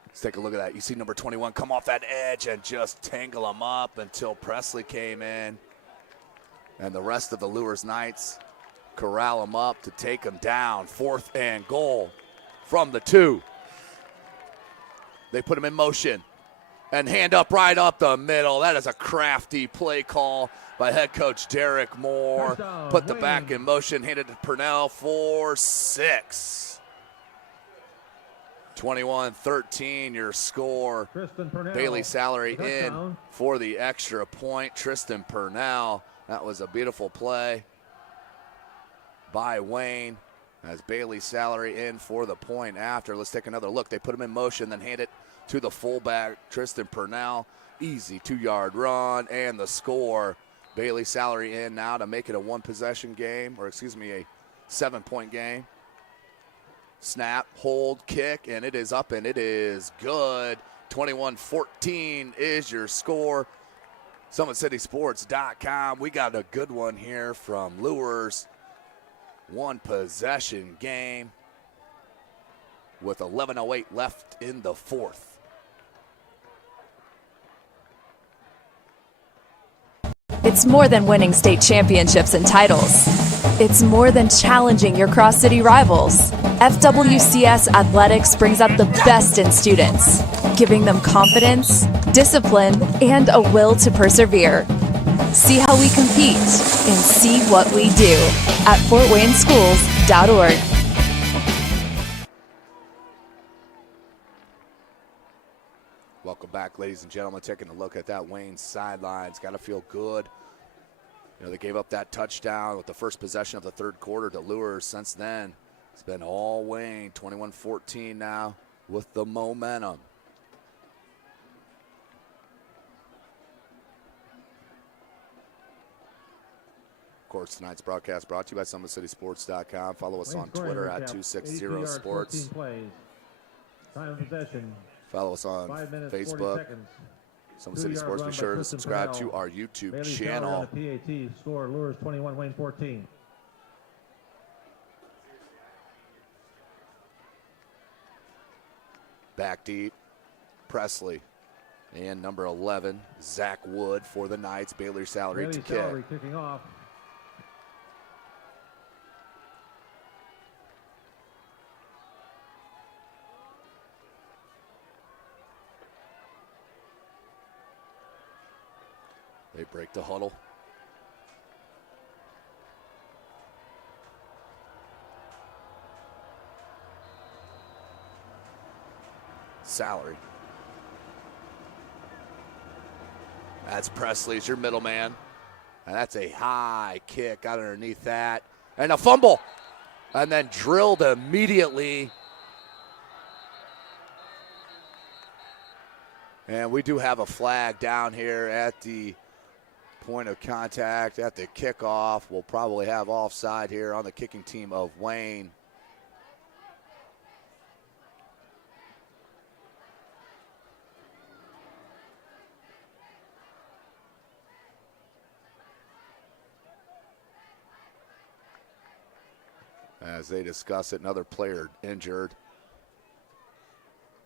Let's take a look at that. You see number 21 come off that edge and just tangle him up until Presley came in. And the rest of the Luers Knights corral him up to take him down. 4th and goal from the 2. They put him in motion and hand up right up the middle. That is a crafty play call by head coach Derek Moore. Put the back in motion, handed to Purnell for 6. 21-13 your score. Bailey Salary in for the extra point. Tristan Purnell, that was a beautiful play by Wayne. As Bailey Salary in for the point after. Let's take another look. They put him in motion, then hand it to the fullback, Tristan Purnell. Easy 2-yard run and the score. Bailey Salary in now to make it a 1-possession game, or excuse me, a 7-point game. Snap, hold, kick, and it is up and it is good. 21-14 is your score. SummitCitySports.com. We got a good one here from Luers. 1-possession game with 11:08 left in the 4th. It's more than winning state championships and titles. It's more than challenging your cross-city rivals. FWCS Athletics brings out the best in students, giving them confidence, discipline, and a will to persevere. See how we compete and see what we do at fortwayneschools.org. Welcome back, ladies and gentlemen. Taking a look at that Wayne sidelines. Got to feel good. You know, they gave up that touchdown with the first possession of the 3rd quarter to Luers. Since then, it's been all Wayne. 21-14 now with the momentum. course, tonight's broadcast brought to you by SummitCitySports.com. Follow us on Twitter at 260sports. Time of possession. Follow us on 5 minutes, Facebook. 40 seconds. Summit City Sports. Be sure to subscribe to our YouTube Bailey channel. On the PAT score, Luers 21, Wayne 14. Back deep, Presley. And number 11, Zach Wood for the Knights. Bailey Salary to kick. Salary kicking off. They break the huddle. Salary. That's Presley's your middleman. And that's a high kick out underneath that. And a fumble. And then drilled immediately. And we do have a flag down here at the point of contact at the kickoff. We'll probably have offside here on the kicking team of Wayne. As they discuss it, another player injured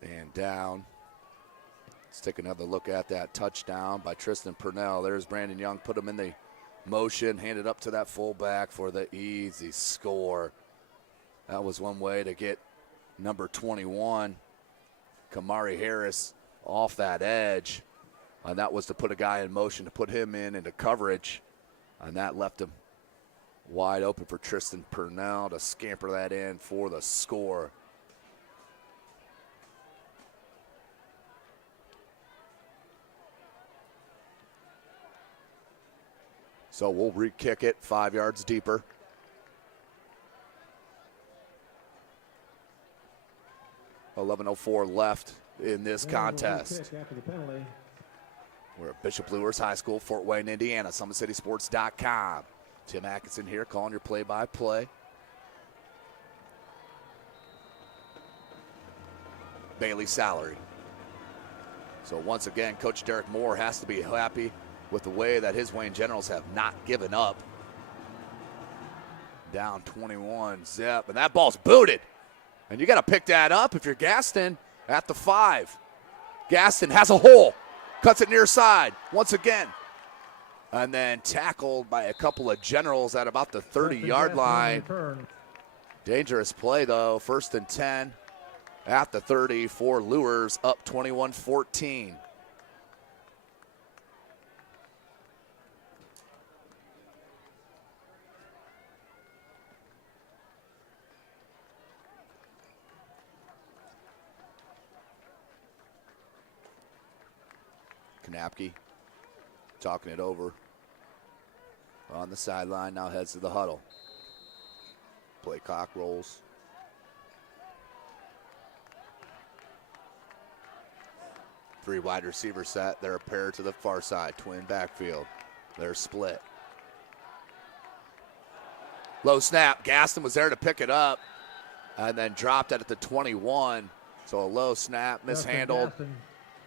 and down. Let's take another look at that touchdown by Tristan Purnell. There's Brandon Young, put him in the motion, handed up to that fullback for the easy score. That was one way to get number 21, Kamari Harris, off that edge. And that was to put a guy in motion, to put him into coverage. And that left him wide open for Tristan Purnell to scamper that in for the score. So we'll re-kick it 5 yards deeper. .11:04 left in this contest. We're at Bishop Luers High School, Fort Wayne, Indiana. SummitCitySports.com. Tim Atkinson here calling your play-by-play. Bailey Salary. So once again, Coach Derek Moore has to be happy with the way that his Wayne Generals have not given up. Down 21, zip, and that ball's booted. And you got to pick that up if you're Gaston at the 5. Gaston has a hole, cuts it near side once again. And then tackled by a couple of Generals at about the 30-yard line. Dangerous play, though. 1st and 10 at the 30 for Luers, up 21-14. Knapke talking it over on the sideline, now heads to the huddle. Play clock rolls. Three wide receiver set. They're a pair to the far side. Twin backfield. They're split. Low snap. Gaston was there to pick it up and then dropped it at the 21. So a low snap, mishandled.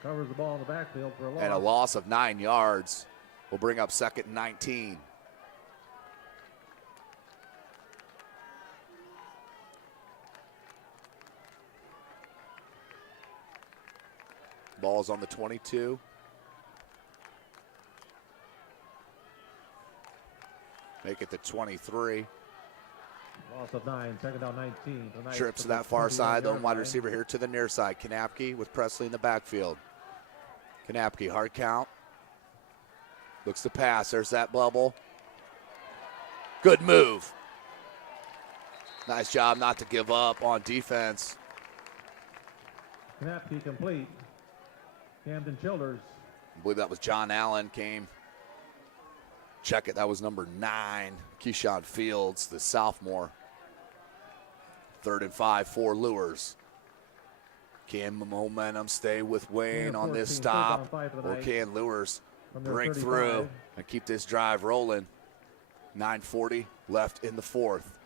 Covers the ball in the backfield for a loss. And a loss of 9 yards will bring up 2nd and 19. Ball's on the 22. Make it the 23. Loss of 9, 2nd down 19. Trips to that far side, though, wide receiver here to the near side. Knapke with Presley in the backfield. Knapke, hard count. Looks to pass. There's that bubble. Good move. Nice job not to give up on defense. Knapke complete. Camden Childers. I believe that was John Allen came. Check it. That was number 9, Keyshawn Fields, the sophomore. 3rd and 5 for Luers. Can momentum stay with Wayne on this stop, or can Luers break through and keep this drive rolling? 9:40 left in the fourth.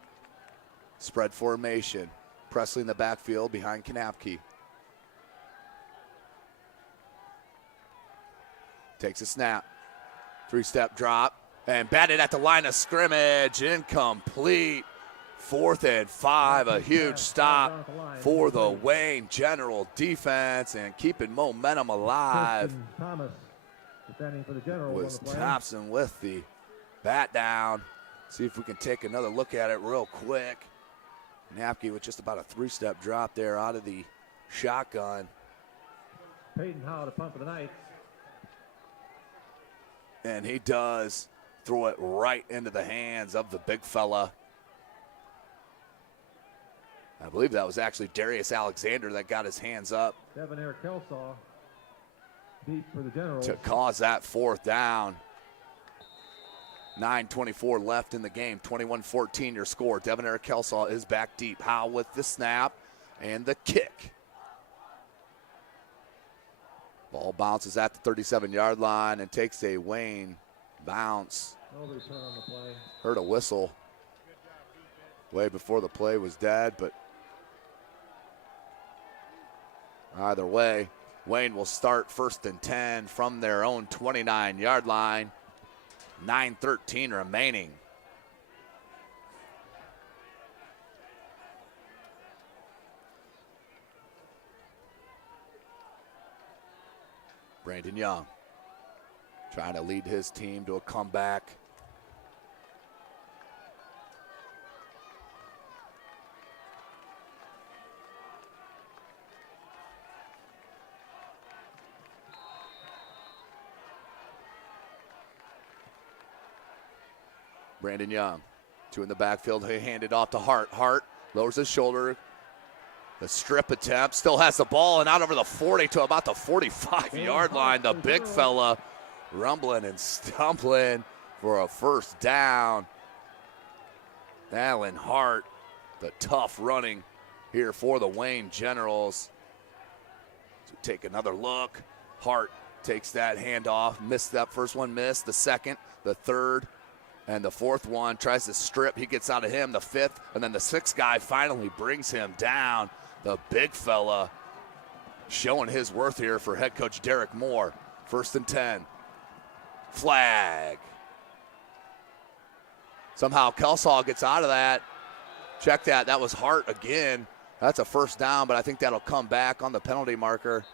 Spread formation. Presley in the backfield behind Kanapke. Takes a snap. 3-step drop. And batted at the line of scrimmage. Incomplete. 4th and 5. A huge stop for the Wayne General defense and keeping momentum alive. Thomas defending for the General. Was Thompson with the bat down. See if we can take another look at it real quick. Kanapke with just about a 3-step drop there out of the shotgun. Peyton Howe to punt for the Knights. And he does throw it right into the hands of the big fella. I believe that was actually Darius Alexander that got his hands up. Debonair Kelsaw deep for the Generals. To cause that 4th down. 9:24 left in the game. 21-14 your score. Debonair Kelsaw is back deep. Howe with the snap and the kick. Ball bounces at the 37-yard line and takes a Wayne bounce. No return on the play. Heard a whistle way before the play was dead, but either way, Wayne will start 1st and 10 from their own 29-yard line. 9:13 remaining. Brandon Young trying to lead his team to a comeback. Brandon Young, 2 in the backfield. He handed off to Hart. Hart lowers his shoulder. The strip attempt, still has the ball and out over the 40 to about the 45-yard line. The big fella rumbling and stumbling for a 1st down. Alan Hart, the tough running here for the Wayne Generals. So take another look. Hart takes that handoff, missed that first one, missed the second, the third, and the 4th one. Tries to strip, he gets out of him, the 5th, and then the 6th guy finally brings him down. The big fella showing his worth here for head coach Derek Moore. 1st and 10. Flag. Somehow Kelsaw gets out of that. Check that. That was Hart again. That's a 1st down, but I think that'll come back on the penalty marker.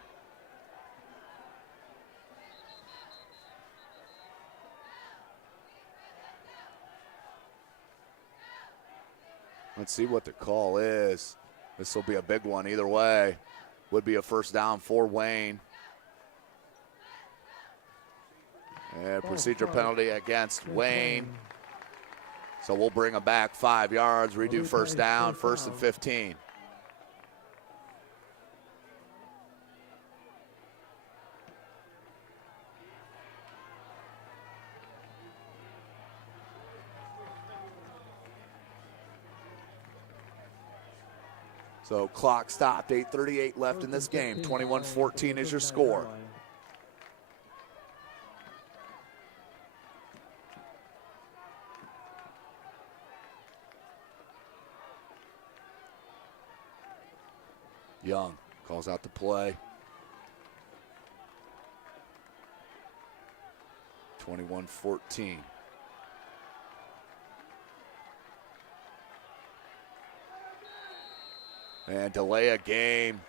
Let's see what the call is. This will be a big one either way. Would be a 1st down for Wayne. And procedure penalty against Wayne. So we'll bring him back 5 yards, redo 1st down, 1st and 15. So clock stopped, 8:38 left in this game. 21-14 is your score. Young calls out the play. 21-14. And delay a game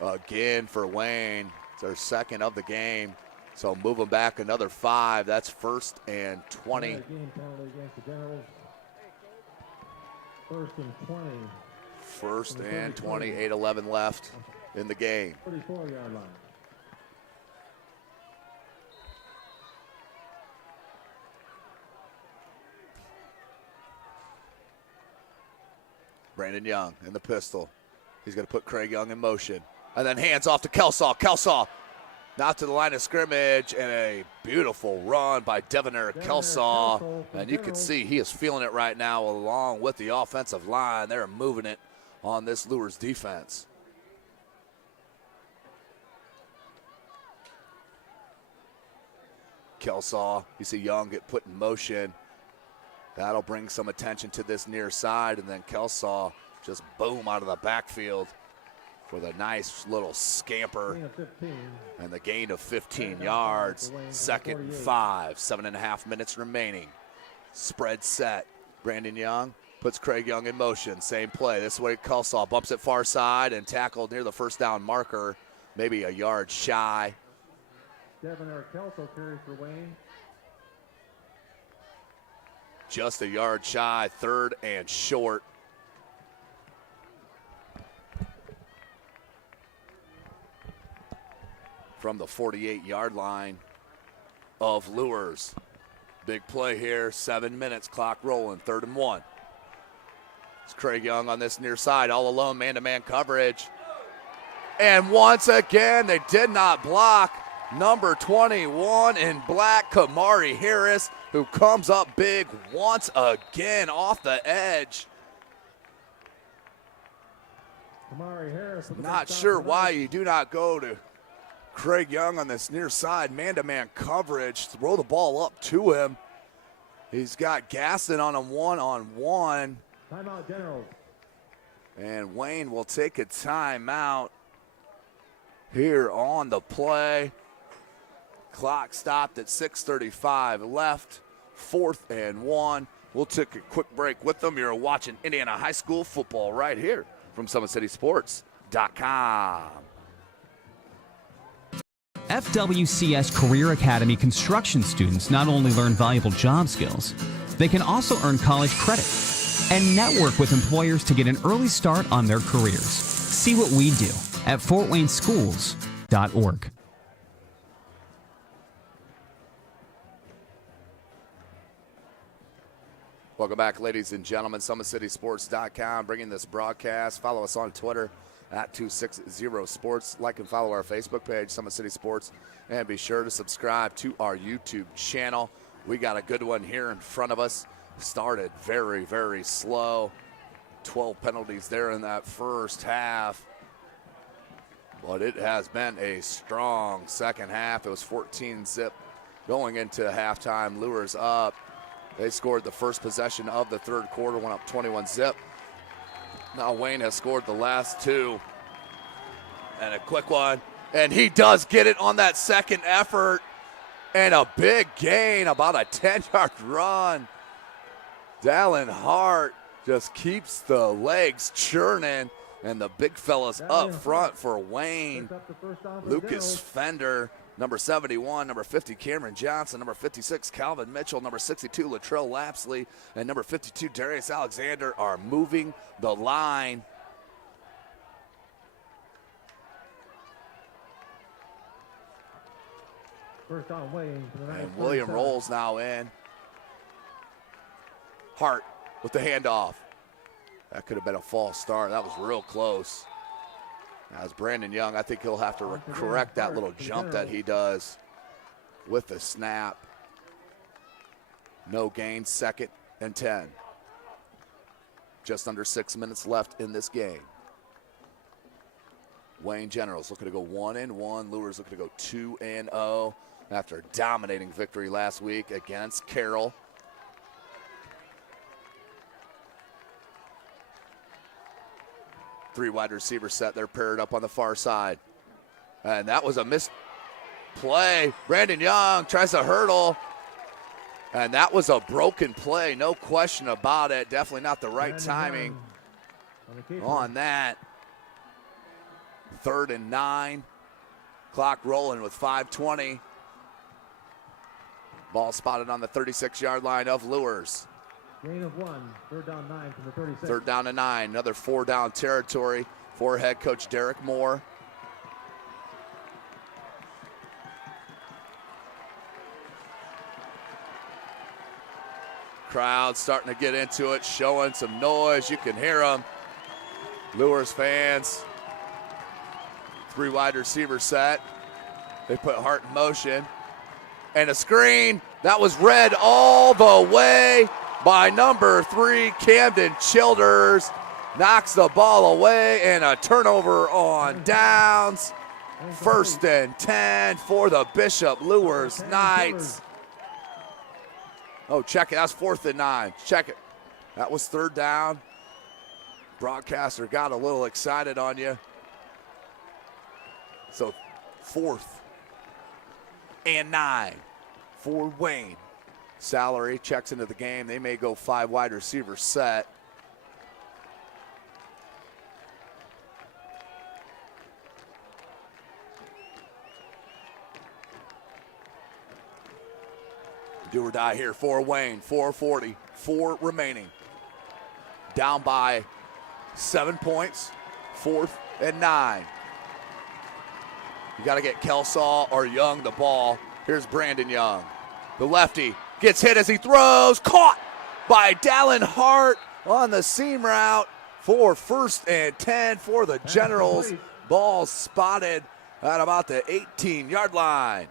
again for Wayne. It's their 2nd of the game. So move them back another 5. That's 1st and 20. Game penalty against the Generals. 1st and 20. 1st and 20, 8:11 left in the game. 34-yard line. Brandon Young in the pistol. He's going to put Craig Young in motion. And then hands off to Kelsaw. Kelsaw not to the line of scrimmage, and a beautiful run by Debonair Kelsaw. And you can see he is feeling it right now along with the offensive line. They're moving it on this Luers defense. Kelsaw, you see Young get put in motion. That'll bring some attention to this near side, and then Kelsaw just boom out of the backfield with a nice little scamper and the gain of 15 yards. 2nd and 5, 7.5 minutes remaining. Spread set. Brandon Young puts Craig Young in motion. Same play. This way Kelsaw bumps it far side and tackled near the first down marker, maybe a yard shy. Devin Kelso carries for Wayne. Just a yard shy, 3rd and short. From the 48-yard line of Luers. Big play here, 7 minutes, clock rolling, 3rd and 1. It's Craig Young on this near side, all alone, man-to-man coverage. And once again, they did not block number 21 in black, Kamari Harris, who comes up big once again off the edge. Kamari Harris. Not sure why you do not go to Craig Young on this near side, man-to-man coverage, throw the ball up to him. He's got Gaston on him one-on-one. Timeout, Generals. And Wayne will take a timeout here on the play. Clock stopped at 6:35 left, 4th and 1. We'll take a quick break with them. You're watching Indiana High School football right here from SummitCitySports.com. FWCS Career Academy construction students not only learn valuable job skills, they can also earn college credit and network with employers to get an early start on their careers. See what we do at fortwayneschools.org. Welcome back, ladies and gentlemen. SummitCitySports.com bringing this broadcast. Follow us on Twitter at 260sports. Like and follow our Facebook page, Summit City Sports, and be sure to subscribe to our YouTube channel. We got a good one here in front of us. Started very, very slow. 12 penalties there in that first half. But it has been a strong second half. It was 14-zip going into halftime. Luers up. They scored the first possession of the third quarter, went up 21-zip. Now Wayne has scored the last 2. And a quick one. And he does get it on that second effort. And a big gain, about a 10-yard run. Dallin Hart just keeps the legs churning. And the big fellas up front for Wayne. Lucas Fender, number 71, number 50, Cameron Johnson, number 56, Calvin Mitchell, number 62, Latrell Lapsley, and number 52, Darius Alexander are moving the line. First down, Wayne. And William Rolls now in. Hart with the handoff. That could have been a false start. That was real close. As Brandon Young, I think he'll have to correct that little jump that he does with the snap. No gain, 2nd and 10. Just under 6 minutes left in this game. Wayne Generals looking to go 1-1. Luers looking to go 2-0 after a dominating victory last week against Carroll. Three wide receiver set. They're paired up on the far side. And that was a missed play. Brandon Young tries to hurdle. And that was a broken play. No question about it. Definitely not the right timing on that. 3rd and 9. Clock rolling with 5:20. Ball spotted on the 36-yard line of Luers. Gain of 1, 3rd down 9 from the 36. 3rd down and 9, another 4-down territory for head coach Derek Moore. Crowd starting to get into it, showing some noise. You can hear them. Luers fans. 3 wide receiver set. They put Hart in motion. And a screen that was read all the way by number 3, Camden Childers. Knocks the ball away and a turnover on downs. 1st and 10 for the Bishop Luers Knights. Oh, check it. That's 4th and 9. Check it. That was 3rd down. Broadcaster got a little excited on you. So 4th and 9 for Wayne. Salary checks into the game. They may go 5 wide receiver set. Do or die here for Wayne. 4:40, 4 remaining. Down by 7 points. 4th and 9. You got to get Kelsaw or Young the ball. Here's Brandon Young. The lefty gets hit as he throws. Caught by Dallin Hart on the seam route for 1st and 10 for the Generals. Ball spotted at about the 18-yard line.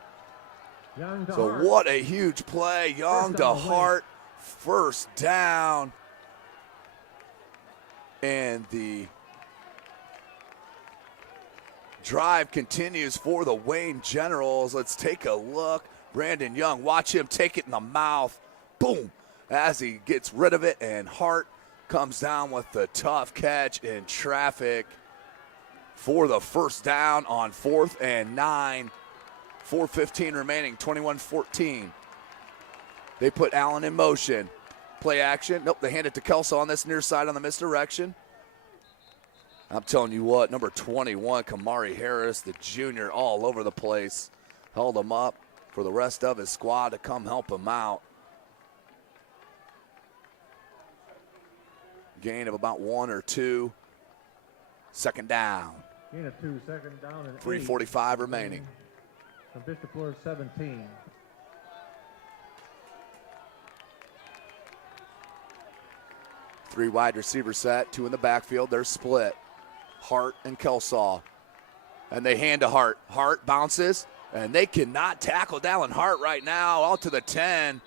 So what a huge play. Young to Hart. 1st down. And the drive continues for the Wayne Generals. Let's take a look. Brandon Young, watch him take it in the mouth. Boom, as he gets rid of it, and Hart comes down with the tough catch in traffic for the 1st down on 4th and 9. 4:15 remaining, 21-14. They put Allen in motion. Play action. Nope, they hand it to Kelso on this near side on the misdirection. I'm telling you what, number 21, Kamari Harris, the junior, all over the place. Held him up for the rest of his squad to come help him out. Gain of about 1 or 2. 2nd down. Gain of 2, 2nd down and 3:45 remaining. From Bishop Luers 17. Three wide receiver set, 2 in the backfield. They're split. Hart and Kelsaw. And they hand to Hart. Hart bounces, and they cannot tackle Dallin Hart right now. Out to the 10.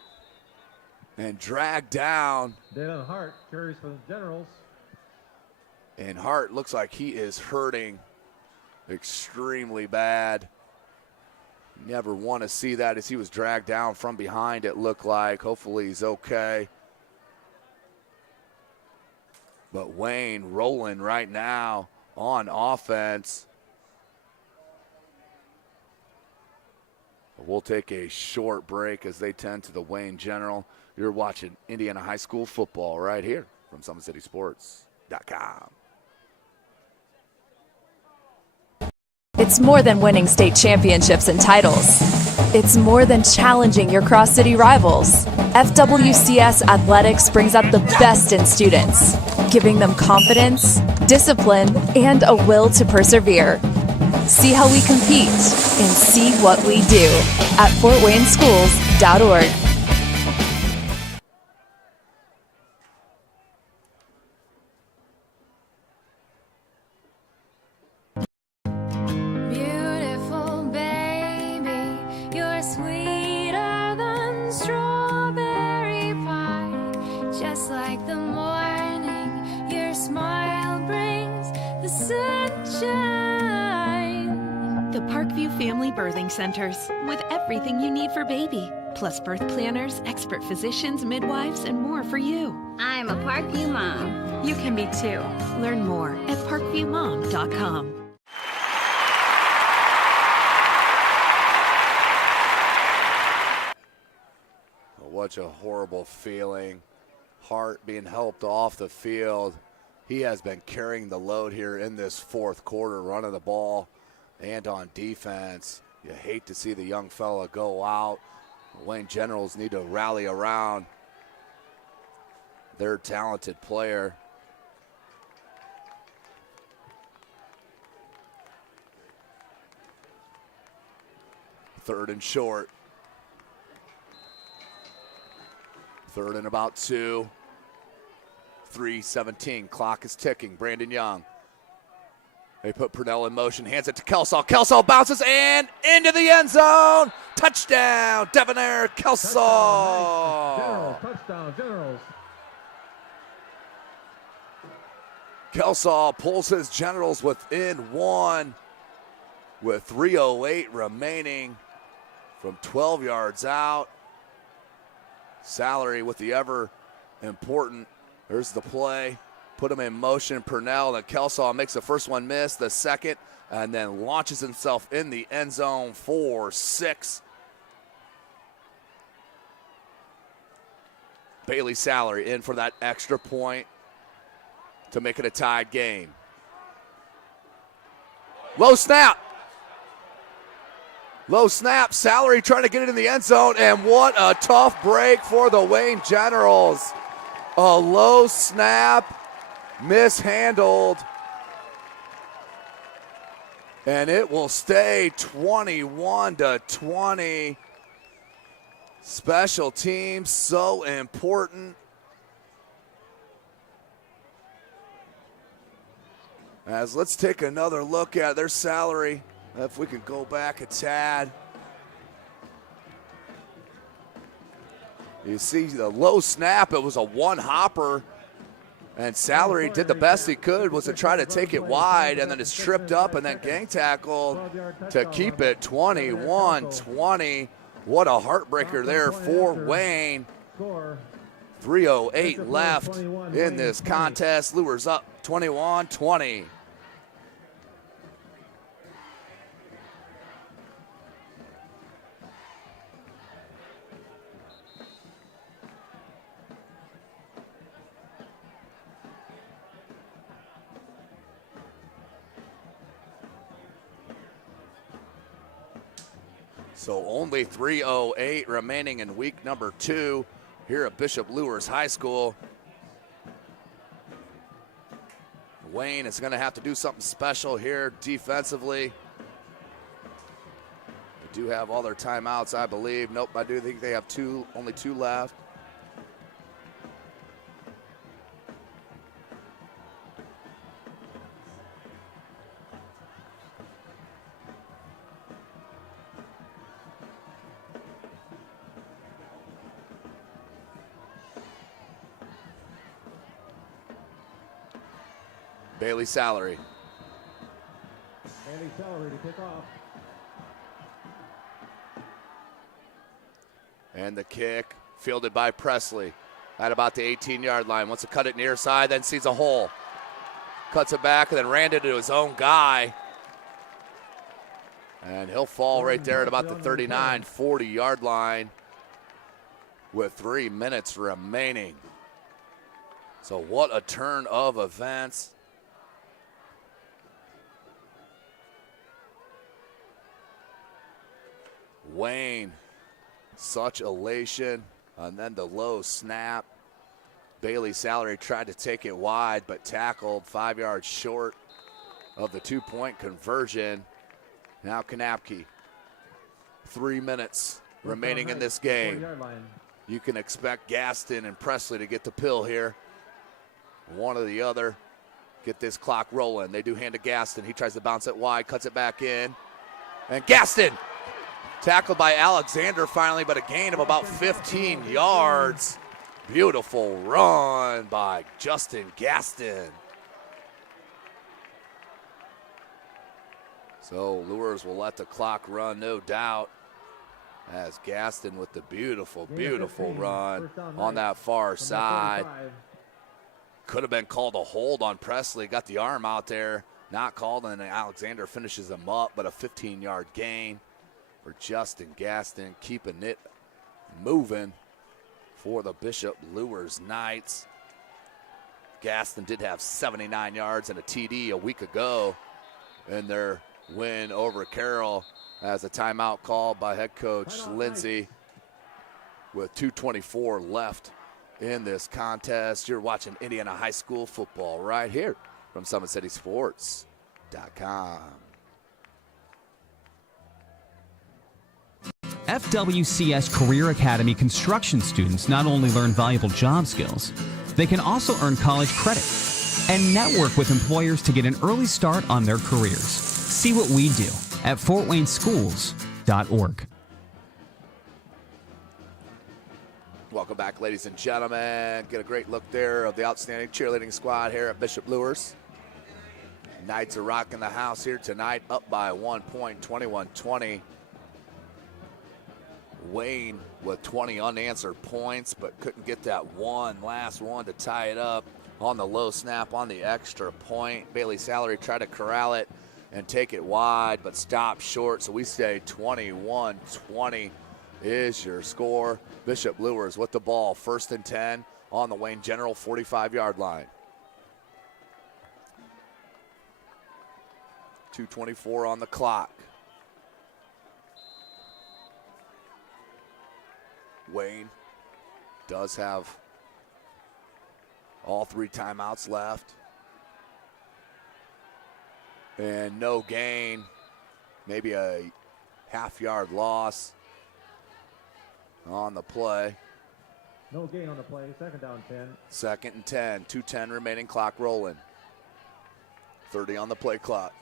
And dragged down. Dallin Hart carries for the Generals. And Hart looks like he is hurting extremely bad. Never want to see that as he was dragged down from behind, it looked like. Hopefully he's okay. But Wayne rolling right now on offense. We'll take a short break as they tend to the Wayne General. You're watching Indiana High School football right here from SummitCitySports.com. It's more than winning state championships and titles. It's more than challenging your cross-city rivals. FWCS Athletics brings out the best in students, giving them confidence, discipline, and a will to persevere. See how we compete and see what we do at FortWayneSchools.org. Beautiful baby, you're sweeter than strawberry pie. Just like the morning, your smile brings the sunshine. The Parkview Family Birthing Centers, with everything you need for baby, plus birth planners, expert physicians, midwives, and more for you. I'm a Parkview mom. You can be too. Learn more at parkviewmom.com. What a horrible feeling. Hart being helped off the field. He has been carrying the load here in this 4th quarter, running the ball and on defense. You hate to see the young fella go out. Wayne Generals need to rally around their talented player. Third and short. 3rd and about 2. 3:17. Clock is ticking. Brandon Young. They put Purnell in motion. Hands it to Kelsaw. Kelsaw bounces and into the end zone. Touchdown, Devonair Kelsaw. Generals, touchdown, Generals. Kelsaw pulls his Generals within 1 with 3:08 remaining from 12 yards out. Salary with the ever important. There's the play. Put him in motion. Purnell, and Kelsaw makes the first one miss, the second, and then launches himself in the end zone for 6. Bailey Salary in for that extra point to make it a tied game. Low snap. Low snap. Salary trying to get it in the end zone, and what a tough break for the Wayne Generals. A low snap, mishandled, and it will stay 21-20. Special teams, so important. As let's take another look at their salary. If we can go back a tad. You see the low snap, it was a one-hopper, and Salary did the best he could, was to try to take it wide, and then it's tripped up and then gang tackled to keep it 21-20. What a heartbreaker there for Wayne. 3:08 left in this contest. Luers up 21-20. So only 3:08 remaining in week number 2 here at Bishop Luers High School. Wayne is going to have to do something special here defensively. They do have all their timeouts, I believe. Nope, I do think they have only 2 left. Bailey Salary. Bailey Salary to kick off. And the kick fielded by Presley at about the 18-yard line. Wants to cut it near side, then sees a hole. Cuts it back and then ran into his own guy. And he'll fall right there at about the 39, 40-yard line with 3 minutes remaining. So what a turn of events. Wayne, such elation, and then the low snap. Bailey Salary tried to take it wide, but tackled 5 yards short of the 2-point conversion. Now Kanapke, 3 minutes remaining in this game. You can expect Gaston and Presley to get the pill here. One or the other, get this clock rolling. They do hand to Gaston. He tries to bounce it wide, cuts it back in. And Gaston! Tackled by Alexander finally, but a gain of about 15 yards. Beautiful run by Justin Gaston. So Luers will let the clock run, no doubt, as Gaston with the beautiful, beautiful run on that far side. Could have been called a hold on Presley. Got the arm out there. Not called, and Alexander finishes him up, but a 15-yard gain for Justin Gaston, keeping it moving for the Bishop Luers Knights. Gaston did have 79 yards and a TD a week ago in their win over Carroll, as a timeout called by head coach Lindsay with 2:24 left in this contest. You're watching Indiana High School football right here from SummitCitySports.com. FWCS Career Academy construction students not only learn valuable job skills, they can also earn college credit and network with employers to get an early start on their careers. See what we do at fortwayneschools.org. Welcome back, ladies and gentlemen. Get a great look there of the outstanding cheerleading squad here at Bishop Luers. Knights are rocking the house here tonight, up by 1 point, 21-20. Wayne with 20 unanswered points, but couldn't get that last one to tie it up on the low snap on the extra point. Bailey Sallery tried to corral it and take it wide, but stopped short. So we say 21-20 is your score. Bishop Luers with the ball, 1st and 10 on the Wayne General 45-yard line. 2:24 on the clock. Wayne does have all 3 timeouts left. And no gain, maybe a half-yard loss on the play. No gain on the play, 2nd down 10. 2nd and 10, 2:10 remaining, clock rolling. 30 on the play clock.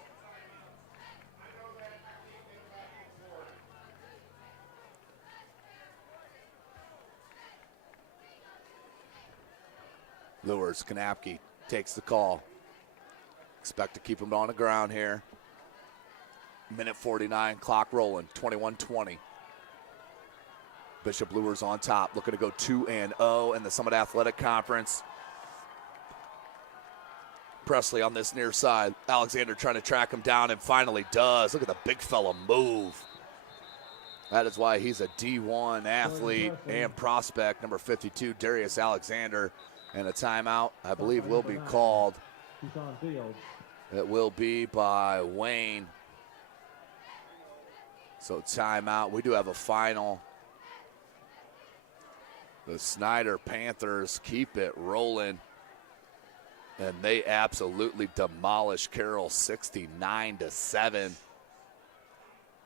Luers, Kanapke takes the call. Expect to keep him on the ground here. Minute 49, clock rolling, 21-20. Bishop Luers on top, looking to go 2-0 in the Summit Athletic Conference. Presley on this near side. Alexander trying to track him down and finally does. Look at the big fella move. That is why he's a D1 athlete and prospect, number 52, Darius Alexander. And a timeout, I believe, will be called. He's on field. It will be by Wayne. So timeout. We do have a final. The Snyder Panthers keep it rolling. And they absolutely demolish Carroll 69-7.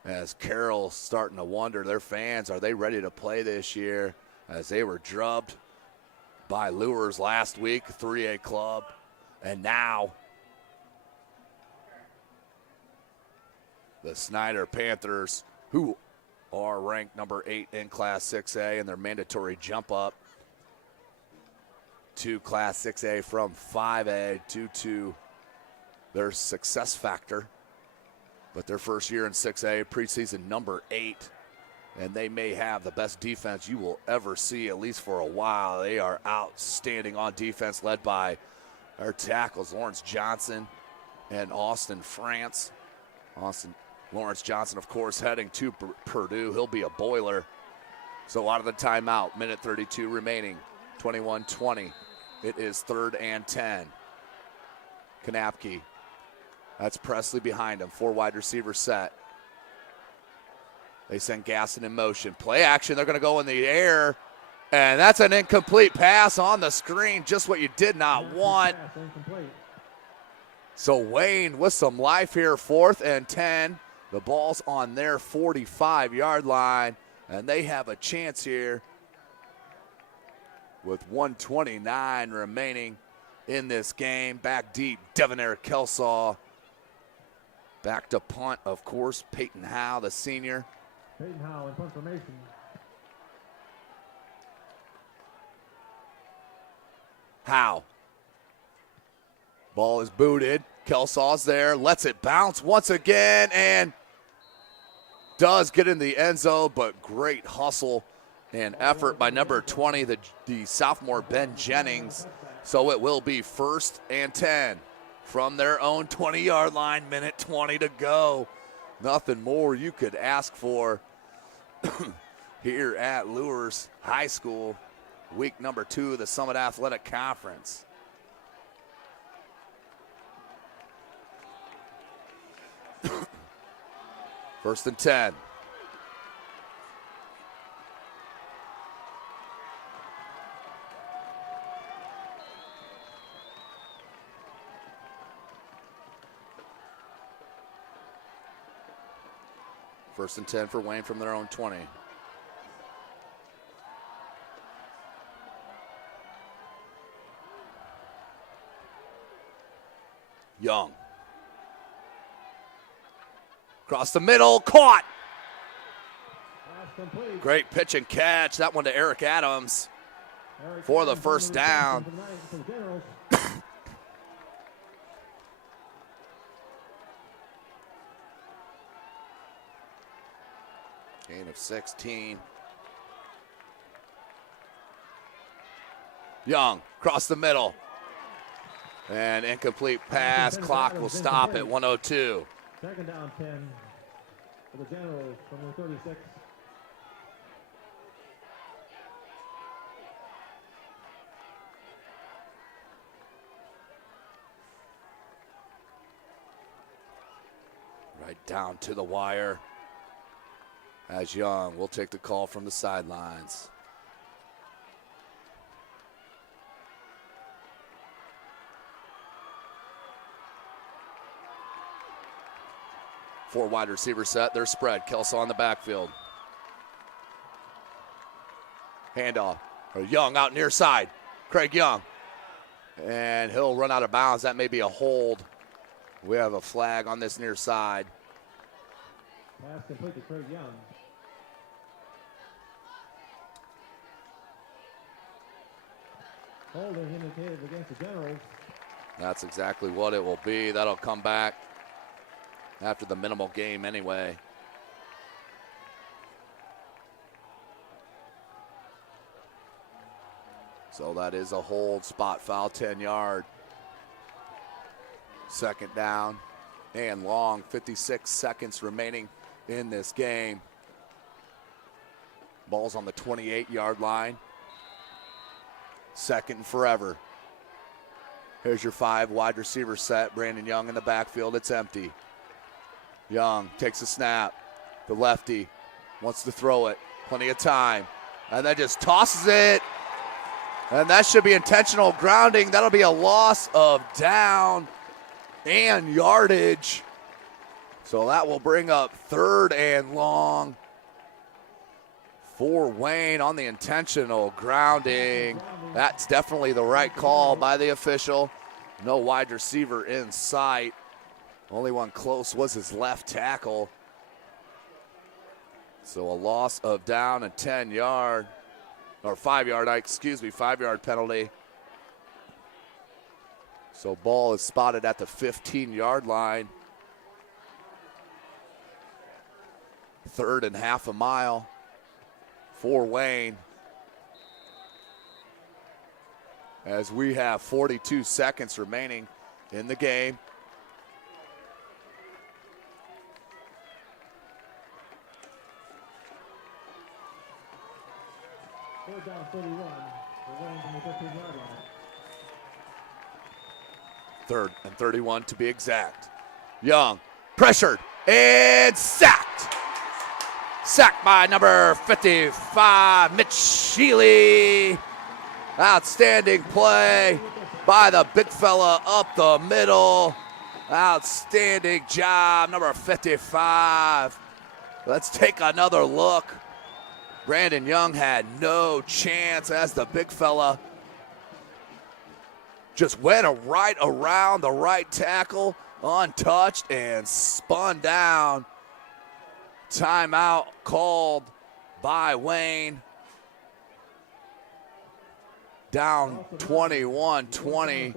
As Carroll starting to wonder, their fans, are they ready to play this year? As they were drubbed by Luers last week, 3A club. And now the Snyder Panthers, who are ranked number 8 in Class 6A, and their mandatory jump up to Class 6A from 5A due to their success factor. But their first year in 6A, preseason number 8. And they may have the best defense you will ever see, at least for a while. They are outstanding on defense, led by our tackles, Lawrence Johnson and Austin France. Lawrence Johnson, of course, heading to Purdue. He'll be a Boiler. So out of the timeout, minute 32 remaining, 21-20. It is 3rd and 10. Kanapke. That's Presley behind him. 4 wide receiver set. They send Gaston in motion. Play action. They're going to go in the air. And that's an incomplete pass on the screen. Just what you did not want. So Wayne with some life here. 4th and 10. The ball's on their 45-yard line. And they have a chance here with 1:29 remaining in this game. Back deep, Devonair Kelsaw. Back to punt, of course, Peyton Howe, the senior. Peyton Howe in punt formation. Howe. Ball is booted. Kelsaw's there, lets it bounce once again, and does get in the end zone, but great hustle and effort by number 20, the sophomore Ben Jennings. So it will be 1st and 10 from their own 20-yard line, minute 20 to go. Nothing more you could ask for here at Luers High School, week number 2 of the Summit Athletic Conference. First and 10. First and 10 for Wayne from their own 20. Young. Across the middle, caught. Great pitch and catch. That one to Eric Adams for the first down. Gain of 16. Young, across the middle. And incomplete pass. Clock will stop at 1:02. Second down 10 for the Generals from the 36. Right down to the wire. As Young will take the call from the sidelines. Four wide receiver set, they're spread. Kelso on the backfield. Handoff. Young out near side. Craig Young. And he'll run out of bounds. That may be a hold. We have a flag on this near side. Pass complete to Craig Young. Holding indicated against the Generals. That's exactly what it will be. That'll come back after the minimal game anyway. So that is a hold, spot foul, 10-yard. Second down and long, 56 seconds remaining in this game. Ball's on the 28-yard line. Second and forever. Here's your five wide receiver set. Brandon Young in the backfield. It's empty. Young takes a snap. The lefty wants to throw it. Plenty of time. And then just tosses it. And that should be intentional grounding. That'll be a loss of down and yardage. So that will bring up third and long for Wayne on the intentional grounding. That's definitely the right call by the official. No wide receiver in sight. Only one close was his left tackle. So a loss of down and 10-yard, or 5-yard, 5-yard penalty. So ball is spotted at the 15-yard line. Third and half a mile for Wayne. As we have 42 seconds remaining in the game. Third down 31. For Wayne from the 15-yard line. Third and 31 to be exact. Young, pressured, and sacked. Sacked by number 55, Mitch Sheely. Outstanding play by the big fella up the middle. Outstanding job, number 55. Let's take another look. Brandon Young had no chance as the big fella just went right around the right tackle, untouched, and spun down. Timeout called by Wayne. Down 21-20,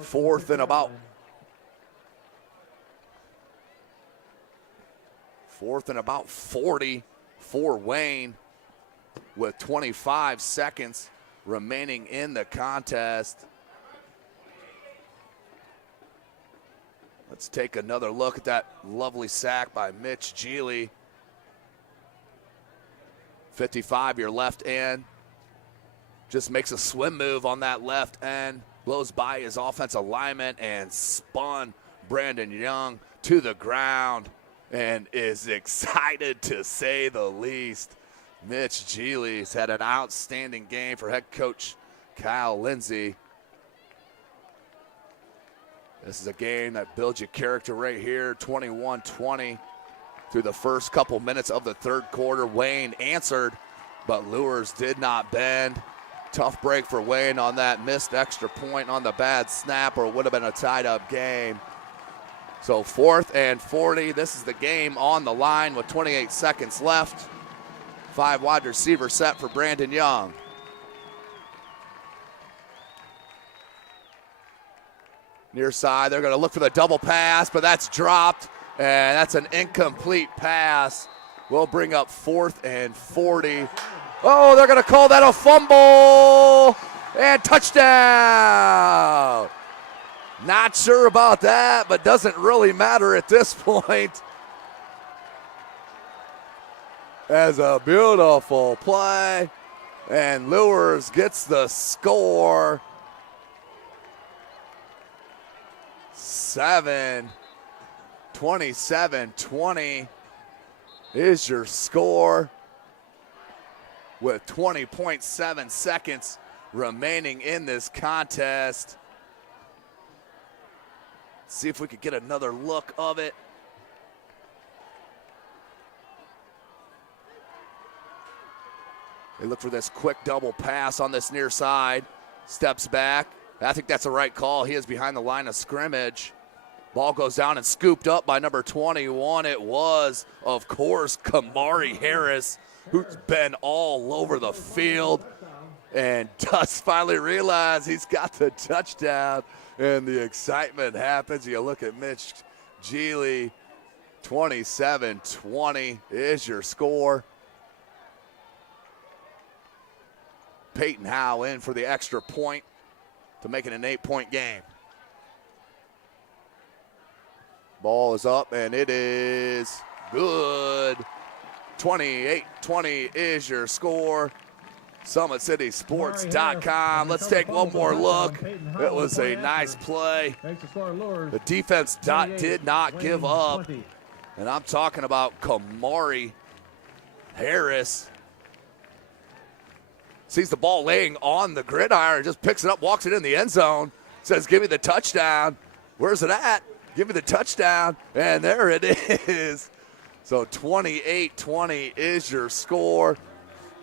fourth and about 40 for Wayne with 25 seconds remaining in the contest. Let's take another look at that lovely sack by Mitch Geely. 55, your left end. Just makes a swim move on that left end. Blows by his offensive lineman and spun Brandon Young to the ground and is excited to say the least. Mitch Geely's had an outstanding game for head coach Kyle Lindsey. This is a game that builds your character right here, 21-20. Through the first couple minutes of the third quarter, Wayne answered, but Luers did not bend. Tough break for Wayne on that missed extra point on the bad snap, or it would have been a tied-up game. So 4th and 40. This is the game on the line with 28 seconds left. 5 wide receiver set for Brandon Young. Near side, they're going to look for the double pass, but that's dropped, and that's an incomplete pass. We'll bring up 4th and 40. Oh, they're going to call that a fumble. And touchdown! Not sure about that, but doesn't really matter at this point. As a beautiful play, and Luers gets the score. 27-20 is your score with 20.7 seconds remaining in this contest. See if we could get another look of it. They look for this quick double pass on this near side. Steps back. I think that's the right call. He is behind the line of scrimmage. Ball goes down and scooped up by number 21. It was, of course, Kamari Harris, who's been all over the field and does finally realize he's got the touchdown, and the excitement happens. You look at Mitch Geely, 27-20 is your score. Peyton Howe in for the extra point to make it an 8-point game. Ball is up, and it is good. 28-20 is your score. SummitCitySports.com. Let's take one more look. It was a nice play. The defense did not give up. And I'm talking about Kamari Harris. Sees the ball laying on the gridiron, just picks it up, walks it in the end zone, says, give me the touchdown. Where's it at? Give me the touchdown. And there it is. So 28-20 is your score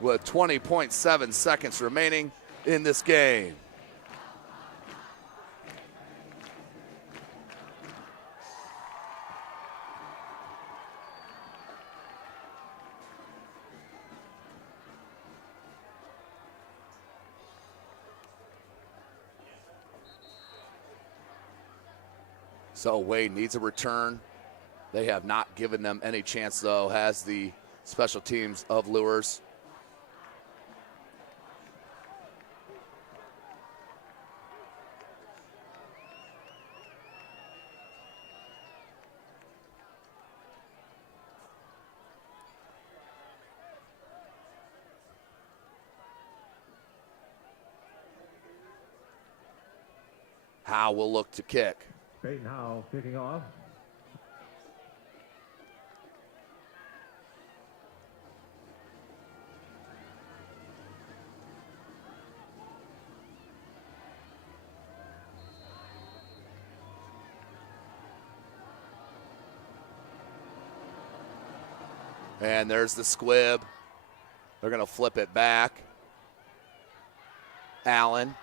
with 20.7 seconds remaining in this game. So Wade needs a return. They have not given them any chance, though, has the special teams of Luers. Howe will look to kick. Peyton Howe kicking off. And there's the squib. They're going to flip it back. Allen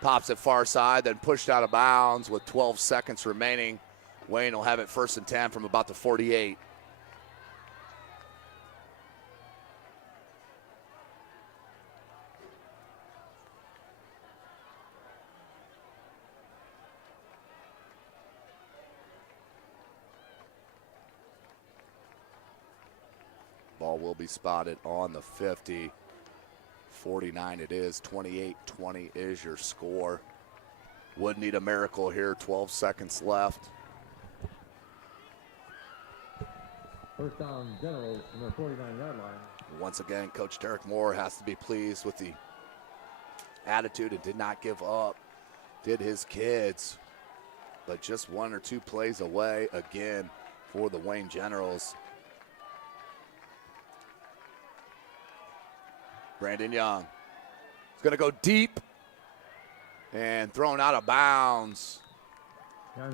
pops it far side, then pushed out of bounds with 12 seconds remaining. Wayne will have it 1st and 10 from about the 48. Ball will be spotted on the 50. 49 it is, 28-20 is your score. Would need a miracle here, 12 seconds left. First down, Generals from their 49-yard line. Once again, Coach Derek Moore has to be pleased with the attitude and did not give up. Did his kids, but just 1 or 2 plays away again for the Wayne Generals. Brandon Young is going to go deep and thrown out of bounds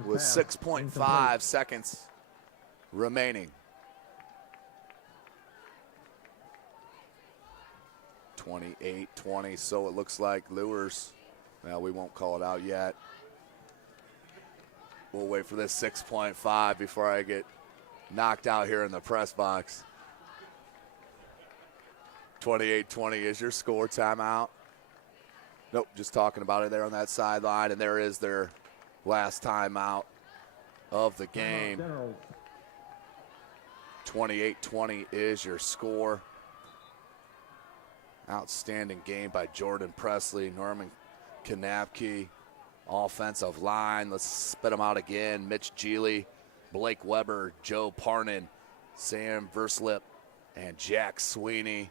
with 6.5 seconds remaining. 28-20, so it looks like Luers. Well, we won't call it out yet. We'll wait for this 6.5 before I get knocked out here in the press box. 28-20 is your score. Timeout. Nope, just talking about it there on that sideline, and there is their last timeout of the game. 28-20 is your score. Outstanding game by Jordan Presley, Norman Kanapke. Offensive line, let's spit them out again. Mitch Geely, Blake Weber, Joe Parnan, Sam Verslip, and Jack Sweeney.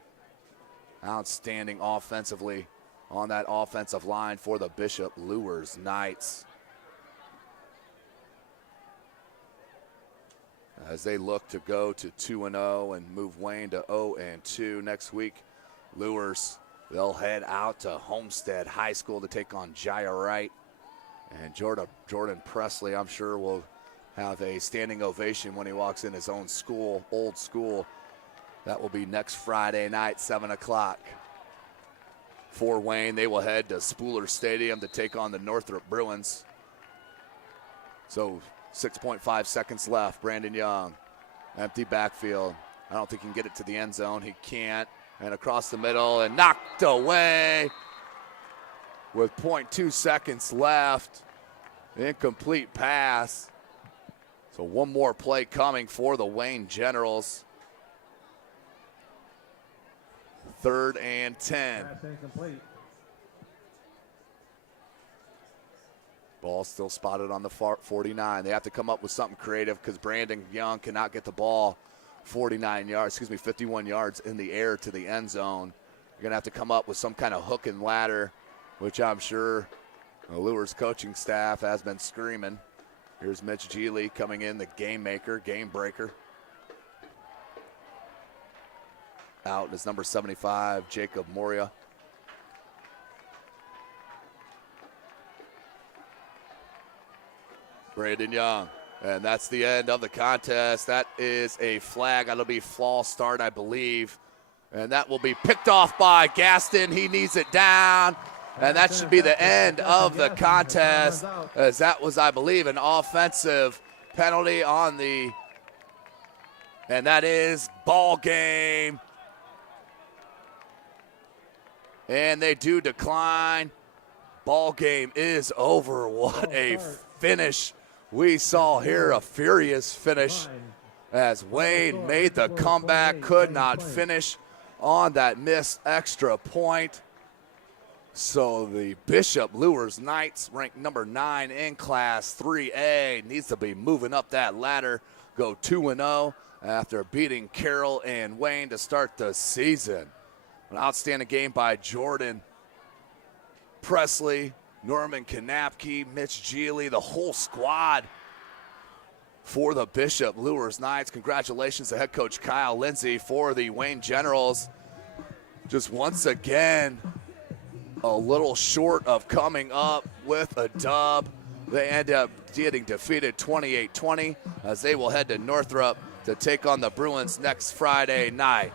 Outstanding offensively on that offensive line for the Bishop Luers Knights, as they look to go to 2-0 and move Wayne to 0-2 next week. Luers, they'll head out to Homestead High School to take on Jaya Wright. And Jordan Presley, I'm sure, will have a standing ovation when he walks in his own school, old school. That will be next Friday night, 7 o'clock. For Wayne, they will head to Spooler Stadium to take on the Northrop Bruins. So 6.5 seconds left. Brandon Young, empty backfield. I don't think he can get it to the end zone. He can't. And across the middle and knocked away with 0.2 seconds left. Incomplete pass. So one more play coming for the Wayne Generals. 3rd and 10. Ball still spotted on the 49. They have to come up with something creative because Brandon Young cannot get the ball 51 yards in the air to the end zone. You're going to have to come up with some kind of hook and ladder, which I'm sure the Luers coaching staff has been screaming. Here's Mitch Geely coming in, the game maker, game breaker. Out is number 75, Jacob Moria. Brandon Young, and that's the end of the contest. That is a flag. That'll be false start, I believe. And that will be picked off by Gaston. He needs it down. And that should be the end of the contest, as that was, I believe, an offensive penalty on the, and that is ball game. And they do decline. Ball game is over. What a finish we saw here, a furious finish as Wayne made the comeback, could not finish on that missed extra point. So the Bishop Luers Knights, ranked number 9 in Class 3A, needs to be moving up that ladder, go 2-0 after beating Carroll and Wayne to start the season. An outstanding game by Jordan Presley, Norman Kanapke, Mitch Geely, the whole squad for the Bishop Luers Knights. Congratulations to head coach Kyle Lindsay for the Wayne Generals. Just once again, a little short of coming up with a dub. They end up getting defeated 28-20 as they will head to Northrop to take on the Bruins next Friday night.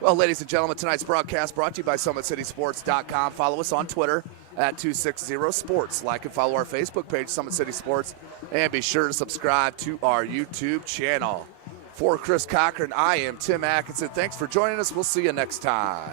Well, ladies and gentlemen, tonight's broadcast brought to you by SummitCitySports.com. Follow us on Twitter at 260sports. Like and follow our Facebook page, Summit City Sports, and be sure to subscribe to our YouTube channel. For Chris Cochran, I am Tim Atkinson. Thanks for joining us. We'll see you next time.